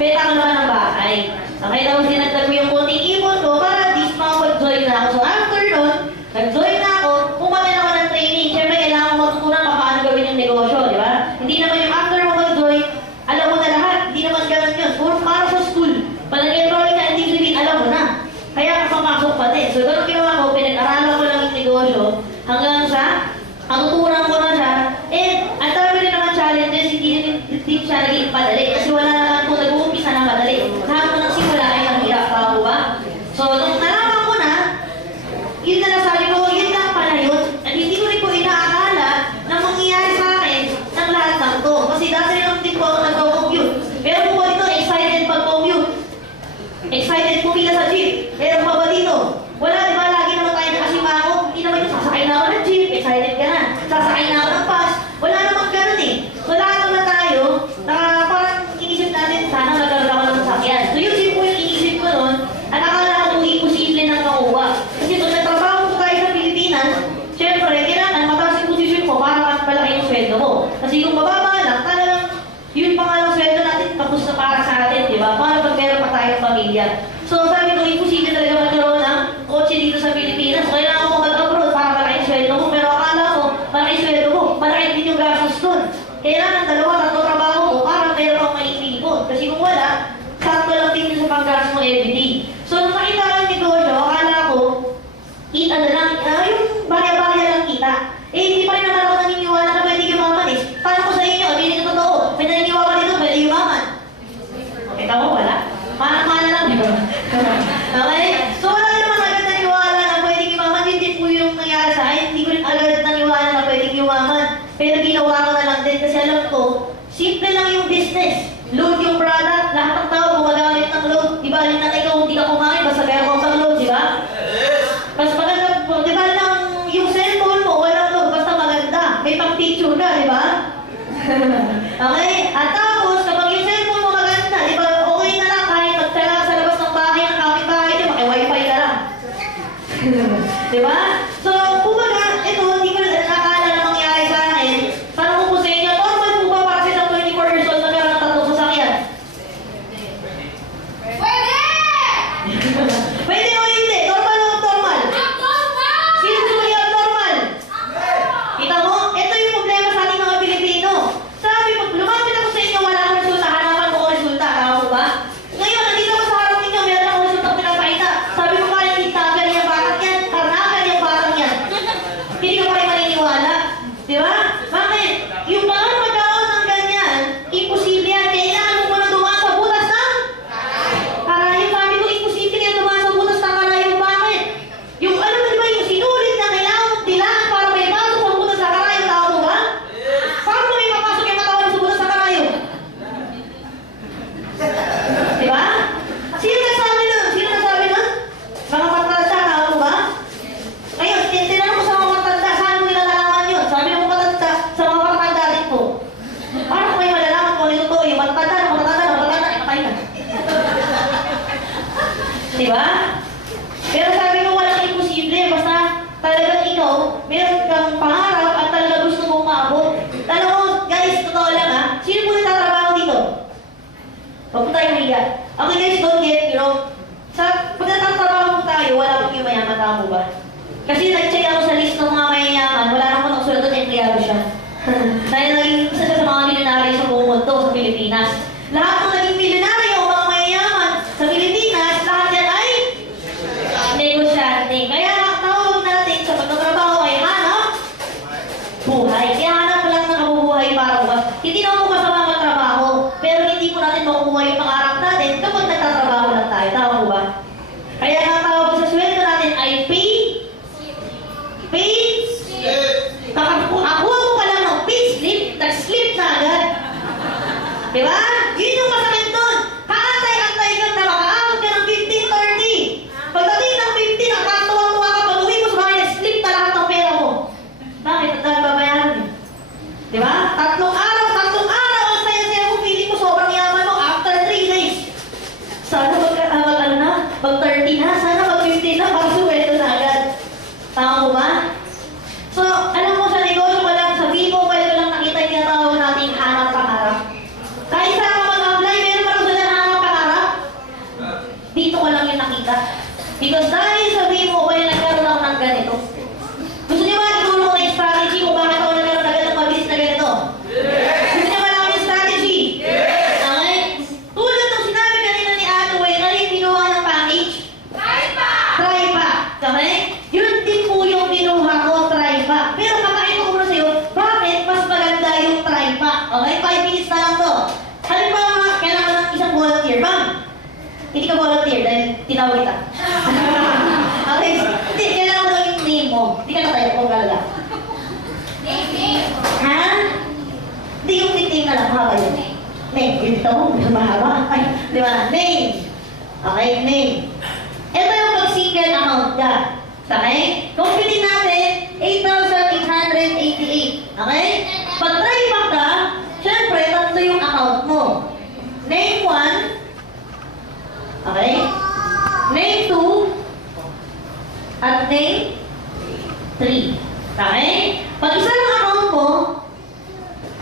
Benta ko naman ng bahay. Okay, tapos sinagdag ko yung konting ipon ko para at least makapag-join na ako. So, after nun, nag-join na ako, pumatin ako ng training. Siyempre, kailangan ko matutunan pa paano gawin yung negosyo, di ba? Hindi naman yung after mo mag-join, alam mo na lahat. Hindi naman ganun yun. Puro para sa school. Pag nag-enroll ka, hindi sabihin, alam mo na. Kaya kapapasok pa din. So, ganun ginawa ko, pinag-aralan ko lang yung negosyo hanggang sa matutunan ko na siya. And, ang dami rin naman challenges, hindi siya naging padali. Kasi wala naman po nag-uumpisa na madali. Lahat ko ng simula ay mahirap. Tama ba? So, nung nalaman ko na, yun na lang sabi ko, yun lang pala yun. At hindi ko rin po inaakala na mangyayari sa akin ng lahat ng to. Kasi dati rin naman din po ako nag-commute. Pero po dito, excited pag-commute. Excited po pila sa jeep. Pero pa ba dito? Wala, di ba? Lagi naman tayo nakasima ako. Hindi naman yung sasakay na ako ng jeep. Excited ka na. Sasakay na ako ng bus. Wala naman ganun eh. So lahat naman tayo, na parang inisip natin, sana magkaroon ako ng sasakyan. So yun din po yung inisip ko nun. At akala ko imposible nang makuha. Kasi kung nagtrabaho ko tayo sa Pilipinas, syempre, kailangan mataas yung posisyon mo para mas malaki yung sweldo mo. Kasi kung mababa lang, talagang yun pa nga lang sweldo natin, tapos na para sa atin, di ba? Paano pag meron pa tayong pamilya? So sabi ko, imposible talaga magkaroon ng kotse dito sa Pilipinas. So, kailangan ko mag-abroad para malaki yung sweldo mo. Pero akala ko, malaki yung sweldo mo, malaki din yung gastos dun. Kailangan dalawa, tatlo trabaho mo para meron kang maipipon. Kasi kung wala, sakto lang din yung sa panggastos mo everyday. So, nung nakita ko yung negosyo, akala ko, yung barya-barya Simple lang yung business. Load yung product, lahat ng tao gumagamit ng load. Di ba, alin na ikaw hindi ka kumain, basta meron kang load, di ba? Mas maganda po, di ba lang yung cellphone mo, walang load, basta maganda. May pang-picture ka, di ba? Okay? At tapos, kapag yung cellphone mo maganda, di ba, okay na lang kahit magtala sa labas ng bahay ng kapitbahay nyo, maki-wifi ka lang. Di ba? So, kumbaga, ito, hindi ko nakakala na mangyari sa akin. Tanong ko po sa inyo, normal po ba para sa isang 24 years old na meron ng tatlong sasakyan? Pwede! Pwede o hindi? Normal o abnormal? Sino gusto yung abnormal? Kita mo? Ito yung problema sa ating mga Pilipino. Sabi mo, lumapit ako sa inyo, wala akong resulta, hanapan mo ko resulta. Tama po ba? Ngayon, nandito ako sa harap ninyo, meron akong resulta pinapakita. Sabi mo pa, hindi tagal yung batang yan, karnakan yung batang yan. Hindi ka pa rin maniniwala. Di ba? Bakit? Yung mga magkaon ng ganyan, imposible yan. Kailangan mo muna dumaan sa butas ng karayom. Sabi ko, imposible yan dumaan sa butas ng karayom. Bakit? Yung ano ba, di ba, yung sinulit na kailangan mong dilaan para may pasok sa butas ng karayom. Tama mo ba? Paano mo may mapasok yung katawan sa butas ng karayom? Di ba? Sino nagsabi nun? Sino nagsabi nun? Mga matanda, tama mo ba? Ngayon, tinanong ko sa mga matanda, saan mo nilalaman yun? Sabi ng mga matanda, sa mga matanda din po. Paano ko kayo malalaman kung ano yung totoo? Yung matanda, patay na. Di ba? Pero sabi ko, walang imposible. Basta talagang ikaw, meron kang pangarap at talaga gusto mong maabot. Alam mo, guys, totoo lang ha. Sino po nagtatrabaho dito? Huwag po tayo mahiya. Okay guys, don't get me wrong. Pag nagtatrabaho po tayo, wala pang yung mayaman, tama mo ba? Kasi nag-check ako sa list ng mga mayayaman, wala naman ako sulat doon, empleyado siya. Dahil naging isa siya sa mga milyonaryo sa buong mundo, sa Pilipinas. Lahat ng naging milyonaryo o mga mayayaman sa Pilipinas, lahat yan ay negosyante. Kaya ang tawag natin sa pagtatrabaho ay hanap buhay. Kaya hanap lang ng kabubuhay para ba? Hindi naman po masama magtrabaho, pero hindi po natin makukuha yung pangarap natin kapag nagtatrabaho lang tayo. Tama po ba? Kaya ang tawag sa sweldo natin ay pay. Kakakuha mo pa lang ng pay slip, nag-slip na agad. Di ba? Yun yung masakit doon. Kaantay-antay ka na makaabot ka ng 15-30. Pagdating ng 15, nakatuwa-tuwa ka, pag-uwi mo sa bahay, nag-slip na lahat ng pera mo. Bakit? Ang dami babayaran mo. Di ba? Tatlong araw, ang saya-saya mo, feeling mo sobrang yaman mo after 3 days. Sana mag-30 na, sana mag-15 na, para suweldo na agad. Tama mo ba? So, alam mo sa negosyo ko lang, sa B-Mobile ko lang nakita yung tinatawag nating hanap pangarap. Kahit saan ka mag-apply, meron pa rin sila hanap pangarap. Dito ko lang yung nakita. Because dahil sa B-Mobile, nagkaroon ako ng ganito. Gusto niyo ba itulong ko na yung strategy kung bakit ako nagkaroon agad ng mabilis na ganito? Gusto niyo ba lang yung strategy? Okay? Tulad ng sinabi kanina ni Anway, na yung kinuha ng package? Try pa! Okay? Yun din po yung kinuha ko, try pa. Pero kakain ko muna sa'yo, bakit mas maganda yung try pa? Okay? 5 minutes na lang to. Halimbawa, kailangan ng isang volunteer. Ma'am, hindi ka volunteer dahil tinawag kita. Okay? Hindi, kailangan mo lang yung name mo. Hindi ka na tayo, kung galala. Ha? Hindi yung nickname na lang, mahaba yun. Name, yun ito mo, mahaba. Ay, di ba? Name. Okay, name. Ito yung pag-secret account ka. Okay? Computing natin, 8,888. Okay? Pag try back ka, syempre, tatlo yung account mo. Name 1. Okay? Name 2. At name 3. Okay? Pag isa lang account mo,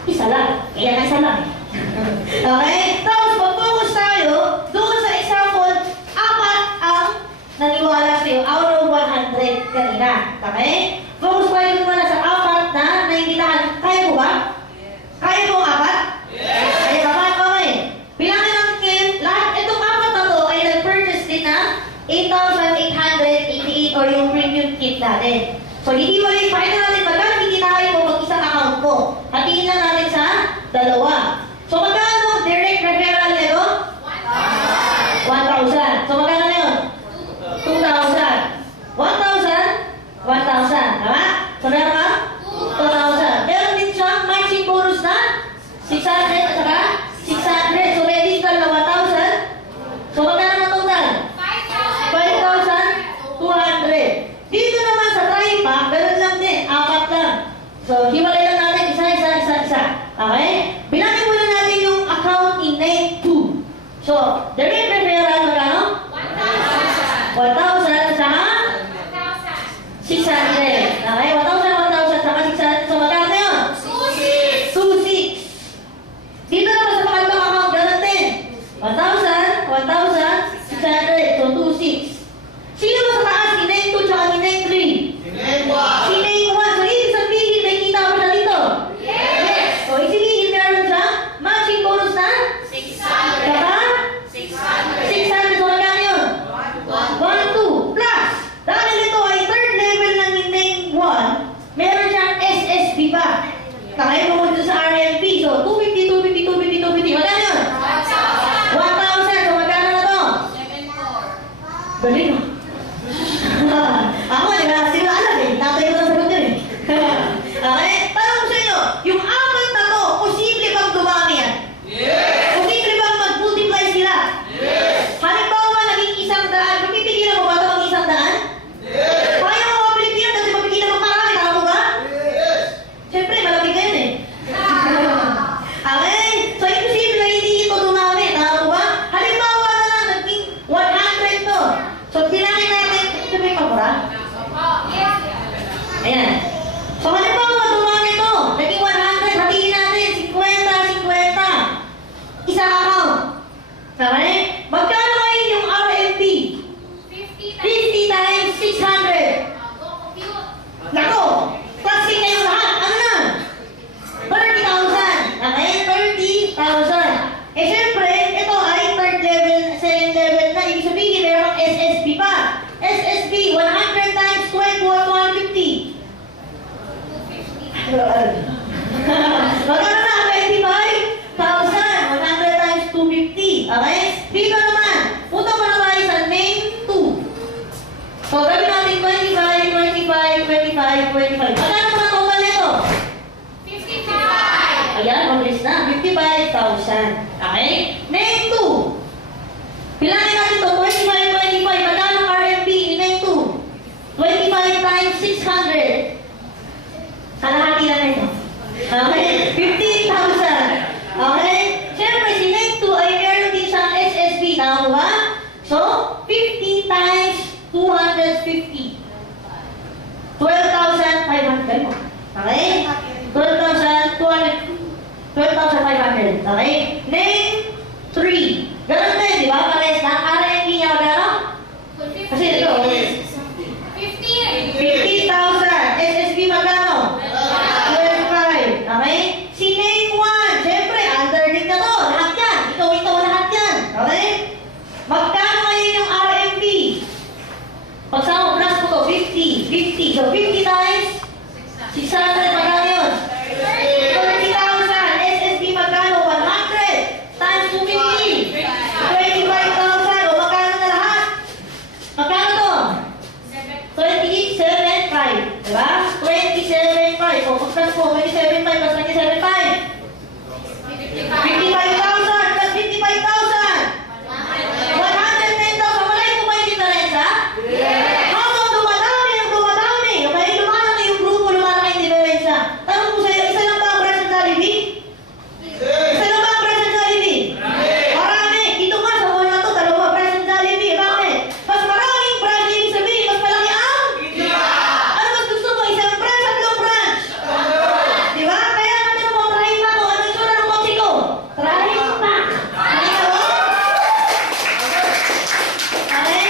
isa lang. Kaya nga isa lang. Okay? Tapos, mag-focus tayo doon sa example, 4 ang naniwala sa'yo out of 100 kanina. Okay? Focus tayo muna sa 4 na naimbitahan. Kaya mo ba? Kaya mo ang 4? Yes! Kaya ka ba? Okay. Bilangin natin kayo, lahat itong 4 na to ay nag-purchase din na 8,888 or yung premium kit natin. So, hindi mo rin, pakita natin magkano kitinahin mo pag isang account mo. Hatiin lang natin sa 2. So, magkano direct referral nito? 1,000. So, magkano na yun? 2,000. 1,000? 1,000. Tama? So, meron ka? 2,000. Meron din siyang matching bonus na 600 So, the rate referral, magkano? 1,000 saka 600. Okay, 1,000 saka 600. So, magkano na yun? 2,600. Dito naman sa pangalawang account, ganun din. 1,000, 600. So, 2,600. Sino ba sa taas? Ineng 2 tsaka ineng 3? Ineng 1. So, ibig sabihin, may kita mo siya dito? Yes. So, ibig sabihin, meron siya matching bonus na? 600. So, magkano yun? 1, 2. Plus, dahil ito ay third level ng ineng 1, meron siyang SSB pa. Takay mo dito sa RMP. So, 250. Magkano yun? 1,000. So, magkano na to? Galing mo. Ako, di ba? Sila alam eh. Tatay ko na sagot yun eh. Okay? Tanong ko sa inyo, yung apat na to, posible bang dumami yan? Posible bang mag-multiply sila? Halimbawa, naging 100. Mapipigilan mo ba ito mag 100? Kaya mo mga Pilipino kasi mapigilan mo marami. Tama mo ba? Siyempre, malapit ka yun eh. Okay? So, imposible na hindi ito dumami. Tama mo ba? Halimbawa na lang, naging 100 to. So, bilangin natin, ito ba yung pagmura? Ayan. So, halimbawa, dumami to. Naging 100, hatiin natin, 50. Isang account. Okay? Magkano ngayon yung RMP? 50 times 600. Nako! Plastic kayo lahat. Ano na? 30,000. Okay? 30,000. Eh, syempre, ito ay third level, second level na. Ibig sabihin, mayroong SSB pa. SSB, 100 times 12, 150. Magkano na? 25,000. 100 times 250. Okay? Dito naman, punta mo na tayo sa name 2. So, gawin natin 25. Magkano na total nito? 55. Ayan, mabilis na. 55,000. Okay? Name 2. Bilangin natin ito. 25. Magkano RMB in name 2? 25 times 600. Kalahati lang ito. Okay? 15,000. Okay? Siyempre, si name 2 ay meron din siyang SSB. Tama ba? So, 50 times 250. 12,500 mo. Okay? 12,500. Okay? Name 3. Ganun din, di ba? Pares na. RMB niya magkano? Kasi ito. 50,000. SSB magkano? 12,500. Okay? Si name 1. Siyempre, underneath na to. Lahat yan. Ikaw, lahat yan. Okay? Magkano ngayon yung RMB? Pagsama, plus ko to. 50. So, 50 times 600. Magkano yun? 30,000. SSB magkano? 100 times 250. 25,000. O, magkano na lahat? Magkano to? 27,500. Diba? 27,500. So, plus ko, 27,500 plus 27,500. 55,000 plus 55,000. 110,000. Malay mo ba yung diferensya? Habang dumadami ang dumadami. Okay? Lumalaki yung grupo, lumalaki yung diferensya. Tanong ko sa'yo, isa lang ba ang branch ng Jollibee? Isa lang ba ang branch ng Jollibee? Marami. Dito nga sa mall na to, 2 branch ng Jollibee. Bakit? Mas maraming branch, ibig sabihin, mas malaki ang? Ano mas gusto mo? Isang branch, 3 branch? Diba? Kaya natin mo, try pa ko. Ano yung sura ng kotse ko? Try pa. Halika mo? Okay?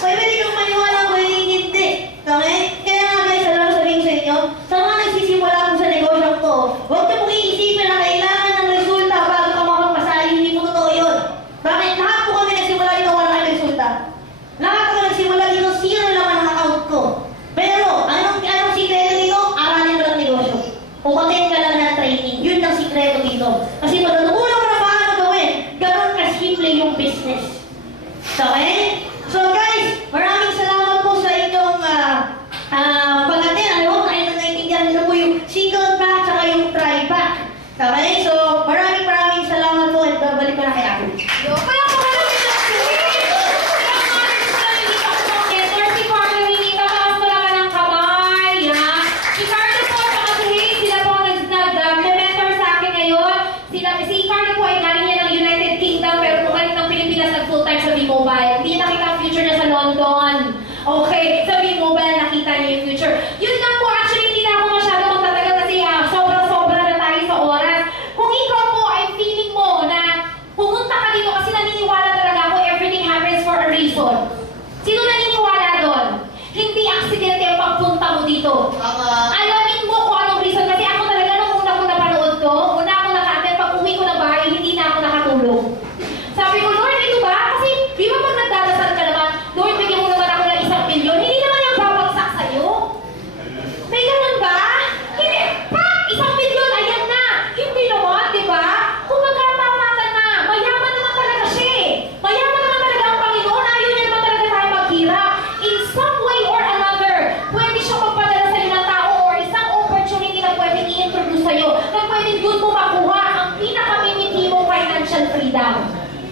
Pwede kang maniwala, pwede hindi. Okay? Kaya nga guys, alam mo sabihin sa inyo, sa mga nagsisimula po sa negosyo ko, huwag niyo pong iisipin na kailangan ng resulta bago ka makapasali. Hindi po totoo yun. Bakit? Lahat po kami nagsimula dito, wala kayong resulta. Lahat po nagsimula dito, zero naman ang account ko. Pero, anong sikreto dito? Aralin mo lang negosyo. Umatin ka lang ng training. Yun ang sikreto dito. Kasi pag natutunan mo na paano gawin, gano'n kasimple yung business. Okay? So guys, maraming salamat po sa inyong pag-attend. I hope na kayo naiintindihan nyo po yung single pack at yung tri-pack. Okay? So, maraming salamat po at babalik ko na kay Ako. Kaya po kayo si Carlo Winita, taas mo naman ang kamay, ha? Si Carlo po at si Hayes, sila po ang nag-mentor sa akin ngayon. Si Carlo po ay galing niya ng United Kingdom, pero kung London. Okay, sabihin mo ba na nakita niyo yung future? Yun lang po, actually, hindi na ako masyado magtatagal kasi sobra-sobra na tayo sa oras. Kung ikaw po ay feeling mo na pumunta ka dito kasi naniniwala talaga ako everything happens for a reason. Sino naniniwala doon? Hindi aksidente ang pagpunta mo dito. Alamin mo kung anong reason kasi ako talaga nung una ko napanood to, una ako naka-attend, pag uwi ko ng bahay, hindi na ako nakatulog. Sabi ko, Lord, ito ba? Kasi di ba pag nagdadasal ka naman, Lord, bigyan mo naman ako ng 1 milyon, hindi naman yung babagsak sa'yo. May ganun ba? Hindi. Pa! 1 milyon, ayan na! Hindi naman, di ba? Kung magkapapatan na, mayaman naman talaga siya eh. Mayaman naman talaga ang Panginoon, ayaw niya naman talaga tayo maghirap. In some way or another, pwede siya magpadala sa'yo ng tao or isang opportunity na pwedeng i-introduce sa'yo na pwedeng doon mo makuha ang pinaka-miniti mong financial freedom.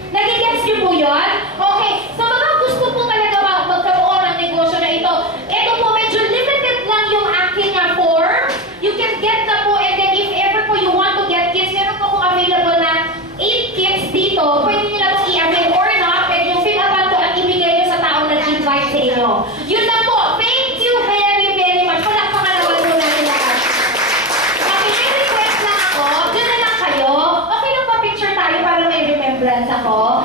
Nagigets niyo po yun? Okay, sa mga gusto po talaga magkaroon ng negosyo na ito, ito po medyo limited lang yung aking form. You can get na po and then if ever po you want to get kits, meron po kung available na 8 kits dito. Pwede nyo na itong i-avail or not, pwede yung fill up to at ibigay nyo sa taong nag-invite sa inyo. Yun lang po. Thank you very, very much. Palakpakan naman po natin lahat. May request lang ako. Diyan na lang kayo. Okay lang pa picture tayo para may remembrance ako.